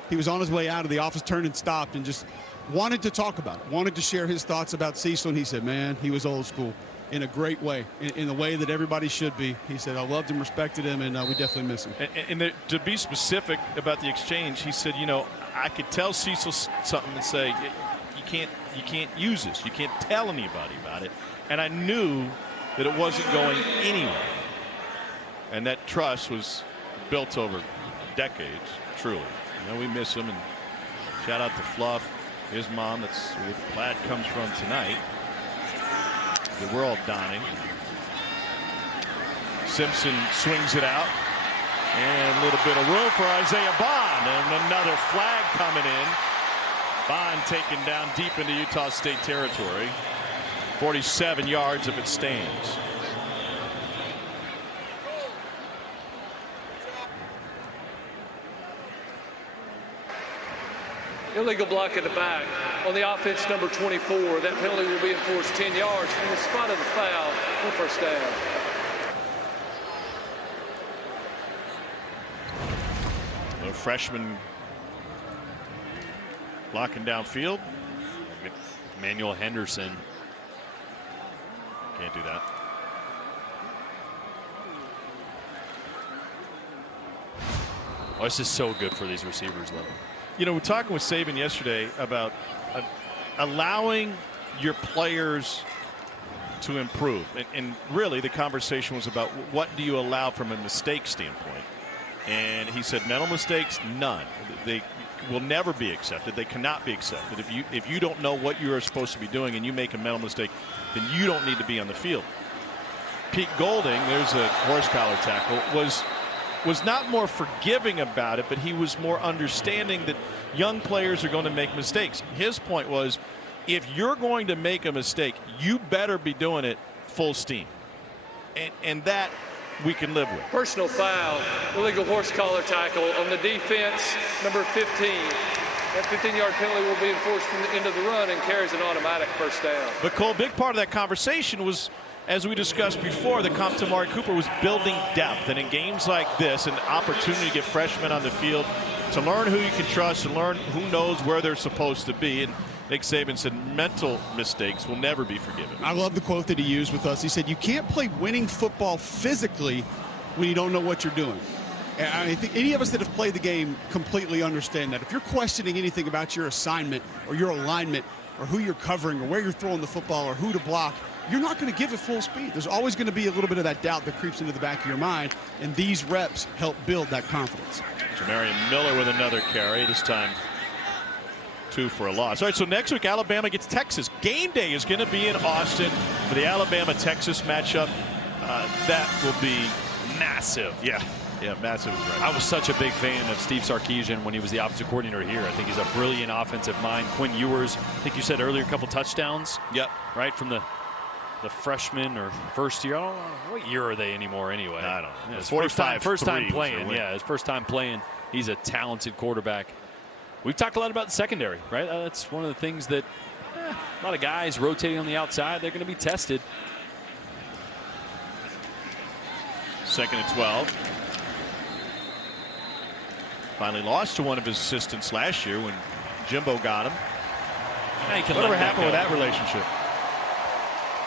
He was on his way out of the office, turned and stopped, and just wanted to talk about it, wanted to share his thoughts about Cecil. And he said, man, he was old school in a great way, in the way that everybody should be. He said, I loved him, respected him, and we definitely miss him. And to be specific about the exchange, he said, you know, I could tell Cecil something and say, you can't use this. You can't tell anybody about it. And I knew that it wasn't going anywhere. And that trust was built over decades, truly. You know, we miss him. And shout out to Fluff, his mom, that's where the plaid comes from tonight, that we're all donning. Simpson swings it out. And a little bit of room for Isaiah Bond. And another flag coming in. Bond taken down deep into Utah State territory. 47 yards if it stands. Illegal block at the back on the offense, number 24. That penalty will be enforced 10 yards from the spot of the foul on first down. The freshman blocking downfield. Emmanuel Henderson. Can't do that. Oh, this is so good for these receivers, though. You know, we're talking with Saban yesterday about allowing your players to improve. And really, the conversation was about what do you allow from a mistake standpoint. And he said mental mistakes, none. They will never be accepted. They cannot be accepted. If you don't know what you are supposed to be doing and you make a mental mistake, then you don't need to be on the field. Pete Golding, there's a horse collar tackle, was not more forgiving about it, but he was more understanding that young players are going to make mistakes. His point was, if you're going to make a mistake, you better be doing it full steam. And that we can live with. Personal foul, illegal horse collar tackle on the defense, number 15. That 15-yard penalty will be enforced from the end of the run and carries an automatic first down. But Cole, big part of that conversation was, as we discussed before, the comp to Amari Cooper was building depth. And in games like this, an opportunity to get freshmen on the field, to learn who you can trust, and learn who knows where they're supposed to be. And Nick Saban said mental mistakes will never be forgiven. I love the quote that he used with us. He said, you can't play winning football physically when you don't know what you're doing. And I think any of us that have played the game completely understand that. If you're questioning anything about your assignment or your alignment or who you're covering or where you're throwing the football or who to block, you're not going to give it full speed. There's always going to be a little bit of that doubt that creeps into the back of your mind, and these reps help build that confidence. Jamarian Miller with another carry, this time 2 for a loss. All right, so next week Alabama gets Texas. Game day is going to be in Austin for the Alabama-Texas matchup. That will be massive. Yeah, massive is right. I was such a big fan of Steve Sarkisian when he was the offensive coordinator here. I think he's a brilliant offensive mind. Quinn Ewers, I think you said earlier, a couple touchdowns. Yep. Right from the freshman or first year. I don't know. What year are they anymore anyway? I don't know. Yeah, his first time playing. Yeah, his first time playing. He's a talented quarterback. We've talked a lot about the secondary, right? That's one of the things that a lot of guys rotating on the outside, they're going to be tested. 2nd and 12. Finally lost to one of his assistants last year when Jimbo got him. Whatever happened with that relationship?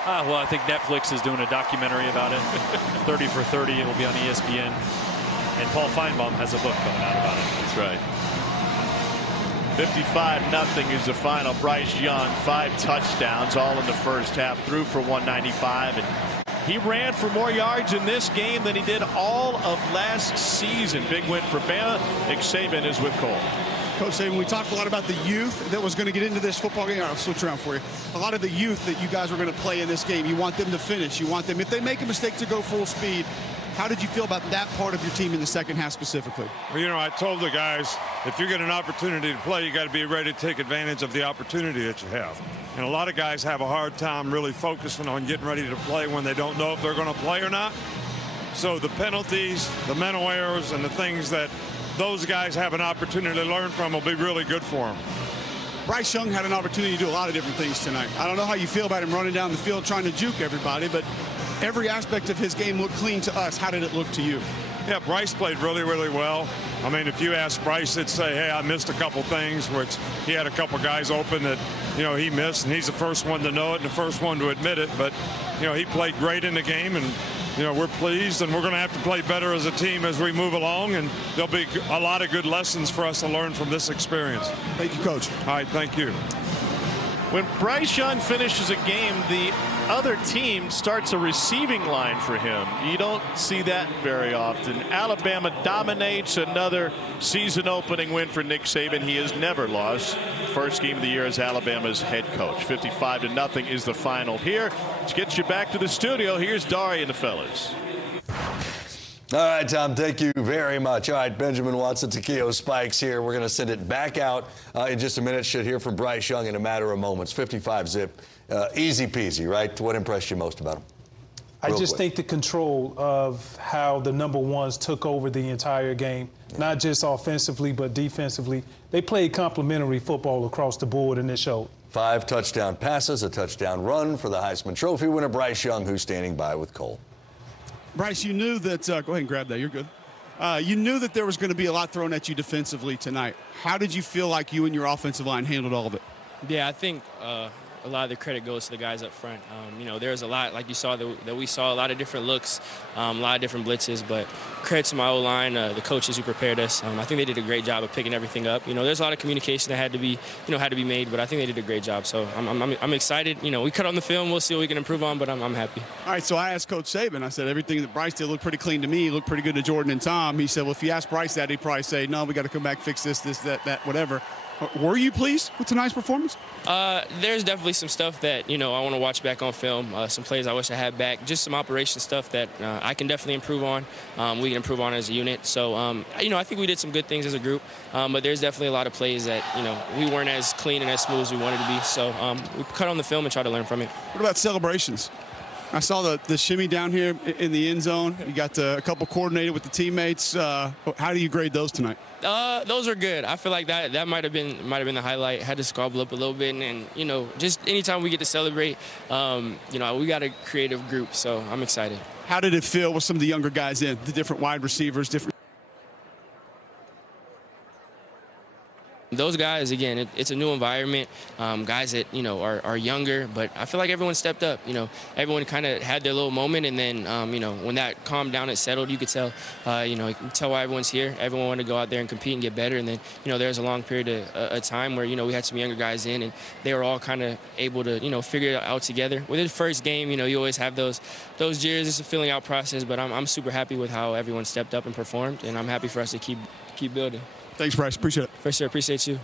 Well, I think Netflix is doing a documentary about it. 30 for 30. It will be on ESPN. And Paul Feinbaum has a book coming out about it. That's right. 55-0 is the final. Bryce Young, 5 touchdowns, all in the first half, threw for 195. And he ran for more yards in this game than he did all of last season. Big win for Bama. Nick Saban is with Cole. Coach Saban, we talked a lot about the youth that was going to get into this football game. I'll switch around for you. A lot of the youth that you guys were going to play in this game, you want them to finish. You want them, if they make a mistake, to go full speed. How did you feel about that part of your team in the second half specifically? Well, I told the guys, if you get an opportunity to play, you got to be ready to take advantage of the opportunity that you have. And a lot of guys have a hard time really focusing on getting ready to play when they don't know if they're going to play or not. So the penalties, the mental errors, and the things that those guys have an opportunity to learn from will be really good for them. Bryce Young had an opportunity to do a lot of different things tonight. I don't know how you feel about him running down the field trying to juke everybody, but every aspect of his game looked clean to us. How did it look to you? Yeah, Bryce played really, really well. I mean, if you ask Bryce, he'd say, hey, I missed a couple things, which he had a couple guys open that, he missed, and he's the first one to know it and the first one to admit it. But, he played great in the game, and, we're pleased, and we're going to have to play better as a team as we move along, and there'll be a lot of good lessons for us to learn from this experience. Thank you, Coach. All right, thank you. When Bryce Young finishes a game, the other team starts a receiving line for him. You don't see that very often. Alabama dominates. Another season opening win for Nick Saban. He has never lost. First game of the year as Alabama's head coach. 55-0 is the final here. To get you back to the studio, here's Dari and the fellas. All right, Tom, thank you very much. All right, Benjamin Watson, Takeo Spikes here. We're going to send it back out in just a minute. Should hear from Bryce Young in a matter of moments. 55-zip. Easy peasy, right? What impressed you most about him? I just think the control of how the number ones took over the entire game, not just offensively, but defensively. They played complementary football across the board in this show. 5 touchdown passes, a touchdown run for the Heisman Trophy winner, Bryce Young, who's standing by with Cole. Bryce, you knew that, go ahead and grab that, you're good. You knew that there was going to be a lot thrown at you defensively tonight. How did you feel like you and your offensive line handled all of it? Yeah, I think a lot of the credit goes to the guys up front. There's a lot, like you saw, that we saw a lot of different looks, a lot of different blitzes, but credit to my O-line, the coaches who prepared us. I think they did a great job of picking everything up. There's a lot of communication that had to be made, but I think they did a great job. So I'm excited. We cut on the film. We'll see what we can improve on, but I'm happy. All right, so I asked Coach Saban, I said, everything that Bryce did looked pretty clean to me. It looked pretty good to Jordan and Tom. He said, well, if you ask Bryce that, he'd probably say, no, we got to come back, fix this, that, whatever. Were you pleased with tonight's performance? There's definitely some stuff that, I want to watch back on film, some plays I wish I had back, just some operation stuff that I can definitely improve on, we can improve on as a unit. So, I think we did some good things as a group, but there's definitely a lot of plays that, we weren't as clean and as smooth as we wanted to be. So we cut on the film and try to learn from it. What about celebrations? I saw the shimmy down here in the end zone. You got a couple coordinated with the teammates. How do you grade those tonight? Those are good. I feel like that might have been the highlight. Had to squabble up a little bit, and just anytime we get to celebrate, we got a creative group, so I'm excited. How did it feel with some of the younger guys in, the different wide receivers, different? Those guys, again, it's a new environment. Guys that, are younger, but I feel like everyone stepped up. Everyone kind of had their little moment, and then, when that calmed down, it settled, you could tell, you can tell why everyone's here. Everyone wanted to go out there and compete and get better, and then, there was a long period of time where, we had some younger guys in, and they were all kind of able to, figure it out together. Within the first game, you always have those jeers. It's a filling out process, but I'm super happy with how everyone stepped up and performed, and I'm happy for us to keep building. Thanks, Bryce. Appreciate it. For sure. Appreciate you.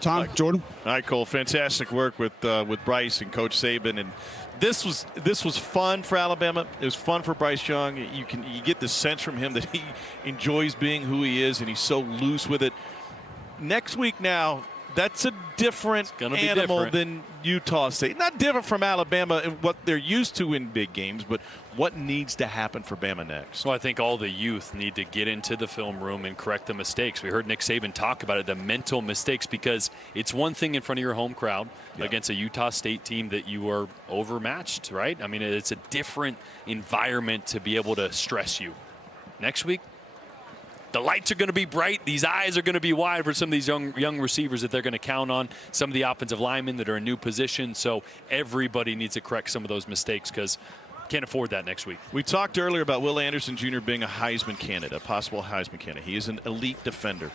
Tom, Jordan. All right, Cole. Fantastic work with Bryce and Coach Saban, and this was fun for Alabama. It was fun for Bryce Young. You get the sense from him that he enjoys being who he is, and he's so loose with it. Next week now, that's a different animal than Utah State. Not different from Alabama and what they're used to in big games, but what needs to happen for Bama next? Well, I think all the youth need to get into the film room and correct the mistakes. We heard Nick Saban talk about it, the mental mistakes, because it's one thing in front of your home crowd against a Utah State team that you are overmatched, right? I mean, it's a different environment to be able to stress you. Next week, the lights are going to be bright. These eyes are going to be wide for some of these young receivers that they're going to count on, some of the offensive linemen that are in new positions. So everybody needs to correct some of those mistakes because can't afford that next week. We talked earlier about Will Anderson Jr. being a Heisman candidate, a possible Heisman candidate. He is an elite defender.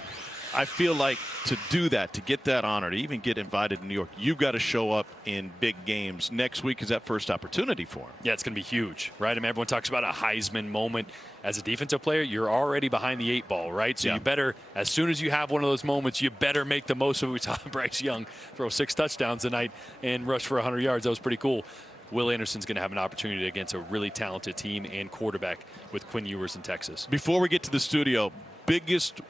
I feel like to do that, to get that honor, to even get invited to New York, you've got to show up in big games. Next week is that first opportunity for him. Yeah, it's going to be huge, right? I mean, everyone talks about a Heisman moment. As a defensive player, you're already behind the 8 ball, right? So you better, as soon as you have one of those moments, you better make the most of it. We saw Bryce Young throw 6 touchdowns tonight and rush for 100 yards. That was pretty cool. Will Anderson's going to have an opportunity against a really talented team and quarterback with Quinn Ewers in Texas. Before we get to the studio, biggest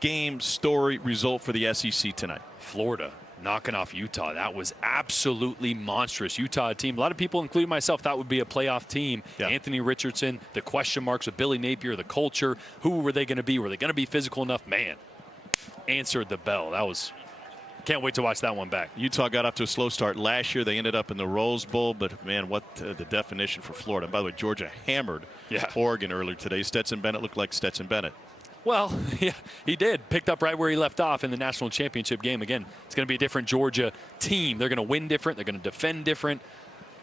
game, story, result for the SEC tonight? Florida knocking off Utah. That was absolutely monstrous. Utah team, a lot of people, including myself, thought would be a playoff team. Yeah. Anthony Richardson, the question marks with Billy Napier, the culture. Who were they going to be? Were they going to be physical enough? Man, answered the bell. That was... Can't wait to watch that one back. Utah got off to a slow start last year. They ended up in the Rose Bowl, but man, what the definition for Florida. And by the way, Georgia hammered Oregon earlier today. Stetson Bennett looked like Stetson Bennett. Well, yeah, he did. Picked up right where he left off in the national championship game. Again, it's going to be a different Georgia team. They're going to win different. They're going to defend different.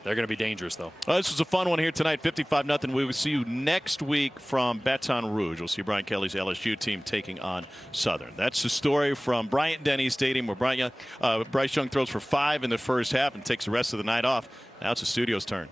They're going to be dangerous, though. This was a fun one here tonight, 55-0. We will see you next week from Baton Rouge. We'll see Brian Kelly's LSU team taking on Southern. That's the story from Bryant-Denny Stadium, where Bryce Young throws for 5 in the first half and takes the rest of the night off. Now it's the studio's turn.